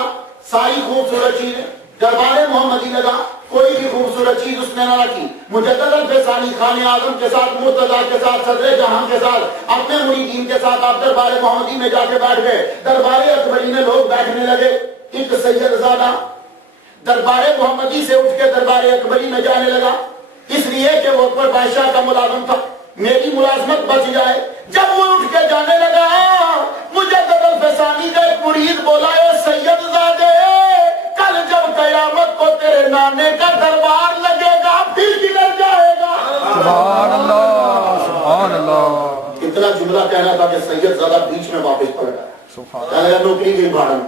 ساری خوبصورت چیزیں، دربار محمدی لگا کوئی بھی خوبصورت چیز اس نے نہ رکھی. مجدد الفسانی خان اعظم کے ساتھ، مرتضیٰ کے ساتھ، صدر جہاں کے ساتھ، اپنے مریدین کے ساتھ آپ دربار محمدی میں جا کے بیٹھ گئے. دربار اکبری میں لوگ بیٹھنے لگے. ایک سید زادہ دربار محمدی سے اٹھ کے دربار اکبری میں جانے لگا، اس لیے کہ وہ اکبر بادشاہ کا ملازم تھا، میری ملازمت بچ جائے. جب وہ اٹھ کے جانے لگا، مجدد الفسانی کا ایک مرید بولا اے سید زادے، کل جب قیامت کو تیرے نانے کا دربار لگے گا پھر کدھر جائے گا. سبحان اللہ، سبحان اللہ. اتنا جملہ کہنا تھا کہ سید زادہ بیچ میں واپس پڑ گیا. نوکری گئی بھاڑ میں.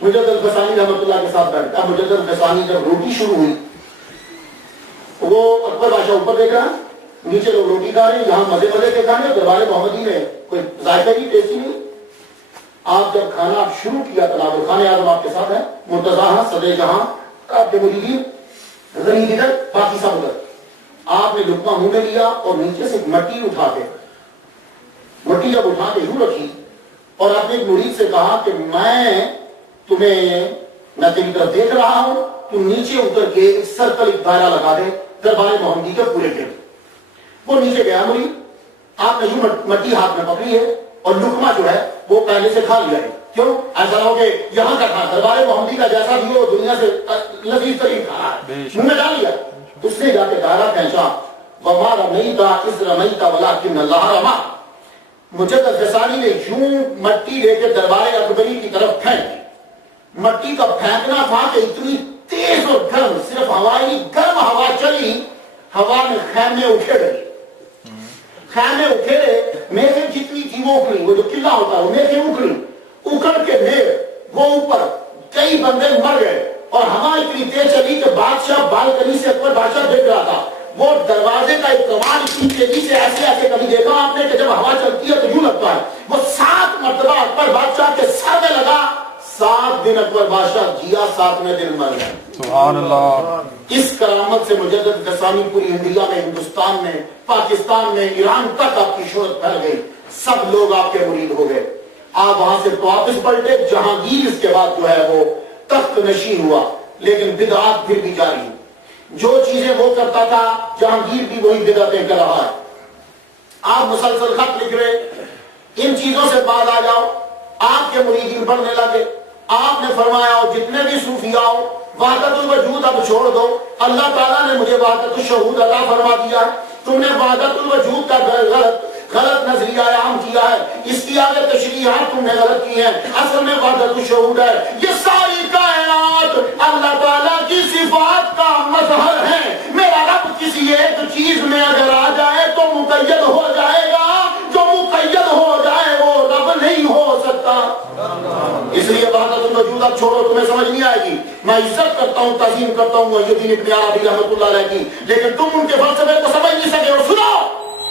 مجدد الفسانی رحمۃ اللہ کے ساتھ بیٹھا. مجدد الفسانی جب روٹی شروع ہوئی، وہ اکبر بادشاہ اوپر دیکھ رہا، نیچے لوگ روٹی کھا رہے ہیں، یہاں مزے مزے کے کھانے. دربار محمدی میں کوئی ذائقہ بھی ٹیسٹی نہیں. آپ جب کھانا شروع کیا تناول، خان اعظم آپ کے ساتھ ہے، مرتضیٰ ہاں، صدر جہاں، آپ کے مریدین، غنی ادھر، باقی سب ادھر. آپ نے لقمہ منہ میں لیا اور نیچے سے مٹی جب اٹھا کے یوں رکھی اور آپ نے ایک مرید سے کہا کہ میں تیری طرف دیکھ رہا ہوں، تو نیچے اتر کے ایک سرکل، ایک دائرہ لگا دے دربار محمدی کے پورے گرد. وہ نیچے گیا مرید، آپ نے یوں مٹی ہاتھ میں پکڑی ہے اور لقمہ جو ہے وہ پہلے سے کھا لیا ہے. کیوں ایسا ہو کہ یہاں کا کھا دربار محمدی کا جیسا بھی ہو دنیا سے لذیذ ترین کھانا ہے، منہ میں ڈال لیا. اس نے جا کے دائرہ کھینچا، وما رمیت اذ رمیت ولکن اللہ رمی. مجدد الفسانی نے یوں مٹی لے کے دربار اکبری کی طرف پھینکی. مٹی کا پھینکنا تھا کہ اتنی تیز اور گرم، صرف ہوائی گرم ہوا چلی، ہوا میں خیمے اکھیڑے. خیمے اکھیڑے، میخیں جتنی تھی وہ اکھڑی. وہ جو قلعہ ہوتا ہے وہ میخیں اکھڑی، اکھڑ کے وہ اوپر کئی بندے مر گئے اور ہوا اتنی تیز چلی کہ بادشاہ بالکنی سے اکبر بادشاہ دیکھ رہا تھا. وہ دروازے کا ایک کمان اتنی تیزی سے ایسے ایسے کبھی دیکھا آپ نے کہ جب ہوا چلتی ہے تو یوں لگتا ہے. وہ 7 مرتبہ اکبر بادشاہ کے سر میں لگا. 7 دن اکبر بادشاہ جیا، 7ویں دن مر گیا. سبحان اللہ. اس کرامت سے مجدد غسانی پوری انڈیا میں، ہندوستان میں، پاکستان میں، ایران تک آپ کی شہرت پھیل گئی. سب لوگ آپ کے مرید ہو گئے. آپ وہاں سے واپس پلٹے. جہانگیر اس کے بعد جو ہے وہ تخت نشین ہوا، لیکن بدعات پھر بھی جاری. جو چیزیں وہ کرتا تھا جہانگیر بھی وہی بدعتیں کر رہا ہے. آپ مسلسل خط لکھ رہے، ان چیزوں سے بعد آ جاؤ. آپ کے مریدین بڑھنے لگے. آپ نے فرمایا جتنے بھی صوفیاء ہو وحدت الوجود اب چھوڑ دو. اللہ تعالیٰ نے مجھے وحدت الشہود عطا فرما دیا ہے. تم نے وحدت الوجود کا غلط نظریہ عام کیا ہے. اس کی آگے تشریحات تم نے غلط کی ہیں. اصل میں وحدت الشہود ہے. یہ ساری کائنات اللہ تعالیٰ کی صفات کا مظہر ہے. میرا رب کسی ایک چیز میں اگر آ جائے تو مقید ہو جائے گا. جو مقید ہو جائے وہ رب نہیں ہو سکتا. اس لیے وحدت الوجود اب چھوڑو، تمہیں سمجھ نہیں آئے گی. میں عزت کرتا ہوں، تعظیم کرتا ہوں محی الدین ابن عربی رحمۃ اللہ علیہ کی، لیکن تم ان کے فلسفے کو سمجھ نہیں سکے. اور سنو،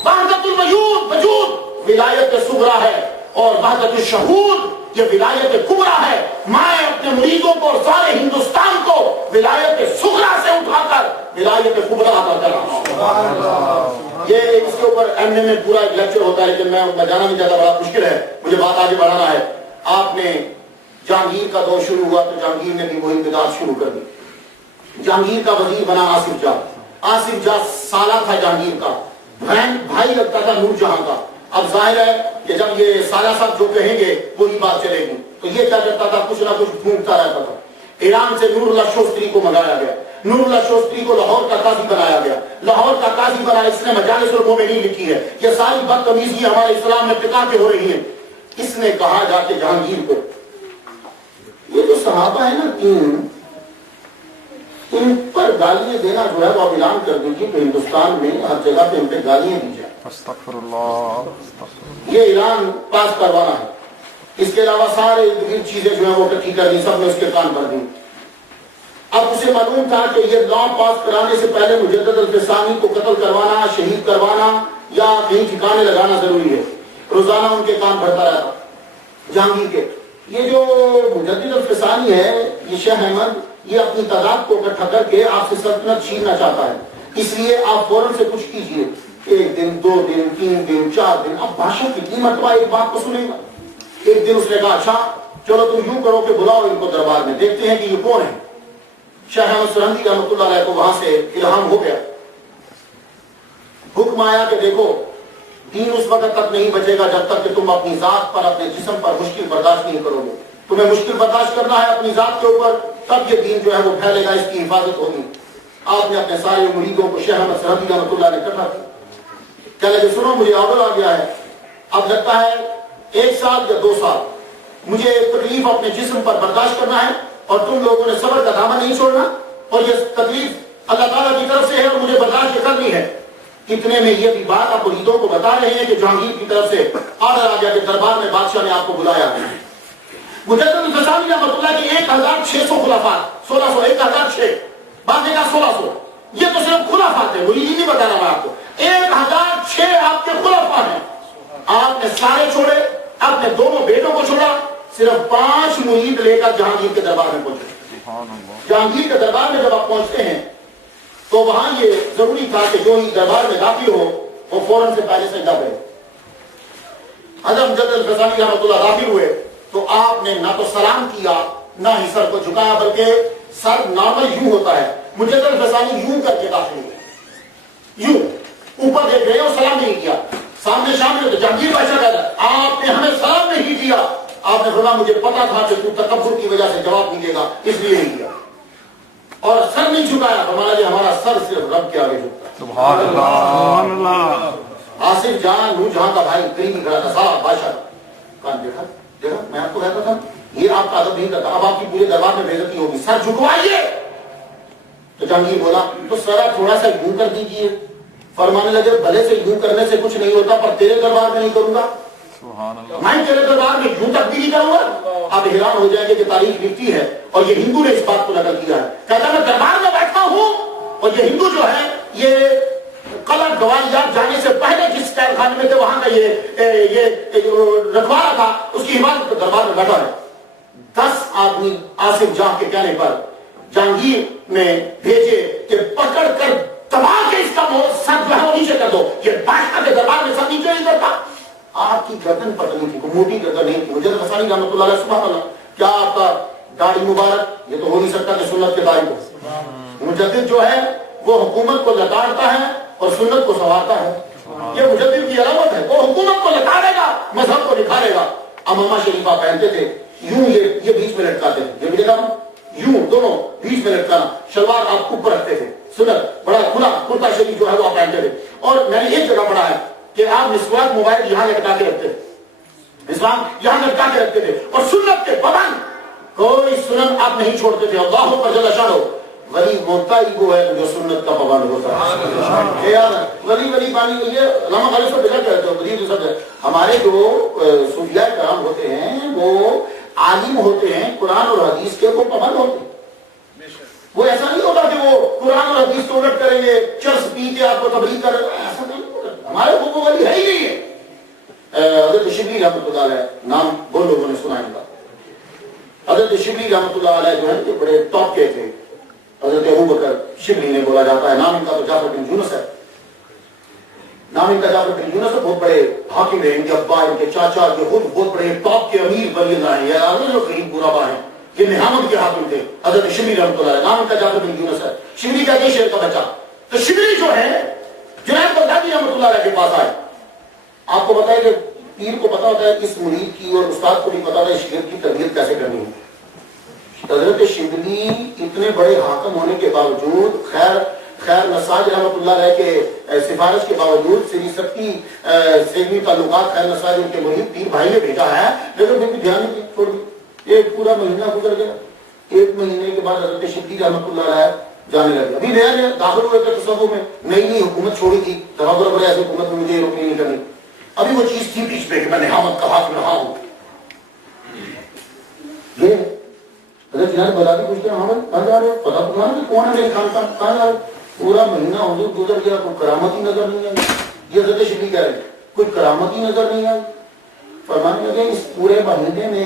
وحدت الوجود وجود ولایت صغرا ہے اور وحدت الشہود یہ ولایت کبرا ہے. میں اپنے مریدوں کو اور سارے ہندوستان کو ولایت صغرا سے اٹھا کر ولایت کبرا عطا کر رہا ہوں. یہ اس کے اوپر ایم اے میں پورا ایک لیکچر ہوتا ہے، لیکن میں جانا نہیں چاہتا، بڑا مشکل ہے، مجھے بات آگے بڑھانا ہے. آپ نے جہانگیر کا دور شروع ہوا تو جہانگیر نے بھی وہی بدعت شروع کر دی. جہانگیر کا وزیر بنا آصف جاہ. آصف جاہ سالہ تھا جہانگیر کا، بھائی لگتا تھا نور جہاں کا. اب ظاہر ہے کہ جب یہ سالہ صاحب جو کہیں گے وہی بات چلے گی. تو یہ کیا کرتا تھا، کچھ نہ کچھ ڈھونڈتا رہتا تھا. ایران سے نور اللہ شوستری کو منگایا گیا. نور اللہ شوستری کو لاہور کا قاضی بنایا گیا. لاہور کا قاضی بنا، اس نے مجالس المومنین لکھی ہے. یہ ساری بدتمیزی ہمارے اسلام میں ٹکا کے ہو رہی ہیں. اس نے کہا جا کے جہانگیر کو، یہ جو صحابہ ہیں نا ان پر گالیاں دینا جو ہے وہ اعلان کر دیجیے کہ ہندوستان میں ہر جگہ پہ ان پہ گالیاں دی جائیں. استغفر اللہ. یہ اعلان پاس کروانا ہے. اس کے علاوہ سارے چیزیں جو ہیں وہ اکٹھی کر دی، سب نے اس کے کان بھر دی. اب اسے معلوم تھا کہ یہ لا پاس کرانے سے پہلے مجدد الفسانی کو قتل کروانا، شہید کروانا یا کہیں ٹھکانے لگانا ضروری ہے. روزانہ ان کے کان بھرتا رہتا جہانگیر کے. یہ جو مجدد الفسانی ہے، یہ شاہ احمد، یہ اپنی تعداد کو اکٹھا کر کے آپ سے سلطنت چھیننا چاہتا ہے. اس لیے آپ فوراً سے کچھ کیجئے. 1 دن 2 دن 3 دن 4 دن. اب بادشاہ کتنی مرتبہ ایک بات کو سنے گا. ایک دن اس نے کہا اچھا چلو تم یوں کرو کہ بلاؤ ان کو دربار میں، دیکھتے ہیں کہ یہ کون ہے. شاہ احمد سرہندی رحمۃ اللہ علیہ کو وہاں سے الہام ہو گیا. حکم آیا کہ دیکھو دین اس وقت تک نہیں بچے گا جب تک کہ تم اپنی ذات پر، اپنے جسم پر مشکل برداشت نہیں کرو گے. تمہیں مشکل برداشت کرنا ہے اپنی ذات کے اوپر، تب یہ دین جو ہے وہ پھیلے گا، اس کی حفاظت ہوگی. آپ نے اپنے سارے مریدوں کو شاہ احمد سرہندی رحمۃ اللہ علیہ اکٹھا کیا. کہنے لگے سنو مجھے آرڈر آ گیا ہے، اب لگتا ہے 1 سال یا 2 سال مجھے تکلیف اپنے جسم پر برداشت کرنا ہے اور تم لوگوں نے صبر کا دامن نہیں چھوڑنا. اور یہ تکلیف اللہ تعالیٰ کی طرف سے ہے اور مجھے برداشت کرنی ہے. اتنے میں یہ بھی بات آپ مریدوں کو بتا رہے ہیں کہ جہانگیر کی طرف سے آرڈر آ گیا کہ دربار میں بادشاہ نے آپ کو بلایا ہے. مجدد الفسانی رحمۃ اللہ کی 1600 خلافات، 1600 1006 بعد میں 1600، یہ تو صرف خلافات ہیں، مریدی نہیں بتا رہا میں آپ کو. 1006 آپ کے خلافات ہیں. آپ نے سارے چھوڑے، اپنے دونوں بیٹوں کو چھوڑا، صرف 5 مرید لے کر جہانگیر کے دربار میں پہنچے. جہانگیر کے دربار میں جب آپ پہنچتے ہیں تو وہاں یہ ضروری تھا کہ جو ہی دربار میں داخل ہو وہ فوراً سے پہلے سجدہ کرے. حضرت مجدد الفسانی رحمۃ اللہ داخل ہوئے تو آپ نے نہ تو سلام کیا نہ ہی سر کو جھکایا، بلکہ سر نارمل یوں ہوتا ہے. مجدد الفسانی یوں کر کے داخل ہوئے، یوں اوپر دیکھ رہے اور سلام نہیں کیا. سامنے شامل ہوتے جہانگیر بادشاہ کہتا ہے آپ نے ہمیں سلام نہیں کیا. آپ نے فرمایا مجھے پتا تھا کہ تو تکبر کی وجہ سے جواب نہیں دے گا، اس لیے نہیں کیا. اور سر نہیں جھکایا، فرمایا جی ہمارا سر صرف رب کے آگے جھکتا ہے. سبحان اللہ. آصف جہاں نور جہاں کا بھائی قریبی کھڑا تھا، صاحب بادشاہ کہا دیکھا دیکھا میں آپ کو کہتا تھا یہ آپ کا ادب نہیں کرتا، اب آپ کی پورے دربار میں بے عزتی ہوگی، سر جھکوائیے. تو جہانگیر بولا تو سر تھوڑا سا یوں کر دیجیے. فرمانے لگے بھلے سے یوں کرنے سے کچھ نہیں ہوتا، پر تیرے دربار میں نہیں کروں گا. میں تیرے دربار میں یوں تبدیلی کروں گا. آپ حیران ہو جائیں گے کہ تاریخ لکھتی ہے اور یہ ہندو نے اس بات کو نقل کیا ہے. کہتا میں دربار میں بیٹھا ہوں اور یہ ہندو جو ہے یہ قلعہ گوالیار جانے سے پہلے جس خانے میں تھے وہاں کا یہ رکھوالا تھا اس کی حفاظت دربار میں بیٹھا ہے. 10 آدمی آصف جاں کے کہنے پر جہانگیر نے بھیجے کہ پکڑ کر دبا کے اس کا سر جو ہے وہ نیچے کر دو. یہ بادشاہ کے دربار میں سر نیچے نہیں کرتا. آپ کی گردن پتلی تھی, موٹی گردن نہیں تھی. مجھد غسانی رحمۃ اللہ علیہ سبحان اللہ, کیا آپ کا داڑھی مبارک, یہ تو ہو نہیں سکتا کہ سنت کے داڑھی کو. مجدد جو ہے وہ حکومت کو لتاڑتا ہے اور سنت کو سنوارتا ہے. یہ مجدد کی علامت ہے. وہ حکومت کو لتاڑے گا, مذہب کو نکھارے گا. امامہ شریفہ پہنتے تھے یوں, یہ بیچ میں لٹکاتے تھے, یہ بھی دیکھا یوں دونوں بیچ میں لٹکانا. شلوار آپ اوپر رکھتے تھے, سنت بڑا کھلا کرتا شریف جو ہے وہ آپ پہنتے تھے. اور میں نے ایک جگہ پڑھا ہے کہ آپ مسواک موبائل یہاں لٹکا کے رکھتے تھے, مسواک یہاں لٹکا کے رکھتے تھے. اور سنت کے پابند, کوئی سنت آپ نہیں چھوڑتے تھے. اللہ پر جل شانہ ولی ہوتا ہی وہ ہے جو سنت کا پابند ہوتا ہے. ولی پانی یہ علامہ غالب صاحب بلا کہتے ہیں, ہمارے جو صوفیاء کرام ہوتے ہیں وہ عالم ہوتے ہیں, قرآن اور حدیث کے وہ پابند ہوتے ہیں. وہ ایسا نہیں ہوتا کہ وہ قرآن اور حدیث کو الٹ کریں گے, چرس پی کے آپ کو تبلیغ کریں گے, ایسا نہیں ہوتا. ہمارے وہ ولی ہے ہی نہیں ہے. حضرت شبلی رحمۃ اللہ علیہ, نام بہت لوگوں نے سنا ہے. حضرت شبلی رحمۃ اللہ علیہ جو ہے یہ بڑے ٹاپ کے تھے. حضرت ابوبکر شبلی نے بولا جاتا ہے. نام ان کا تو جعفر بن یونس ہے. نام ان کا جعفر بن یونس ہے. بہت بڑے حاکم ہیں. ان کے ابا, ان کے چاچا جو خود بہت بڑے ٹاپ کے امیر ولی اللہ ہیں. یہ جو قریب برابا ہیں, یہ نہامت کے حاکم تھے. حضرت شبلی رحمۃ اللہ علیہ, نام ان کا جعفر بن یونس ہے. شبلی کہتے ہیں شیر کا بچہ. تو شبلی جو ہے جنید بغدادی رحمۃ اللہ علیہ کے پاس آئے. آپ کو بتائے کہ پیر کو پتا ہوتا ہے اس مرید کی, اور استاد کو نہیں پتا ہوتا ہے شیخ کی تربیت کیسے کرنی ہے. حضرت شبلی اتنے بڑے حاکم ہونے کے باوجود, خیر نساج رحمۃ اللہ علیہ کے سفارش کے باوجود, سری سکتی سیگنی تعلقات خیر نساج ان کے مرید پیر بھائی نے بھیجا ہے, لیکن پھر بھی دھیان نہیں چھوڑ دی. ایک پورا مہینہ گزر گیا. 1 مہینے کے بعد حضرت شبلی رحمۃ اللہ علیہ جانے لگے. ابھی نیا داخل ہوئے تھے تصوف میں, نئی حکومت چھوڑی تھی. دبا بڑے ایسی حکومت میں مجھے یہ روکنی نہیں کرنی. ابھی وہ چیز تھی بیچ میں کہ میں نہامت کا حاکم رہا ہوں. یہ حضرت جنید بغدادی پوچھتے ہیں, ہاں کہاں جا رہے ہو, پتا تو کہ کون ہے میرے خاندان, کہاں جا رہے ہو. پورا مہینہ حضور گزر گیا, کوئی کرامت ہی نظر نہیں آئی. یہ حضرت شبلی کہہ رہے ہیں کوئی کرامت ہی نظر نہیں آئی. فرمانے لگے اس پورے مہینے میں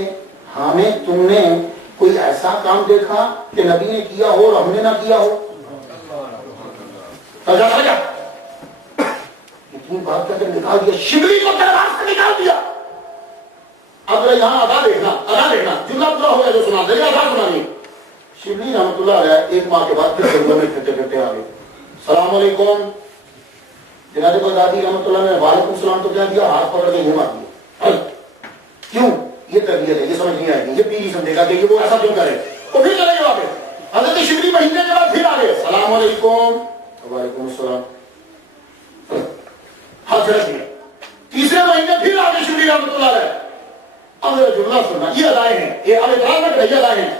ہمیں تم نے کوئی ایسا کام دیکھا کہ نبی نے کیا ہو اور ہم نے نہ کیا ہو. اتنی بات کر کے نکال دیا, شبلی کو دربار سے نکال دیا. اب یہاں ادا دیکھنا جملہ پورا ہو گیا جو سنا دے گا, ادا سنانی. شبلی رحمۃ اللہ علیہ 1 ماہ کے بعد پھر جنگل میں پھرتے پھرتے آ گئے. السلام علیکم. جنید بغدادی رحمۃ اللہ نے وعلیکم السلام تو کیا دیا, ہاتھ پکڑ کے منہ مار دیا. کیوں؟ یہ تربیت ہے, یہ سمجھ نہیں آئے گی. یہ پیر ہی سمجھے گا کہ یہ وہ ایسا کیوں کرے. وہ پھر چلے گئے واپس. حضرت شبلی مہینے کے بعد پھر آ گئے. السلام علیکم. وعلیکم السلام. ہاتھ رکھ دیا. 3 مہینے پھر آ گئے شبلی رحمۃ اللہ علیہ. اب جملہ سننا, یہ ادائیں ہیں, یہ اب اعتراض نہ کریں, یہ ادائیں ہیں.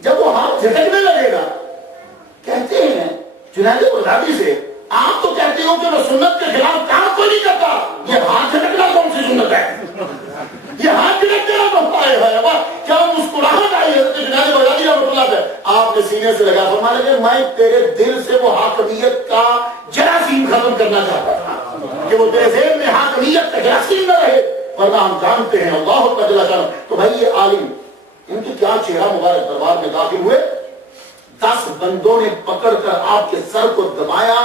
جب وہ ہاتھ جھٹکنے لگے گا, کہتے ہیں جنید بغدادی سے, آپ تو کہتے ہو کہ میں سنت کے خلاف کام کوئی نہیں کرتا, یہ ہاتھ جھٹکنا کون سی سنت ہے؟ یہ ہاتھ جھٹکنا تو ہے. کیا مسکراہٹ آئی حضرت جنید بغدادی رحمۃ اللہ پہ, آپ نے سینے سے لگا. فرمانے لگے میں تیرے دل سے وہ حاکمیت کا جراثیم ختم کرنا چاہتا تھا کہ وہ تیرے ذہن میں حاکمیت کا جراثیم نہ رہے, ورنہ ہم جانتے ہیں اللہ کا جل شانہ. تو بھائی یہ عالم, ان کی کیا چہرہ مبارک دربار میں داخل ہوئے. 10 بندوں نے پکڑ کر آپ کے سر کو دبایا.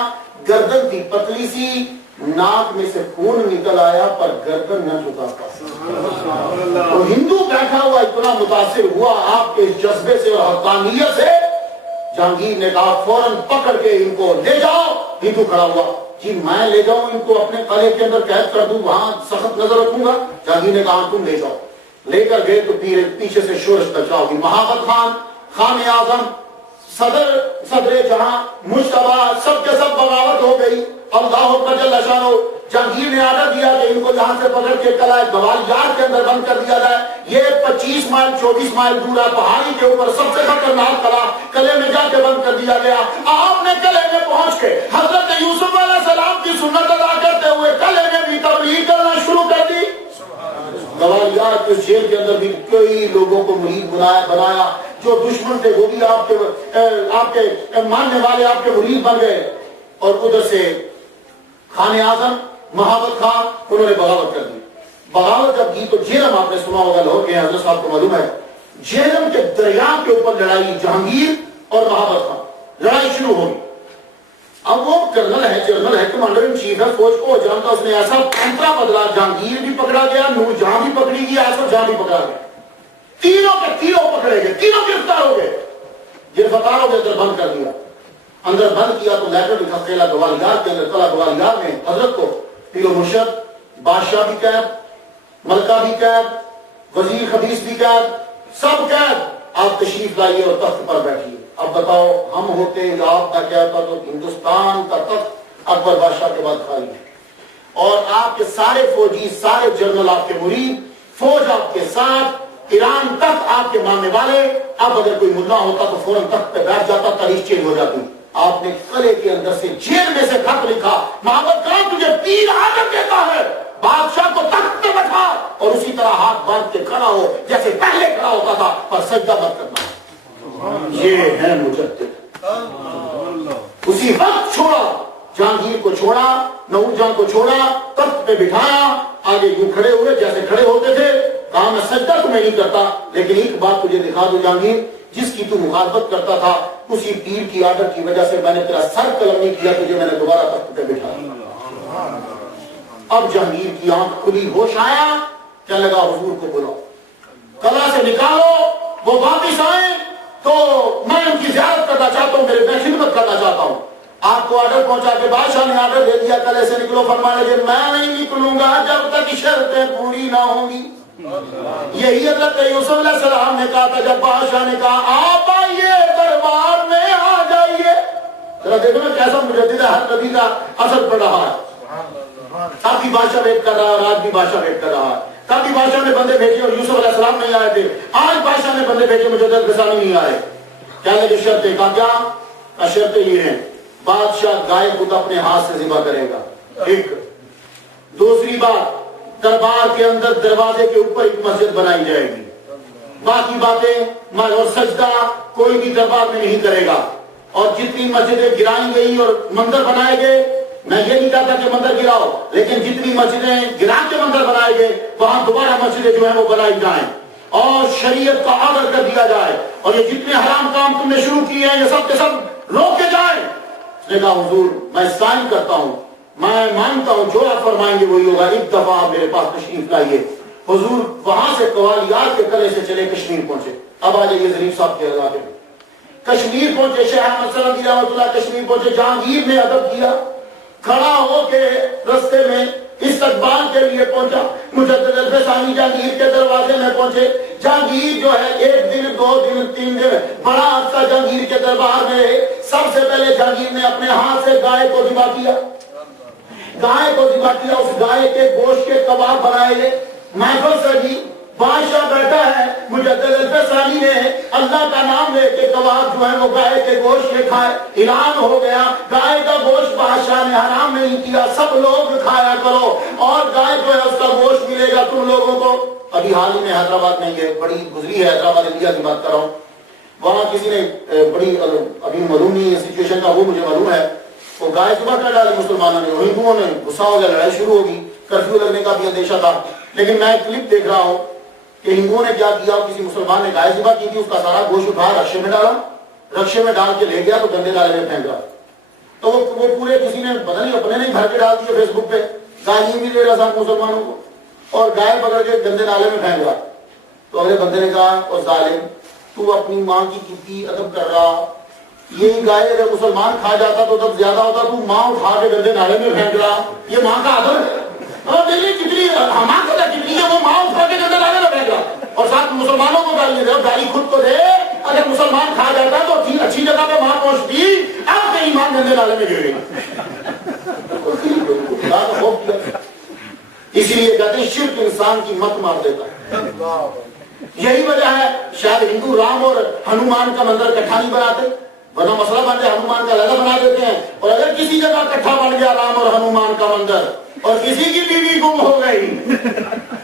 گردن کی پتلی سی, ناک میں سے خون نکل آیا پر گردن نہ جھکا پا. تو ہندو بیٹھا ہوا اتنا متاثر ہوا آپ کے جذبے سے اور حقانیت سے, جہانگیر نے کہا فوراً پکڑ کے ان کو لے جاؤ. ہندو کھڑا ہوا, جی میں لے جاؤں ان کو اپنے قلعے کے اندر قید کر دوں, وہاں سخت نظر رکھوں گا. جہانگیر نے کہا تم لے جاؤ. لے کر گئے تو پیچھے سے شورش بچا ہوگی. محمد خان, خان اعظم, صدر جہاں, مشتبہ, سب کے سب بغاوت ہو گئی. اللہ جل شانہ. جہانگیر نے آرڈر دیا کہ ان کو یہاں سے پکڑ کے قلعہ گوالیار کے اندر بند کر دیا جائے. یہ 25 مائل 24 مائل دور ہے, پہاڑی کے اوپر سب سے خطرناک قلعہ, قلعے میں جا کے بند کر دیا گیا. آپ نے قلعے میں پہنچ کے حضرت یوسف علیہ السلام کی سنت ادا کرتے ہوئے قلعے میں بھی تبلیغ کرنا شروع کر دی. اللہ کے جیل کے اندر بھی کئی لوگوں کو مرید بنایا، جو دشمن تھے وہ بھی آپ کے ماننے والے آپ کے مرید بن گئے. اور ادھر سے خان اعظم محمد خان انہوں نے بغاوت کر دی. بغاوت جب کی تو جہلم آپ نے سنا ہوگا، لاہور کے حضرت صاحب کو معلوم ہے، جہلم کے دریا کے اوپر لڑائی جہانگیر اور محمد خان، لڑائی شروع ہوگی. اب وہ کرنل ہے، جنرل ہے، کمانڈر ان چیف ہے فوج کو جانتا، اس نے ایسا پینترا بدلا، جہانگیر بھی پکڑا گیا، نور جہاں بھی پکڑی گئی، آصف جہاں بھی پکڑا گیا، تینوں کے تینوں پکڑے گئے، تینوں گرفتار ہو گئے. گرفتار ہو گئے، اندر بند کر دیا. اندر بند کیا تو لیٹر لکھا قلعہ گوالیار کے اندر، قلعہ گوالیار میں حضرت کو پیر و مرشد، بادشاہ بھی قید، ملکہ بھی قید، وزیر خبیث بھی قید، سب قید. آپ تشریف لائیے اور تخت پر بیٹھیے. اب بتاؤ ہم ہوتے آپ کا کیا ہوتا تو ہندوستان کا تخت اکبر بادشاہ کے بعد خالی ہے. اور آپ کے سارے فوجی، سارے جنرل آپ کے مرید، فوج آپ کے ساتھ، ایران تک آپ کے ماننے والے. اب اگر کوئی ملا ہوتا تو فوراً تخت پہ بیٹھ جاتا، تاریخ چینج ہو جاتی. آپ نے قلعے کے اندر سے، جیل میں سے خط لکھا، محمد خان تجھے پیر آدم دیتا ہے، بادشاہ کو تخت پہ بیٹھا اور اسی طرح ہاتھ باندھ کے کھڑا ہو جیسے پہلے کھڑا ہوتا تھا، پر سجدہ مت کرنا. یہ ہے مجدد. اسی وقت چھوڑا، جہانگیر کو چھوڑا، نور جہاں کو چھوڑا، تخت پہ بٹھایا، آگے یوں کھڑے ہوئے جیسے کھڑے ہوتے تھے. کہا میں سجدہ تمہیں نہیں کرتا، لیکن ایک بات تجھے دکھا دو جہانگیر، جس کی تو مخالفت کرتا تھا اسی پیر کی آرڈر کی وجہ سے میں نے تیرا سر قلم نہیں کیا، تجھے میں نے دوبارہ تخت پہ بٹھایا. اب جہانگیر کی آنکھ کھلی، ہوش آیا، کہنے لگا حضور کو بلاؤ، قلعہ سے نکالو، وہ واپس آئیں تو میں ان کی زیارت کرنا چاہتا ہوں، میں خدمت کرنا چاہتا ہوں. آپ کو آرڈر پہنچا کے بادشاہ نے آرڈر دے دیا قلعے سے نکلو. فرمانے لگے میں نہیں نکلوں گا جب تک شرطیں پوری نہ ہوں گی. یہی حضرت یوسف علیہ السلام نے کہا تھا جب بادشاہ نے کہا آپ آئیے دربار میں آ جائیے. ذرا دیکھو نا کیسا مجدد ہے، ہر نبی کا اثر پڑ رہا ہے. تب بھی بادشاہ ویٹ کر رہا ہے، آج بھی بادشاہ ویٹ کر رہا ہے. تب بھی بادشاہ نے بندے بھیجے اور یوسف علیہ السلام نہیں آئے تھے. آج بادشاہ نے بندے بھیجے، مجدد غزالی نہیں آئے. کہنے کی شرطیں، کہا کیا؟ شرطیں یہ ہیں، بادشاہ گائے خود اپنے ہاتھ سے ذبح کرے گا، ایک. دوسری بات، دربار کے اندر دروازے کے اوپر ایک مسجد بنائی جائے گی. باقی باتیں اور سجدہ کوئی بھی دربار میں نہیں کرے گا. اور جتنی مسجدیں گرائی گئی اور مندر بنائے گئے، میں یہ نہیں کہتا کہ مندر گراؤ، لیکن جتنی مسجدیں گرا کے مندر بنائے گئے وہاں دوبارہ مسجدیں جو ہیں وہ بنائی جائیں اور شریعت کا آرڈر کر دیا جائے. اور یہ جتنے حرام کام تم نے شروع کیے ہیں یہ سب کے سب روکے جائیں. اس نے کہا حضور میں سائن کرتا ہوں، میں مانتا ہوں جو آپ فرمائیں گے وہی ہوگا. ایک دفعہ آپ میرے پاس تشریف لائیے. حضور وہاں سے قوالیات کے قلعے سے چلے کشمیر پہنچے. اب آ جائیے ظریف صاحب کے علاقے میں. کشمیر پہنچے، شیخ احمد سلمی رحمۃ اللہ کشمیر پہنچے. جہانگیر نے ادب کیا، کھڑا ہو کے رستے میں استقبال کے لیے پہنچا. مجدد الفسانی جہانگیر کے دروازے میں پہنچے. جہانگیر جو ہے ایک دن، دو دن، تین دن، بڑا عرصہ جہانگیر کے دربار میں رہے. سب سے پہلے جہانگیر نے اپنے ہاتھ سے گائے کو ذبح کیا. گائے کو ذبح کیا، اس گائے کے گوشت کے کباب بنائے گئے. محفل سجی، بادشاہ بیٹھا ہے. مجدد الفسانی نے اللہ کا نام لے کے کباب جو ہے وہ گائے کے گوشت کے کھائے. اعلان ہو گیا گائے کا گوشت بادشاہ نے حرام نہیں کیا، سب لوگ کھایا کرو اور گائے جو ہے اس کا گوشت ملے گا تم لوگوں کو. ابھی حال ہی میں حیدرآباد میں یہ بڑی گزری ہے، حیدرآباد انڈیا کی بات کر رہا ہوں. وہاں کسی نے بڑی، ابھی معلوم نہیں ہے سچویشن کا، وہ مجھے معلوم ہے، وہ گائے ذبح کر ڈالی مسلمانوں نے. ہندوؤں نے غصہ ہو گیا، لڑائی شروع ہوگی، کرفیو لگنے کا بھی اندیشہ تھا. لیکن میں کلپ دیکھ رہا ہوں کہ ہندوؤں نے کیا کیا، کسی مسلمان نے گائے ذبح کی تھی، اس کا سارا گوشت اٹھا رکشے میں ڈالا، رکشے میں ڈال کے لے گیا تو گندے نالے میں پھینک رہا. تو وہ پورے کسی نے پتہ نہیں اپنے نہیں بھر کے ڈال دیے فیس بک پہ، گائے بھی دے رہا تھا مسلمانوں کو اور گائے پکڑ کے گندے نالے میں پھینک رہا. تو اگلے بندے نے کہا اور ظالم تو اپنی ماں کی کتنی ادب کر رہا، یہ گائے اگر مسلمان کھا جاتا تو تب زیادہ ہوتا، تو ماں اٹھا کے گندے نالے میں پھینک رہا، یہ ماں کا ادب ہے. اور دلی کتنی حماقت کتنی ہے، وہ ماں اٹھا کے گندے نالے میں پھینک رہا اور ساتھ مسلمانوں کو گالی دے. گالی خود کو دے، اگر مسلمان کھا جاتا تو اچھی جگہ پہ ماں پہنچتی، اب کہیں ماں گندے نالے میں گر گئی. اسی لیے کہتے ہیں شرک انسان کی مت مار دیتا ہے. یہی وجہ ہے شاید ہندو رام اور ہنومان کا منظر کٹھا نہیں بناتے، ورنہ مسئلہ بن جائے ہنومان کا لگا بنا دیتے ہیں. اور اگر کسی جگہ کٹھا بن گیا رام اور ہنومان کا منظر اور کسی کی بیوی گم ہو گئی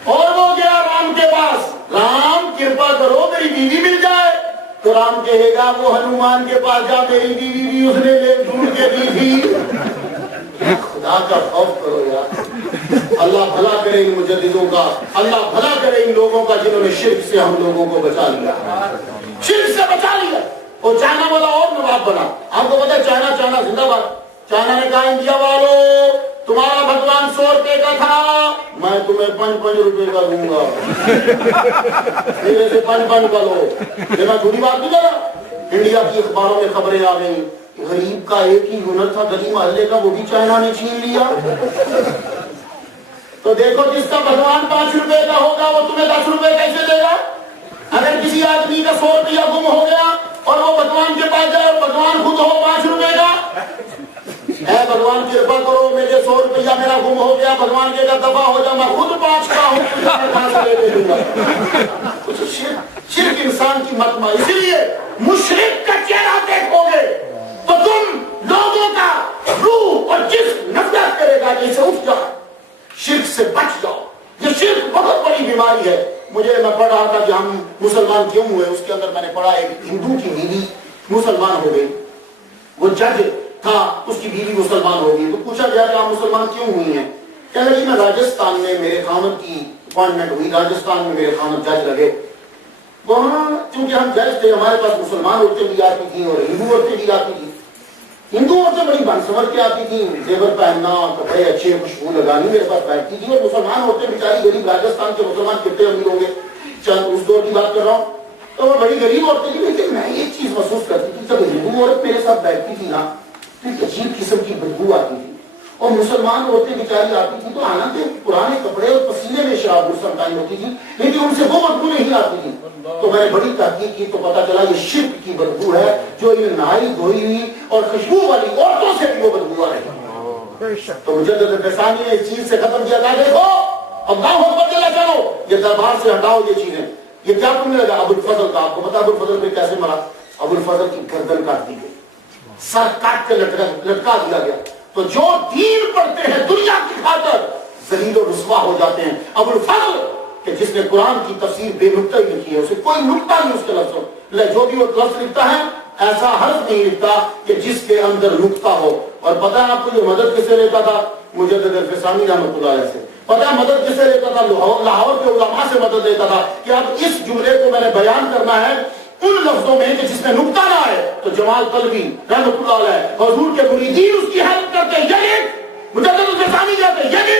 اور وہ گیا رام کے پاس، رام کرپا کرو میری بیوی مل جائے، تو رام کہے گا وہ ہنومان کے پاس جا، میری بیوی بھی اس نے لے ڈھونڈ کے دی تھی۔ خدا کا خوف کرو یار، اللہ بھلا کرے ان مجددوں کا، اللہ بھلا کرے ان لوگوں کا جنہوں نے شرک سے ہم لوگوں کو بچا لیا، شرک سے بچا لیا۔ اور چائنا والا اور نواب بنا، آپ کو پتا ہے چائنا زندہ باد، چائنا نے کہا انڈیا والوں تمہارا بھگوان 100 روپے کا تھا، میں تمہیں 5 روپے کا دوں گا، میرے سے 5 کا لو۔ لیکن جھوٹی بات نہیں کر رہا، انڈیا کی اخباروں میں خبریں آ گئی، غریب کا ایک ہی ہنر تھا گلی محلے کا، وہ بھی چائنا نے چھین لیا۔ تو دیکھو جس کا بھگوان 5 روپے کا ہوگا وہ تمہیں 10 روپے کیسے دے گا؟ اگر کسی آدمی کا 100 روپیہ گم ہو گیا اور وہ بھگوان کے پاس جائے اور بھگوان خود ہو 5 روپے کا، اے بھگوان کرپا کرو میرے 100 روپیہ میرا گم ہو گیا، بھگوان کے دفع ہو جا، میں خود 5 کا ہوں، تجھے کہاں سے لے کے دوں گا؟ شرک انسان کی مت ماری، اسی لیے مشرک کا چہرہ دیکھو گے تو تم لوگوں کا روح اور جسم نفرت کرے گا کہ اسے اٹھ جاؤ، شرک سے بچ جاؤ۔ یہ شرک بہت بڑی بیماری ہے۔ میں پڑھ رہا تھا کہ ہم مسلمان کیوں ہوئے، اس کے اندر میں نے پڑھا ایک ہندو کی بیوی مسلمان ہو گئی، وہ جج تھا، اس کی بیوی مسلمان ہو گئی، تو پوچھا گیا کہ آپ مسلمان کیوں ہوئی ہیں؟ کہنے لگی میں راجستھان میں میرے خامد کی اپوائنٹمنٹ ہوئی، راجستھان میں میرے خامد جج لگے، وہاں چونکہ ہم جج تھے ہمارے پاس مسلمان عورتیں بھی آتی تھیں اور ہندو عورتیں بھی آتی تھیں۔ ہندو عورتیں بڑی بن سنور کے آتی تھیں، زیور پہننا، کپڑے اچھے، خوشبو لگانی میرے پاس بیٹھتی تھی، اور مسلمان عورتیں بیچاری غریب، راجستھان کے مسلمان کتنے امیر ہوں گے، چند اس دور کی بات کر رہا ہوں، تو وہ بڑی غریب عورتیں تھیں، لیکن میں ایک چیز محسوس کرتی تھی، جب ہندو عورت میرے ساتھ بیٹھتی تھی نا تو ایک عجیب قسم کی بدبو آتی تھی، اور مسلمان عورتیں بیچاری آتی تھی تو حالانکہ پرانے کپڑے اور پسینے میں شراب سمٹائی ہوتی تھی، لیکن ان سے وہ بدبو نہیں آتی تھی۔ تو میں نے بڑی تحقیق کی تو پتا چلا یہ شرک کی بدبو ہے، جو یہ نہائی دھوئی ہوئی اور خوشبو والی عورتوں سے بھی وہ بدبو آ رہی ہے۔ تو مجدد فسانی نے اس چیز سے ختم کیا تھا، دیکھو اللہ اکبر چلا چلو، یہ دربار سے ہٹاؤ یہ چیزیں، یہ کیا تم نے لگا؟ ابو الفضل کا، آپ کو پتا ابو الفضل پہ کیسے مرا؟ ابو الفضل کی گردن کاٹ دی گئی، سر کاٹ کے لٹکا دیا گیا۔ تو جو دین پڑھتے ہیں دنیا کی خاطر ذلیل و رسوا ہو جاتے ہیں۔ ابو الفضل کہ جس نے قرآن کی تفسیر بے نقطہ ہی لکھی ہے، اسے کوئی نقطہ نہیں اس کے لفظوں، جو بھی وہ لفظ لکھتا ہے ایسا حرف نہیں لکھتا کہ جس کے اندر نقطہ ہو۔ اور پتہ ہے آپ کو یہ مدد کس سے لیتا تھا؟ مجدد الفسانی رحمۃ اللہ علیہ سے۔ پتہ ہے مدد کس سے لیتا تھا؟ لاہور کے علماء سے مدد لیتا تھا کہ اب اس جملے کو میں نے بیان کرنا ہے ان لفظوں میں کہ جس میں نقطہ نہ آئے۔ تو جمال طلبی رحمۃ اللہ علیہ حضور کے مریدین اس کی ہیلپ کرتے، مجدد الفسانی کہتے،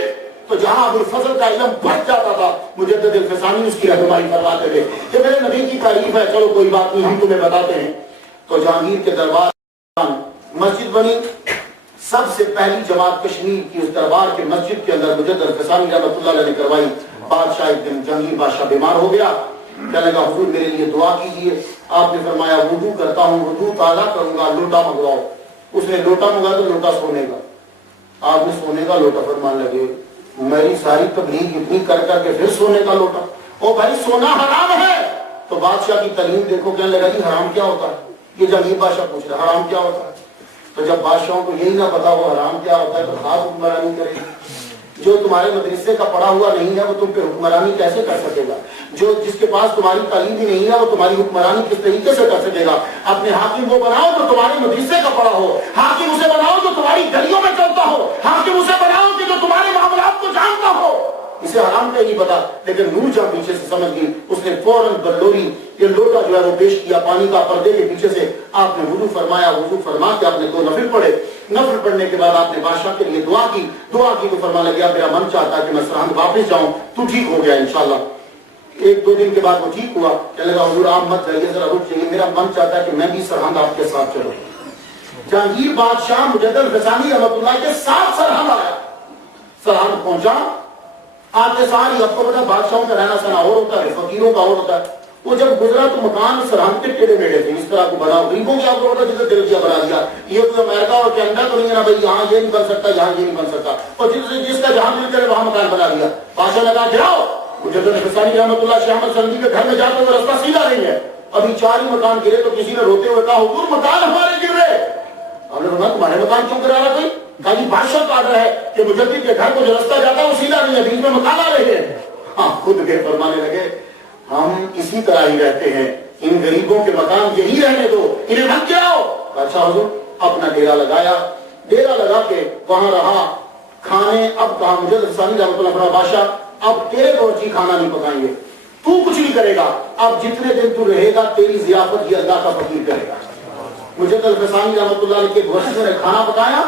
تو جہاں ابو الفضل کا علم بڑھ جاتا تھا مجدد الفسانی اس کی رہنمائی فرماتے تھے کہ میرے نبی کی تعریف ہے، چلو کوئی بات نہیں ہم تمہیں بتاتے ہیں۔ تو جہانگیر کے دربار مسجد بنی، سب سے پہلی جماعت کشمیر کی اس دربار کے مسجد کے اندر مجدد الفسانی رحمۃ اللہ علیہ نے کروائی۔ بادشاہ ایک دن جہانگیر بادشاہ بیمار ہو گیا، کہنے لگا حضور میرے لیے دعا کیجیے۔ آپ نے فرمایا وضو کرتا ہوں، وضو تازہ کروں گا، لوٹا منگواؤ۔ اس نے لوٹا منگایا تو لوٹا سونے کا، آپ نے سونے کا لوٹا، فرمان لگے میری ساری تبلیغ اتنی کر کر کے پھر سونے کا لوٹا؟ او بھائی سونا حرام ہے۔ تو بادشاہ کی تعلیم دیکھو، کہنے لگا جی حرام کیا ہوتا ہے؟ یہ جہانگیر بادشاہ پوچھ رہا حرام کیا ہوتا ہے؟ تو جب بادشاہوں کو یہی نہ پتا وہ حرام کیا ہوتا ہے تو خاص حکمرانی کرے گی۔ جو تمہارے مدرسے کا پڑھا ہوا نہیں ہے وہ تم پہ حکمرانی کیسے کر سکے گا؟ جو جس کے پاس تمہاری تعلیم بھی نہیں ہے وہ تمہاری حکمرانی کس طریقے سے کر سکے گا؟ اپنے حاکم وہ بناؤ جو تمہارے مدرسے کا پڑھا ہو، حاکم اسے بناؤ جو تمہاری گلیوں میں چلتا ہو، حاکم اسے بناؤ کہ جو تمہارے معاملات کو جانتا ہو۔ اسے حرام کا نہیں پتا، لیکن نور جہاں پیچھے سے سمجھ گئی، اس نے فوراً بلوری یہ لوٹا جو ہے وہ پیش کیا پانی کا، پردے کے پیچھے سے آپ نے وضو فرمایا، وضو فرما کے آپ نے 2 نفل پڑھے، نفل پڑھنے کے بعد آپ نے بادشاہ کے لیے دعا کی تو فرمانے لگا میرا من چاہتا ہے کہ میں سرہند واپس جاؤں، تو ٹھیک ہو گیا انشاءاللہ۔ 1-2 دن کے بعد وہ ٹھیک ہوا، کہنے لگا حضور آپ مت جائیے، ذرا رک جائیے، میرا من چاہتا ہے کہ میں بھی سرہند آپ کے ساتھ چلوں۔ جہانگیر بادشاہ مجدد الفسانی رحمۃ اللہ کے ساتھ سرہند آیا، سرہند پہنچا، آتے ساری آپ کو پتا بادشاہوں کا رہنا سہنا اور ہوتا ہے، فقیروں کا اور ہوتا ہے۔ وہ جب گزرا تو مکان سرہند کے ٹیڑے میڑے تھے، اس طرح کو بنا، غریبوں کی آپ کو پتا جسے دل کیا بنا دیا، یہ کوئی امریکہ اور کینیڈا تو نہیں ہے نا بھائی یہاں یہ نہیں بن سکتا، یہاں یہ نہیں بن سکتا، اور جس کا جہاں دل کرے وہاں مکان بنا دیا۔ بادشاہ نے کہا جاؤ، مجدد الفسانی رحمۃ اللہ شیخ احمد سندھی کے گھر میں جاتے ہوئے راستہ سیدھا نہیں ہے، ابھی 4 ہی مکان گرے تو کسی نے روتے ہوئے کہا حضور مکان ہمارے گر رہے۔ ہم نے کہا تمہارے مکان کیوں گرا رہا کوئی؟ کہا جی بادشاہ کا آرڈر ہے کہ مجدد کے گھر کو جو راستہ جاتا ہے وہ سیدھا نہیں ہے، بیچ میں مکان آ رہے ہیں۔ خود کے فرمانے لگے ہم اسی طرح ہی رہتے ہیں، ان غریبوں کے مکان یہی رہنے دو، انہیں مت گراؤ۔ اچھا حضور، اپنا ڈیرا لگایا، ڈیرا لگا کے وہاں رہا، کھانے اب کہا مجدد ثانی رحمۃ اللہ فرمایا بادشاہ اب تیرے باورچی کھانا نہیں پکائیں گے، تو کچھ نہیں کرے گا، اب جتنے دن تو رہے گا تیری ضیافت یہ اللہ کا فقیر کرے گا۔ مجدد ثانی رحمۃ اللہ علیہ کے باورچیوں نے کھانا پکایا،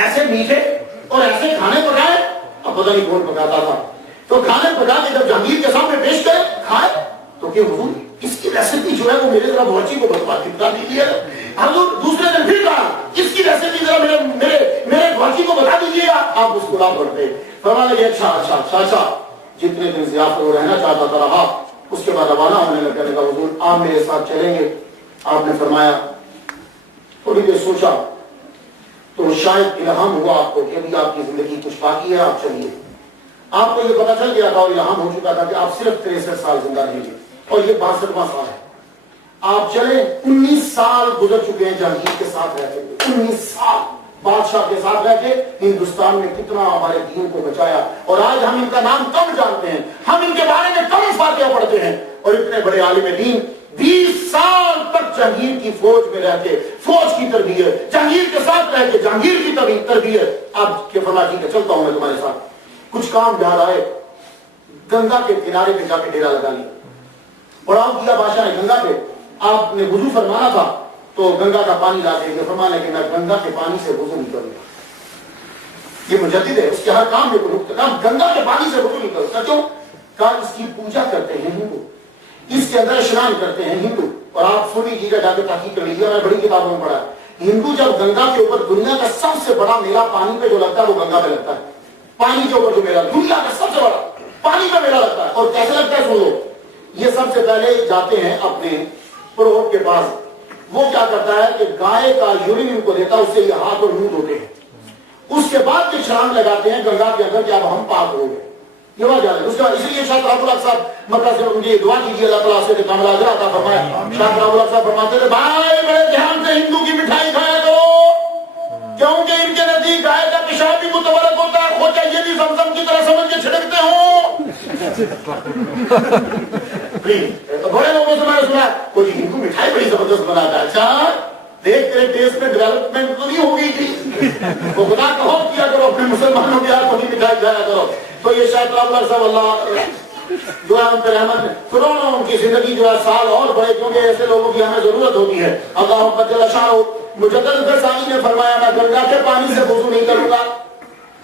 ایسے میٹھے اور ایسے کھانے پکائے، اب پتہ نہیں کون پکاتا تھا، تو کھانے پکا کے جب جہانگیر کے سامنے پیش کرے کھائے تو کہ حضور اس کی ریسیپی جو ہے وہ میرے ذرا باورچی کو بتا دیجیے۔ حضور دوسرے دن پھر کہا اس کی ریسیپی ذرا میرے باورچی کو بتا دیجیے گا۔ آپ مسکرا پڑتے، فرمانے لگے اچھا جتنے دن ضیافت وہ رہنا چاہتا تھا رہا۔ اس کے بعد روانہ ہونے لگا، حضور آپ میرے ساتھ چلیں گے؟ آپ نے فرمایا تھوڑی دیر سوچا تو شاید الہام ہوا آپ کو کہ ابھی آپ کی زندگی کچھ باقی ہے، آپ چلیے۔ آپ کو یہ پتا چل گیا تھا اور الہام ہو چکا تھا کہ آپ صرف 63 سال زندہ رہیں گے اور یہ 62واں سال ہے۔ آپ چلے، 19 سال گزر چکے ہیں جہانگیر کے ساتھ رہتے ہوئے، 19 سال بادشاہ کے ساتھ رہ کے ہندوستان میں کتنا ہمارے دین کو بچایا، اور آج ہم ان کا نام کم جانتے ہیں، ہم ان کے بارے میں کم فاتحہ پڑھتے ہیں، اور اتنے بڑے عالم دین 20 سال تک جہانگیر کی فوج میں رہ کے فوج کی تربیت، جہانگیر کے ساتھ رہ کے جہانگیر کی تربیت۔ آپ کے فرمایا ٹھیک ہے چلتا ہوں میں تمہارے ساتھ، کچھ کام یاد آئے، گنگا کے کنارے پہ جا کے ڈیرا لگا لیا، پڑاؤ کیا بادشاہ نے گنگا پہ۔ آپ نے وضو فرمانا تھا تو گنگا کا پانی لا دیں گے، فرمانا کہ میں گنگا کے پانی سے وضو نہیں کروں گا۔ یہ مجدد ہے، اس کے ہر کام میں کوئی نقطہ کام، گنگا کے پانی سے وضو نہیں کروں۔ کیوں؟ کہا اس کی پوجا کرتے ہیں ہندو، اس کے اندر اسنان کرتے ہیں ہندو، اور آپ سن لیجیے جا کے تحقیق کر لیجیے، میں بڑی کتابوں میں پڑھا ہے، ہندو جب گنگا کے اوپر دنیا کا سب سے بڑا میلہ پانی پہ جو لگتا ہے وہ گنگا پہ لگتا ہے، پانی کے اوپر جو میلہ دنیا کا سب سے بڑا پانی کا میلہ لگتا ہے۔ اور کیسے لگتا ہے سنو، یہ سب سے پہلے جاتے ہیں اپنے پروہت کے پاس، وہ کیا کرتا ہے کہ گائے کا یورین ان کو دیتا ہے، اس سے یہ ہاتھ اور منہ دھوتے ہیں، اس کے بعد یہ چھلانگ لگاتے ہیں گنگا کے اندر کہ اب ہم پاک ہو گئے، یہ بات یاد ہے۔ اس کے بعد اس لیے شاہ رب الحق صاحب مکہ سے مجھے دعا کیجیے اللہ تعالیٰ سے کامل حاضر عطا فرمائے۔ شاہ رب الحق صاحب فرماتے تھے بھائی بڑے دھیان سے ہندو کی مٹھائی کھایا کرو، کیونکہ ان کے نزدیک گائے کا پیشاب بھی متبرک ہوتا ہے، کھوچا یہ بھی زمزم کی طرح سمجھ کے چھڑکتے ہوں۔ بڑے لوگوں سے میں نے سنا کوئی ہندو مٹھائی بڑی زبردست بناتا ہے، اچھا دیکھ تیرے ٹیسٹ میں ڈیولپمنٹ تو نہیں ہوگی تھی، تو خدا کا خوف کیا کرو، اپنے مسلمانوں کے ہاتھ کی مٹھائی کھایا کرو۔ تو یہ شاید اللہ صاحب اللہ جو ہے ان پر رحمت فرعون ان کی زندگی جو ہے سال اور بڑے، کیونکہ ایسے لوگوں کی ہمیں ضرورت ہوتی ہے۔ اللہ جل شانہ مجدد ثانی نے فرمایا میں گنگا کے پانی سے وضو نہیں کروں گا۔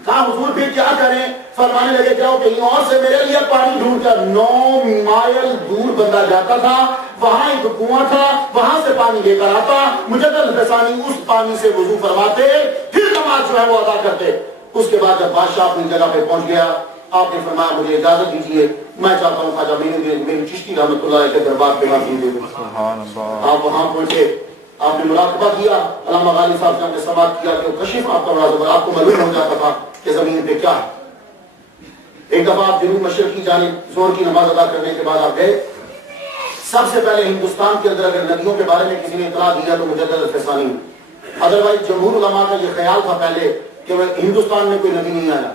کہا حضور پھر کیا کریں؟ فرمانے لگے جاؤ کہیں اور سے میرے لیے پانی ڈھونڈ کر۔ 9 مائل دور بندہ جاتا تھا، وہاں ایک کنواں تھا، وہاں سے پانی لے کر آتا، مجدد ثانی اس پانی سے وضو فرماتے، پھر نماز جو ہے وہ ادا کرتے۔ اس کے بعد جب بادشاہ اپنی جگہ پہ پہنچ گیا، آپ نے فرمایا مجھے اجازت دیجیے، میں چاہتا ہوں خواجہ میری چشتی رحمۃ اللہ علیہ کے دربار پہ حاضری دے دوں۔ آپ وہاں پہنچے، آپ نے مراقبہ کیا، علامہ غالب صاحب سے ہم نے سماعت کیا کہ کشف آپ کا بڑا زبر، آپ کو معلوم ہو جاتا تھا کہ زمین پہ کیا ہے۔ ایک دفعہ آپ جنوب مشرق کی جانب زور کی نماز ادا کرنے کے بعد آپ گئے، سب سے پہلے ہندوستان کے اندر اگر ندیوں کے بارے میں کسی نے اطلاع دیا تو مجدد ثانی، ادروائز جمہور علماء کا یہ خیال تھا پہلے کہ ہندوستان میں کوئی ندی نہیں آیا،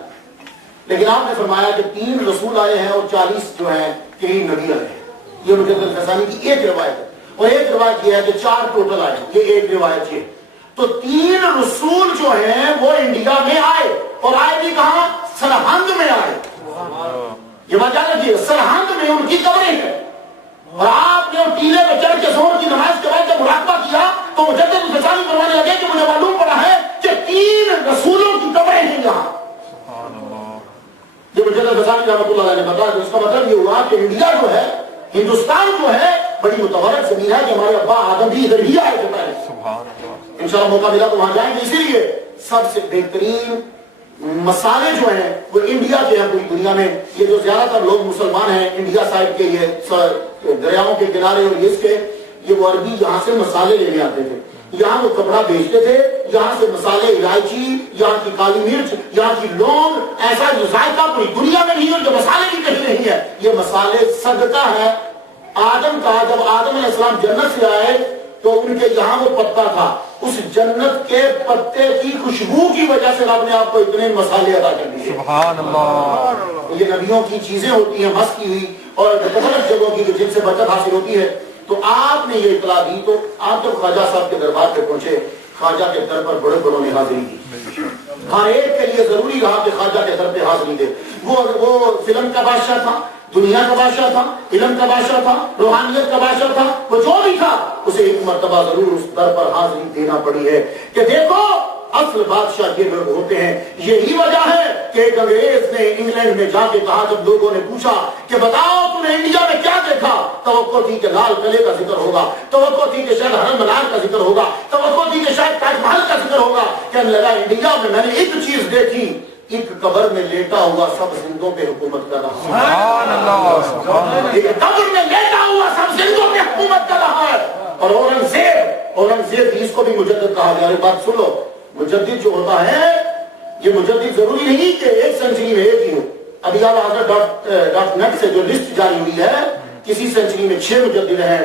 لیکن آپ نے فرمایا کہ 3 رسول آئے ہیں اور 40 جو ہیں کریم نبی آئے ہیں۔ یہ مجدد ثانی کی ایک روایت ہے، اور ایک روایت یہ ہے کہ 4 ٹوٹل آئے، یہ ایک روایت ہے۔ تو 3 رسول جو ہیں وہ انڈیا میں آئے، اور آئے بھی کہاں؟ سرہند میں آئے۔ یہ بات یاد رکھیے، سرہند میں ان کی قبریں ہیں، اور آپ نے ٹیلے پہ چڑھ کے ظہر کی نماز کے بعد جب مراقبہ کیا تو مجدد ثانی فرمانے لگے کہ مجھے معلوم پڑا ہے کہ 3 رسولوں کی قبریں ہیں یہاں۔ یہ مجدد ثانی رحمۃ اللہ علیہ نے بتایا کہ اس کا مطلب یہ ہوا کہ انڈیا جو ہے، ہندوستان جو ہے، بڑی متبرک زمین ہے کہ ہمارے ابا آدم بھی ادھر ہی آئے تھے پہلے۔ انشاءاللہ موقع ملا تو وہاں جائیں گے۔ اسی لیے سب سے بہترین مسالے جو ہیں وہ انڈیا کے ہیں پوری دنیا میں۔ یہ جو زیادہ تر لوگ مسلمان ہیں انڈیا سائڈ کے، یہ دریاؤں کے کنارے اور اس کے، یہ وہ عربی یہاں سے مسالے لینے آتے تھے، یہاں وہ کپڑا بیچتے تھے، یہاں سے مسالے، الائچی، یہاں کی کالی مرچ، یہاں کی لونگ، ایسا جو ذائقہ پوری دنیا میں نہیں ہے، جو مسالے بھی کہیں نہیں ہے، یہ مسالے صدقہ ہے آدم کا۔ جب آدم علیہ السلام جنت سے آئے تو ان کے یہاں وہ پتا تھا، اس جنت کے پتے کی خوشبو کی وجہ سے رب نے آپ کو اتنے مسالے ادا کر دیے. سبحان اللہ. یہ نبیوں کی چیزیں ہوتی ہیں مس کی ہوئی اور مختلف جگہوں کی جن سے برکت حاصل ہوتی ہے. تو آپ نے یہ اطلاع دی تو آپ جب خواجہ صاحب کے دربار پہ پہنچے، خواجہ کے در پر بڑے بڑوں نے حاضری کی. ہر ایک کے لیے ضروری رہا کہ خواجہ کے در پہ حاضری دے. وہ فلم کا بادشاہ تھا، دنیا کا بادشاہ تھا، علم کا بادشاہ تھا، روحانیت کا بادشاہ تھا، وہ جو بھی تھا اسے ایک مرتبہ ضرور اس در پر حاضری دینا پڑی ہے کہ دیکھو اصل بادشاہ یہ لوگ ہوتے ہیں. یہی وجہ ہے کہ ایک انگریز نے انگلینڈ میں جا کے کہا، جب لوگوں نے پوچھا کہ بتاؤ تم نے انڈیا میں کیا دیکھا، توقع تھی کہ لال قلعے کا ذکر ہوگا، توقع تھی کہ شاید حرم منار کا ذکر ہوگا، توقع تھی کہ شاید تاج محل کا ذکر ہوگا. کہنے لگا انڈیا میں نے ایک چیز دیکھی، ایک قبر میں لیٹا ہوا سب زندوں پہ حکومت کر رہا ہے. سبحان اللہ. ایک قبر میں لیٹا ہوا سب زندوں پہ حکومت کر رہا ہے. اور اورنگزیب اس کو بھی مجدد کہا گیا. بات سن لو، مجدد جو ہوتا ہے یہ مجدد ضروری نہیں کہ ایک سینچری میں ایک ہی ہو. ابھی حضرت .net سے جو لسٹ جاری ہوئی ہے، کسی سینچری میں 6 مجدد ہیں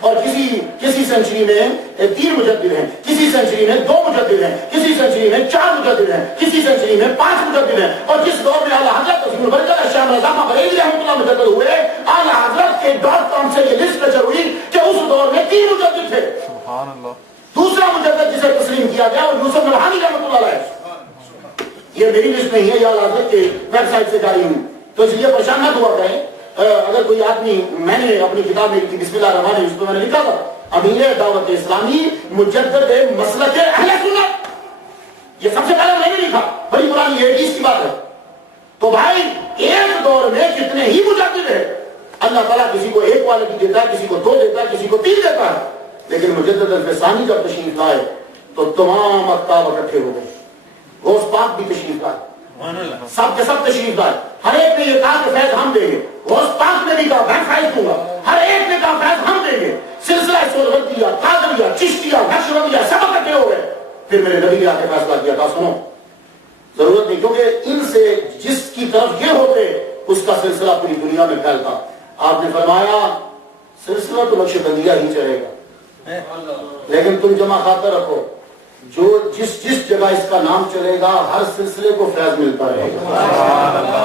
اور کسی سینچری میں 3 مجدد ہیں، کسی سینچری میں 2 مجدد ہیں، کسی سینچری میں 4 مجدد ہیں، کسی سینچری میں 5 مجدد ہیں. اور جس دور میں اعلیٰ حضرت عظیم البرکت شاہ رضا بریلوی رحمۃ اللہ مجدد ہوئے، اعلیٰ حضرت کے .com سے یہ لسٹ نشر ہوئی کہ اس دور میں 3 مجدد تھے. سبحان اللہ. دوسرا مجدد جسے تسلیم کیا گیا وہ یوسف نبہانی رحمۃ اللہ علیہ. یہ میری لسٹ نہیں ہے، یہ اعلیٰ حضرت کے ویب سائٹ سے جاری ہوئی. تو اس لیے پریشان نہ ہوا کریں. اگر کوئی آدمی، میں نے اپنی کتاب میں بسم اللہ الرحمن الرحیم، اس میں نے لکھا تھا امیر دعوت اسلامی مجدد مسلک اہل سنت. یہ سب سے پہلے میں نے لکھا، بڑی پرانی 80s کی بات ہے. تو بھائی ایک دور میں کتنے ہی مجدد ہیں. اللہ تعالیٰ کسی کو 1 کوالٹی دیتا ہے، کسی کو 2 دیتا ہے، کسی کو 3 دیتا ہے. لیکن مجدد الفسانی جب تشریف لائے تو تمام اقطاب اکٹھے ہو گئے. غوث پاک بھی تشریف لائے، سب کے سب تشریف لائے. ہر ایک نے یہ کہا کہ فیض ہم دیں گے. غوث پاک نے بھی کہا میں فیض دوں گا. ہر ایک نے کہا فیض ہم دیں گے. سلسلہ سہروردیہ، قادریہ، چشتیہ، نقشبندیہ سب اکٹھے ہو گئے. پھر میرے نبی نے آ کے فیصلہ کیا تھا، سنو ضرورت نہیں، کیونکہ ان سے جس کی طرف یہ ہوتے اس کا سلسلہ پوری دنیا میں پھیلتا. آپ نے فرمایا سلسلہ تو نقشبندیہ ہی چلے گا، لیکن تم جمع خاطر رکھو جو جس جگہ اس کا نام چلے گا ہر سلسلے کو فیض ملتا رہے گا.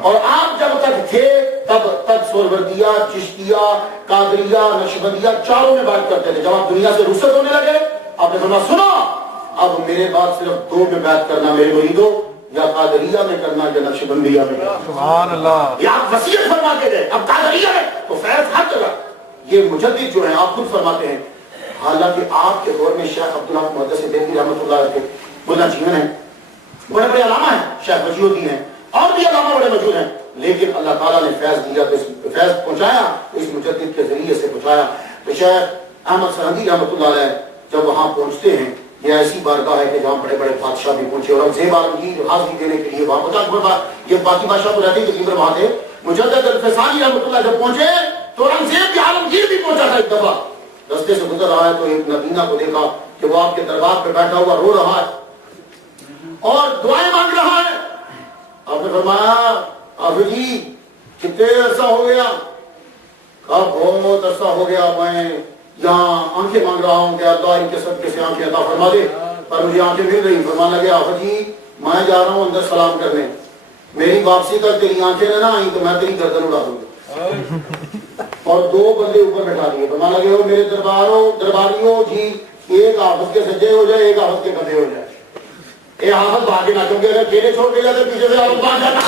اور آپ جب تک تھے تب تک سہروردیہ، چشتیہ، قادریہ، نقشبندیہ چاروں میں بات کرتے تھے. جب آپ دنیا سے رخصت ہونے لگے آپ نے فرمایا سنو اب میرے بعد صرف 2 میں بات کرنا میرے مریدوں، یا قادریہ میں کرنا یا نقشبندیہ میں. سبحان اللہ. یہ آپ وصیت فرما کے گئے اب قادریہ میں تو فیض ہر جگہ. یہ مجدد جو ہیں آپ خود فرماتے ہیں، حالانکہ آپ کے دور میں شیخ عبداللہ محدث دہلوی رحمۃ اللہ علیہ ملا جیون ہیں، بڑے بڑے علامہ ہیں، شیخ وجیہ الدین ہیں، اور بھی علامہ بڑے موجود ہیں. لیکن اللہ تعالیٰ نے فیض دیا تو فیض پہنچایا اس مجدد کے ذریعے سے پہنچایا. تو شیخ احمد سرہندی رحمۃ اللہ علیہ جب وہاں پہنچتے ہیں، یہ ایسی بارگاہ ہے کہ جہاں بڑے بڑے بادشاہ بھی پہنچے. اور اورنگزیب عالمگیر حاضری دینے کے لیے وہاں پہنچا. یہ باقی بادشاہ تو رہتے تقریباً وہاں تھے. مجدد الفسانی رحمۃ اللہ جب پہنچے تو اورنگزیب بھی عالمگیر بھی پہنچا تھا. ایک دفعہ رستے سے گزر رہا ہے تو ایک نبینا کو دیکھا کہ وہ آپ کے دربار پہ بیٹھا ہوا رو رہا ہے اور دعائیں مانگ رہا ہے. آپ نے فرمایا آفر جی کتنے عرصہ ہو گیا؟ کہا بہت عرصہ ہو گیا، میں یہاں آنکھیں مانگ رہا ہوں کہ اللہ ان کے صدقے سے آنکھیں عطا فرما دے، پر مجھے آنکھیں مل رہی. فرمانے لگے آفر جی میں جا رہا ہوں اندر سلام کرنے، میری واپسی تک تیری آنکھیں نہ آئیں تو میں تیری گردن اڑا دوں گا. اور 2 بندے اوپر بٹھا دیے. فرمانے لگے ہو میرے درباریوں جی، ایک حافظ کے سجدے ہو جائے، ایک حافظ کے کندھے ہو جائے. یہ حافظ بھاگے نہ، کیونکہ اگر کھیلے چھوڑ کے جاتے پیچھے سے حافظ بھاگ جاتا.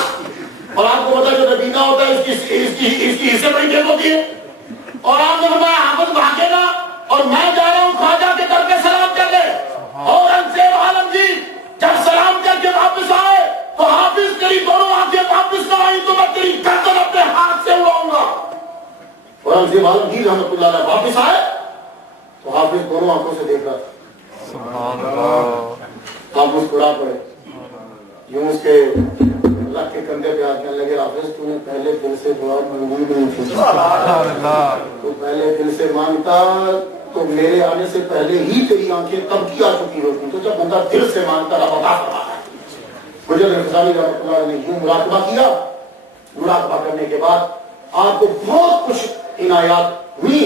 اور آپ کو پتا جو نبینا ہوتا ہے اس کی حصے بڑی ٹھیک ہوتی ہے. اور آپ نے فرمایا حافظ بھاگے گا اور میں جا رہا ہوں خواجہ کے در پہ سلام کر لے. اورنگزیب عالمگیر جب سلام کر کے واپس آئے تو حافظ تیری دونوں آنکھیں واپس نہ آئی تو میں تیری گردن اپنے ہاتھ سے اڑاؤں گا. اورنگزیب عالمگیر رحمۃ اللہ علیہ واپس آئے تو حافظ دونوں آنکھوں سے دیکھ رہا تھا. سبحان اللہ. آپ مسکرا پڑے، یوں اس کے اللہ کے کندھے پہ آ کہنے لگے حافظ تو نے پہلے دل سے دعا منظور نہیں تھی، تو پہلے دل سے مانگتا تو میرے آنے سے پہلے ہی تیری آنکھیں کب کی آ چکی ہوتی. تو جب بندہ دل سے مانگتا رب عطا فرماتا ہے. مجھے الفسانی رحمۃ اللہ نے یوں مراقبہ کیا. مراقبہ کرنے کے بعد آپ کو بہت کچھ عنایات ہوئی.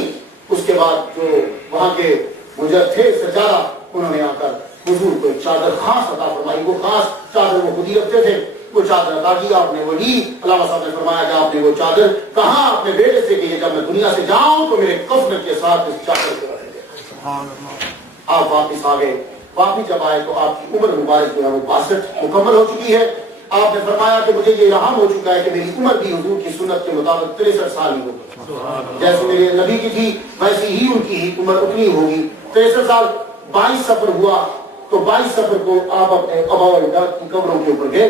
اس کے بعد جو وہاں کے مجر تھے سجادہ، انہوں نے آ کر حضور کو ایک چادر خاص عطا فرمائی. وہ خاص چادر وہ خود ہی رکھتے تھے. وہ چادر عطا کی آپ نے. وہی علامہ صاحب نے فرمایا کہ آپ نے وہ چادر کہا اپنے بیٹے سے کہ جب میں دنیا سے جاؤں تو میرے کفن کے ساتھ اس چادر کو رکھ دے. آپ واپس آ گئے. واپس جب آئے تو آپ کی عمر مبارک جو ہے وہ 62 مکمل ہو چکی ہے. آپ نے فرمایا کہ مجھے یہ الہام ہو چکا ہے کہ میری عمر بھی حضور کی سنت کے مطابق 63 سال ہی ہوگی. جیسے میرے نبی کی تھی ویسی ہی ان کی عمر اتنی ہوگی. 63 سال. 22 سفر ہوا تو 22 سفر کو آپ اپنے آبا و اجداد کی قبروں کے اوپر گئے.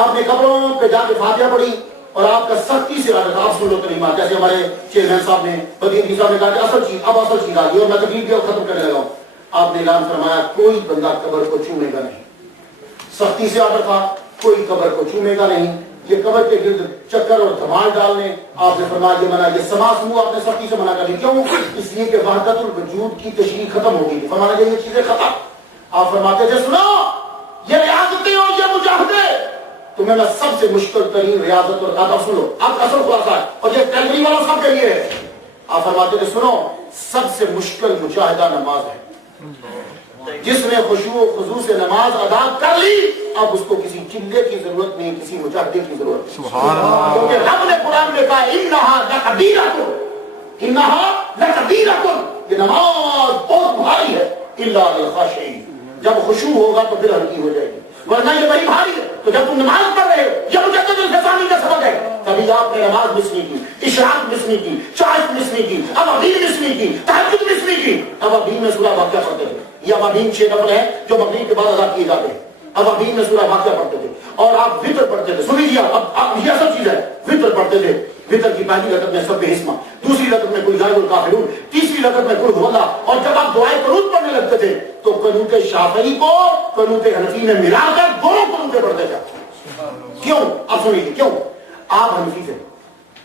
آپ نے قبروں پہ جا کے فاتحہ پڑھی اور آپ کا سختی سے عادت. آپ سن لو کلمات جیسے ہمارے چیئرمین صاحب نے بدین صاحب نے کہا کہ اصل چیز آ گئی اور میں تقریر بھی ختم کرنے لگا ہوں. آپ نے اعلان فرمایا کوئی بندہ قبر کو چومے گا نہیں. سختی سے آڈر تھا کوئی قبر کو چومے گا نہیں. یہ قبر کے گرد چکر اور دھمال ڈالنے آپ نے فرمایا یہ منع. یہ سما سموع آپ نے سختی سے منع کر دی. کیوں؟ اس لیے کہ وحدت الوجود کی تشریح ختم ہو گئی تھی. فرمانا یہ چیزیں ختم. آپ فرماتے تھے سنو یہ ریاضتیں اور یہ مجاہدے تمہیں میں سب سے مشکل ترین ریاضت اور قاعدہ سنو. آپ کا اصل خلاصہ ہے اور یہ کیلری والا سب کے لیے ہے. آپ فرماتے تھے سنو سب سے مشکل مجاہدہ نماز ہے. جس نے خشوع و خضوع سے نماز ادا کر لی اب اس کو کسی چلے کی ضرورت نہیں, کسی مجاہدے کی ضرورت. سبحان اللہ. کیونکہ رب نے قرآن میں کہا انہا لکبیرۃ, انہا لکبیرۃ, یہ نماز بہت بھاری ہے. الا للخاشعین, جب خشوع ہوگا تو پھر ہلکی ہو جائے گی, ورنہ یہ بڑی بھاری ہے. تو جب تم نماز پڑھ رہے ہو یہ مجدد الفسانی کا سبق ہے. کبھی آپ نے نماز مس نہیں کی, اشراق مس نہیں کی, چاشت مس نہیں کی, ابابین مس نہیں کی, تہجد مس نہیں کی. ابابین میں سورہ واقعہ پڑھتے تھے. یہ ابابین 6 نفل ہیں جو مغرب کے بعد ادا کیے جاتے ہیں. ابابین میں سورہ واقعہ پڑھتے تھے اور آپ وطر پڑھتے تھے. سن لیجیے اب یہ اصل چیز ہے. وطر پڑھتے تھے. وطر کی پہلی رکعت میں سبح اسما, دوسری رکعت میں قل جاء الکافرون, تیسری رکعت میں قل هو اللہ. اور جب آپ دعائے قنوت پڑھنے لگتے تھے تو قنوت شافعی کو قنوت حنفی میں ملا کر دونوں قنوتیں پڑھتے تھے. کیوں؟ اب سنیے کیوں. آپ حنفی تھے,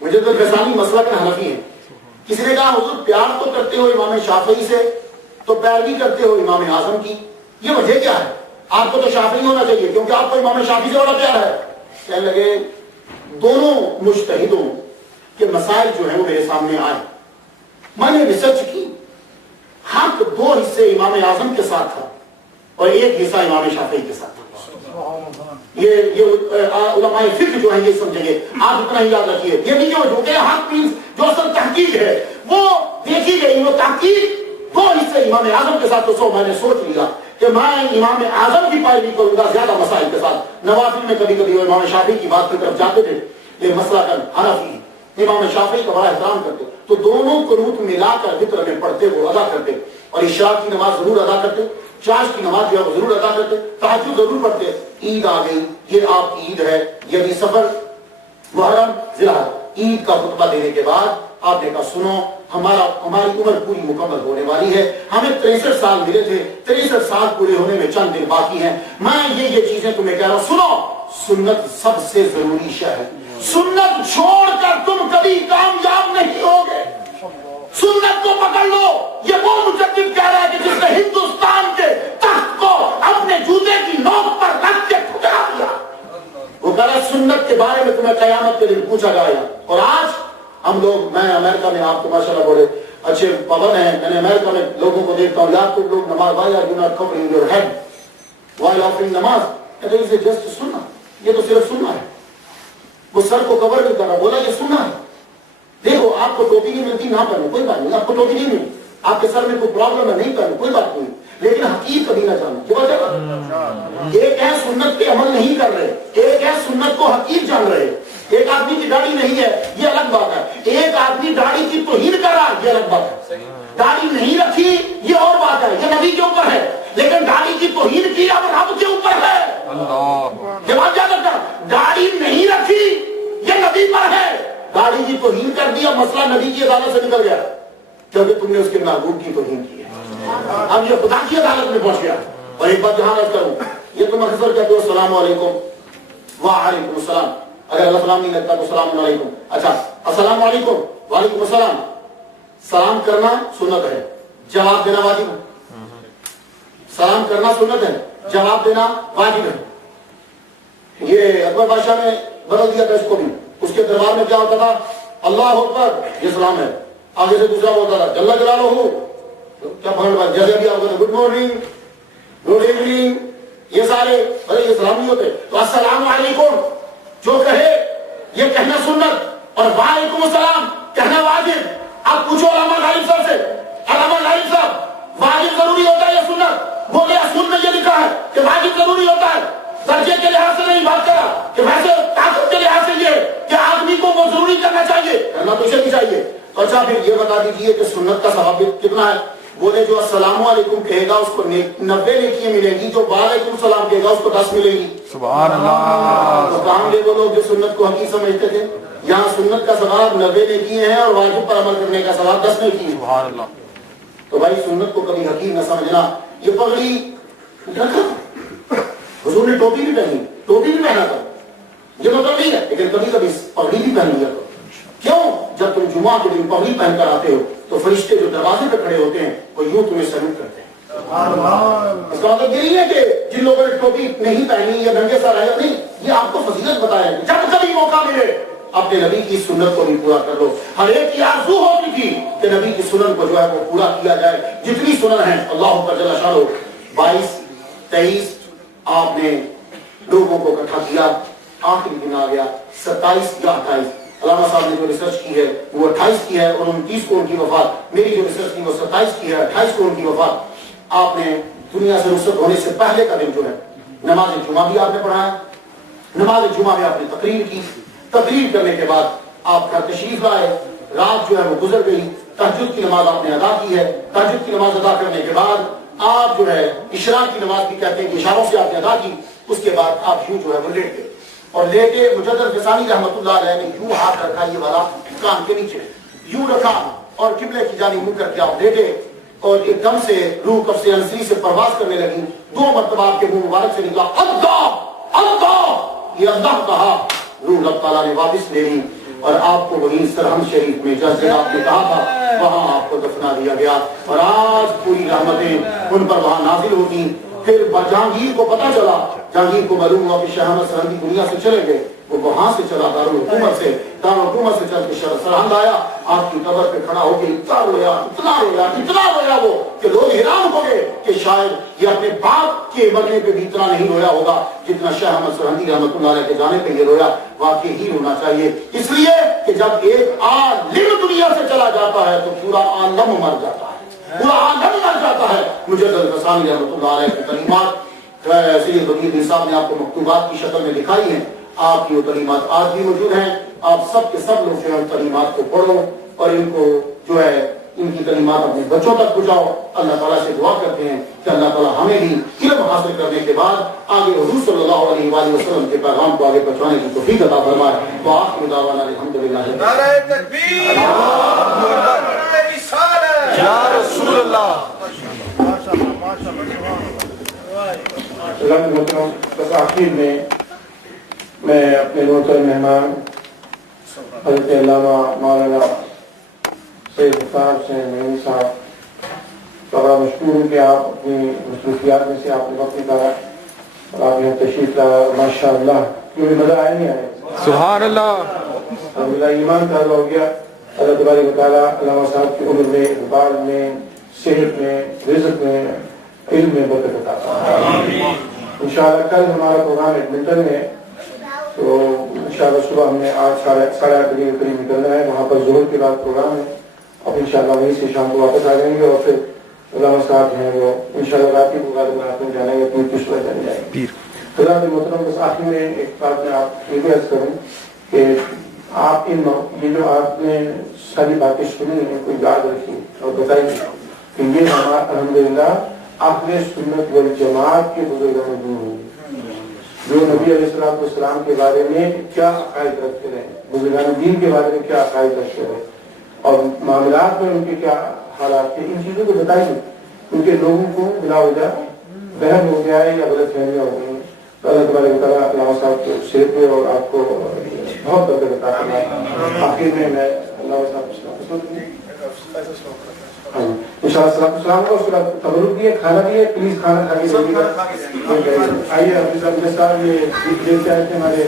مجدد الفسانی مسلک حنفی ہیں. کسی نے کہا حضور پیار تو کرتے ہو امام شافعی سے تو پیروی کرتے ہو امام اعظم کی, یہ وجہ کیا ہے؟ آپ کو تو شافعی ہونا چاہیے کیونکہ آپ کو امام شافعی سے بڑا پیار ہے. کہنے لگے دونوں مجتہدوں کے مسائل جو ہیں وہ میرے سامنے آئے, میں نے ریسرچ کی. حق 2 حصے امام اعظم کے ساتھ تھا اور 1 حصہ امام شافعی کے ساتھ تھا. یہ علماء فقہ جو ہیں یہ سمجھیں گے. آپ اتنا ہی یاد رکھیے, یہ نہیں جو کہ حق مینز جو اصل تحقیق ہے وہ دیکھی گئی. وہ تحقیق 2 حصے امام اعظم کے ساتھ. تو میں نے سوچ لیا کہ میں امام اعظم کی پیروی کروں گا زیادہ مسائل کے ساتھ. نوافل میں کبھی کبھی وہ امام شافعی کی بات کی طرف جاتے تھے. یہ مسئلہ کر حنفی امام شافعی کا بڑا احترام کرتے تو دونوں قنوت ملا کر وطر میں پڑھتے وہ ادا کرتے. اور عشاء کی نماز ضرور ادا کرتے, چاش کی نماز جو ہے وہ ضرور ادا کرتے, تہجد ضرور پڑھتے. عید آ گئی, یہ آپ کی عید ہے, یعنی سفر محرم ذوالحجہ. عید کا خطبہ دینے کے بعد آپ نے کہا سنو ہماری عمر پوری مکمل ہونے والی ہے. ہمیں 63 سال ملے تھے, 63 سال پورے ہونے میں چند دن باقی ہیں. میں یہ چیزیں تمہیں کہہ رہا ہوں. سنو سنت سب سے ضروری شے ہے. سنت چھوڑ کر تم کبھی کامیاب نہیں ہوگے. سنت کو پکڑ لو. یہ وہ مجدد کہہ رہا ہے کہ جس نے ہندوستان کے تخت کو اپنے جوتے کی نوک پر رکھ کے ٹھکرا دیا. وہ کہہ رہا سنت کے بارے میں تمہیں قیامت کے دن پوچھا جائے گا. اور آج ہم لوگ, میں امریکہ میں آپ کو ماشاءاللہ بڑے اچھے پابند ہیں. میں نے امریکہ میں لوگوں کو دیکھتا ہوں, یار تم لوگ نماز why are you not covering your head while offering نماز. کہتے ہیں جسٹ سننا, یہ تو صرف سننا ہے. وہ سر کو کور نہیں کر رہا, بولا یہ سننا ہے. دیکھو آپ کو ٹوپی نہیں ملتی نہ پہنو کوئی بات نہیں, آپ کو ٹوپی نہیں ملی, آپ کے سر میں کوئی پرابلم ہے نہیں پہنو کوئی بات نہیں, لیکن حقیقت کبھی نہ جانو. کیا وجہ؟ ایک ہے سنت پہ عمل نہیں کر رہے, ایک ہے سنت کو حقیق جان رہے. ایک آدمی کی داڑھی نہیں ہے یہ الگ بات ہے, ایک آدمی داڑھی کی توہین کر رہا ہے یہ الگ بات ہے. داڑھی نہیں رکھی یہ اور بات ہے, یہ نبی کے اوپر ہے, لیکن داڑھی کی توہین کی اب رب کے اوپر ہے. جواب یاد رکھنا, داڑھی نہیں رکھی یہ نبی پر ہے, داڑھی کی توہین کر دیا مسئلہ نبی کی عدالت سے نکل گیا کیونکہ تم نے اس کے محبوب کی توہین کی ہے. اب یہ خدا کی عدالت میں پہنچ گیا. اور ایک بات دھیان رکھ کروں, یہ تم اکثر کہتے ہو السلام علیکم وعلیکم السلام, اگر اللہ سلام نہیں لگتا تو السلام علیکم. اچھا السلام علیکم وعلیکم السلام, سلام کرنا سنت ہے, جواب دینا واجب ہے. سلام کرنا سنت ہے, جواب دینا واجب ہے. یہ اکبر بادشاہ نے بدل دیا تھا اس کو بھی. اس کے دربار میں کیا ہوتا تھا, اللہ اکبر یہ سلام ہے, آگے سے دوسرا بولتا تھا جل جلالہ، کیا پکڑ جیسے ابھی آپ گڈ مارننگ، گڈ ایوننگ، یہ سارے ارے یہ سلام نہیں ہوتے. تو السلام علیکم جو کہے یہ کہنا سنت، اور وعلیکم السلام کہنا واجب. آپ پوچھو علامہ غالب صاحب سے، علامہ غالب صاحب واجب ضروری ہوتا ہے یا سنت؟ بولے اصول میں یہ لکھا ہے کہ واجب ضروری ہوتا ہے. درجے کے لحاظ سے نہیں بات کرا کہ ویسے طاقت کے لحاظ سے یہ کہ آدمی کو وہ ضروری کرنا چاہیے، کرنا تو اسے بھی چاہیے. اچھا پھر یہ بتا دیجئے کہ سنت کا ثواب کتنا ہے؟ بولے جو السلام علیکم کہے گا اس کو 90 نیکیاں ملیں گی، جو وعلیکم السلام کہے گا اس کو 10 ملیں گی. سبحان اللہ. تو کام لے وہ لوگ جو سنت کو حقیقت سمجھتے تھے، یہاں سنت کا ثواب 90 نیکیاں ہیں اور واجب پر عمل کرنے کا ثواب 10 نیکیاں. سبحان اللہ. تو بھائی سنت کو کبھی حقیق نہ سمجھنا. یہ پگڑی رکھا، حضور نے ٹوپی بھی پہنی، ٹوپی بھی پہنا تھا، یہ مطلب نہیں ہے، لیکن کبھی کبھی پگڑی بھی پہن لیا. کیوں؟ جب تم جمعہ کے دن پگڑی پہن کر آتے ہو تو فرشتے جو دروازے پہ کھڑے ہوتے ہیں وہ یوں تمہیں سلوٹ کرتے ہیں. اس کا مطلب یہ نہیں ہے کہ جن لوگوں نے ٹوپی نہیں پہنی یا ننگے سر آئے، نہیں، یہ آپ کو فضیلت بتایا ہے. جب کبھی موقع ملے اپنے نبی کی سنت کو بھی پورا کر لو. ہر ایک کی آرزو ہوتی تھی کہ نبی کی سنت کو جو ہے وہ پورا کیا جائے. جتنی سنن ہیں اللہ پر جل شانہ 22 23 آپ نے لوگوں کو اکٹھا کیا. آخری دن آ گیا 27 یا 28. علامہ صاحب نے جو ریسرچ کی ہے وہ 28 کی ہے اور 29 کو ان کی وفات. میری جو ریسرچ کی وہ 27 کی ہے، 28 کو ان کی وفات. آپ نے دنیا سے رخصت ہونے سے پہلے کا دن جو ہے نماز جمعہ بھی آپ نے پڑھایا. نماز جمعہ میں آپ نے تقریر کی. تقریر کرنے کے بعد آپ کا تشریف لائے. رات جو ہے وہ گزر گئی. تہجد کی نماز آپ نے ادا کی ہے. تہجد کی نماز ادا کرنے کے بعد آپ جو ہے اشراق کی نماز بھی کہتے ہیں کہ اشاروں سے آپ نے ادا کی. اس کے بعد آپ یوں جو ہے وہ لیٹ گئے اور لیٹے. مجدد فسانی رحمۃ اللہ علیہ نے یوں ہاتھ رکھا یہ والا کان کے نیچے یوں رکھا اور قبلے کی جانب منہ کر کے آپ لیٹے اور ایک دم سے روح قبض انصری سے پرواز کرنے لگی. 2 مرتبہ آپ کے منہ مبارک سے نکلا اللہ اللہ، یہ اللہ کہا. روح اللہ تعالیٰ نے واپس لے لی اور آپ کو وہیں سرہند شریف میں جس جگہ آپ نے کہا تھا وہاں آپ کو دفنا دیا گیا. اور آج پوری رحمتیں ان پر وہاں نازل ہوتی. پھر جہانگیر کو پتا چلا، جہانگیر کو معلوم ہوا کہ شاہ احمد سرہندی دنیا سے چلے گئے. وہ وہاں سے چلا دارالحکومت سے چل کے سرہند آیا. آپ کی قبر پہ کھڑا ہو کے اتنا رویا وہ کہ لوگ حیران ہو گئے کہ شاید یہ اپنے باپ کے مرنے پہ بھی اتنا نہیں رویا ہوگا جتنا شاہ احمد سرہندی رحمۃ اللہ علیہ کے جانے پہ یہ رویا. واقعی ہی رونا چاہیے، اس لیے کہ جب ایک عالم دنیا سے چلا جاتا ہے تو پورا عالم مر جاتا ہے، پورا عالم مر جاتا ہے. مجدد فسانی رحمۃ اللہ علیہ کی تعلیمات سید وکیل الدین صاحب نے آپ کو مکتوبات کی شکل میں دکھائی ہیں. آپ کی وہ تعلیمات آج بھی موجود ہیں. آپ سب کے سب لوگ جو ہے تعلیمات کو پڑھو اور ان کو جو ہے ان کی تعلیمات اپنے بچوں تک پہنچاؤ. اللہ تعالیٰ سے دعا کرتے ہیں کہ اللہ تعالیٰ ہمیں بھی علم حاصل کرنے کے بعد آگے حضور صلی اللہ علیہ وآلہ وسلم کے پیغام کو آگے پہنچانے کی توفیق عطا فرمائے. وآخر دعوانا الحمدللہ. نعرہ تکبیر، نعرہ رسالت، یا رسول اللہ. بس آخر میں اپنے محترم مہمان حضرت علامہ مولانا سید مختار حسین نعیمی صاحب کا بڑا مشکور ہوں کہ آپ اپنی مصروفیات میں سے آپ نے وقت نکالا اور آپ یہاں تشریف لایا. ماشاء اللہ کیونکہ مزہ آیا نہیں آیا. سبحان اللہ. الحمدللہ ایمان تازہ ہو گیا. اللہ تبارک و تعالیٰ علامہ صاحب کی عمر میں، اقبال میں، صحت میں، رزق میں، علم میں برکت عطا فرمائے. انشاءاللہ کل ہمارا پروگرام ایڈمنٹن میں ہے تو انشاءاللہ صبح ہم نے 8:30 کے قریب نکلنا ہے. وہاں پر ظہر کے بعد پروگرام ہے. اب انشاءاللہ وہیں سے شام کو واپس آ جائیں گے اور پھر علامہ صاحب ہیں وہ انشاءاللہ رات کی مقابلات میں جانے گے. پیر کی صبح جانے جائیں گے. حضرات محترم بس آخر میں ایک بات میں آپ یہ بھی عرض کروں کہ آپ یہ جو آپ نے ساری باتیں سنی ہیں کوئی یاد رکھی اور بتائیے کہ یہ ہمارا الحمدللہ اہل سنت والجماعت کے بزرگوں میں دور ہوئی جو نبی علیہ السلام کے بارے میں کیا عقائد رکھتے رہے، بزرگان دین کے بارے میں کیا عقائد رکھتے رہے اور معاملات میں ان کے کیا حالات تھے. ان چیزوں کو بتائیے کیونکہ لوگوں کو بلا وجہ وہم ہو گیا ہے یا غلط فہمیاں ہو گئی ہیں. تو اللہ تبارک و تعالیٰ علامہ صاحب کو صحت میں اور آپ کو بہت برکت عطا فرمائے. آخر میں علامہ صاحب انشاءاللہ صلاۃ السلام کو اس کے بعد تبرک دیے، کھانا دیے. پلیز کھانا کھا کے جائیے گا. آئیے حافظ صاحب یہ دیکھ کے آئے تھے ہمارے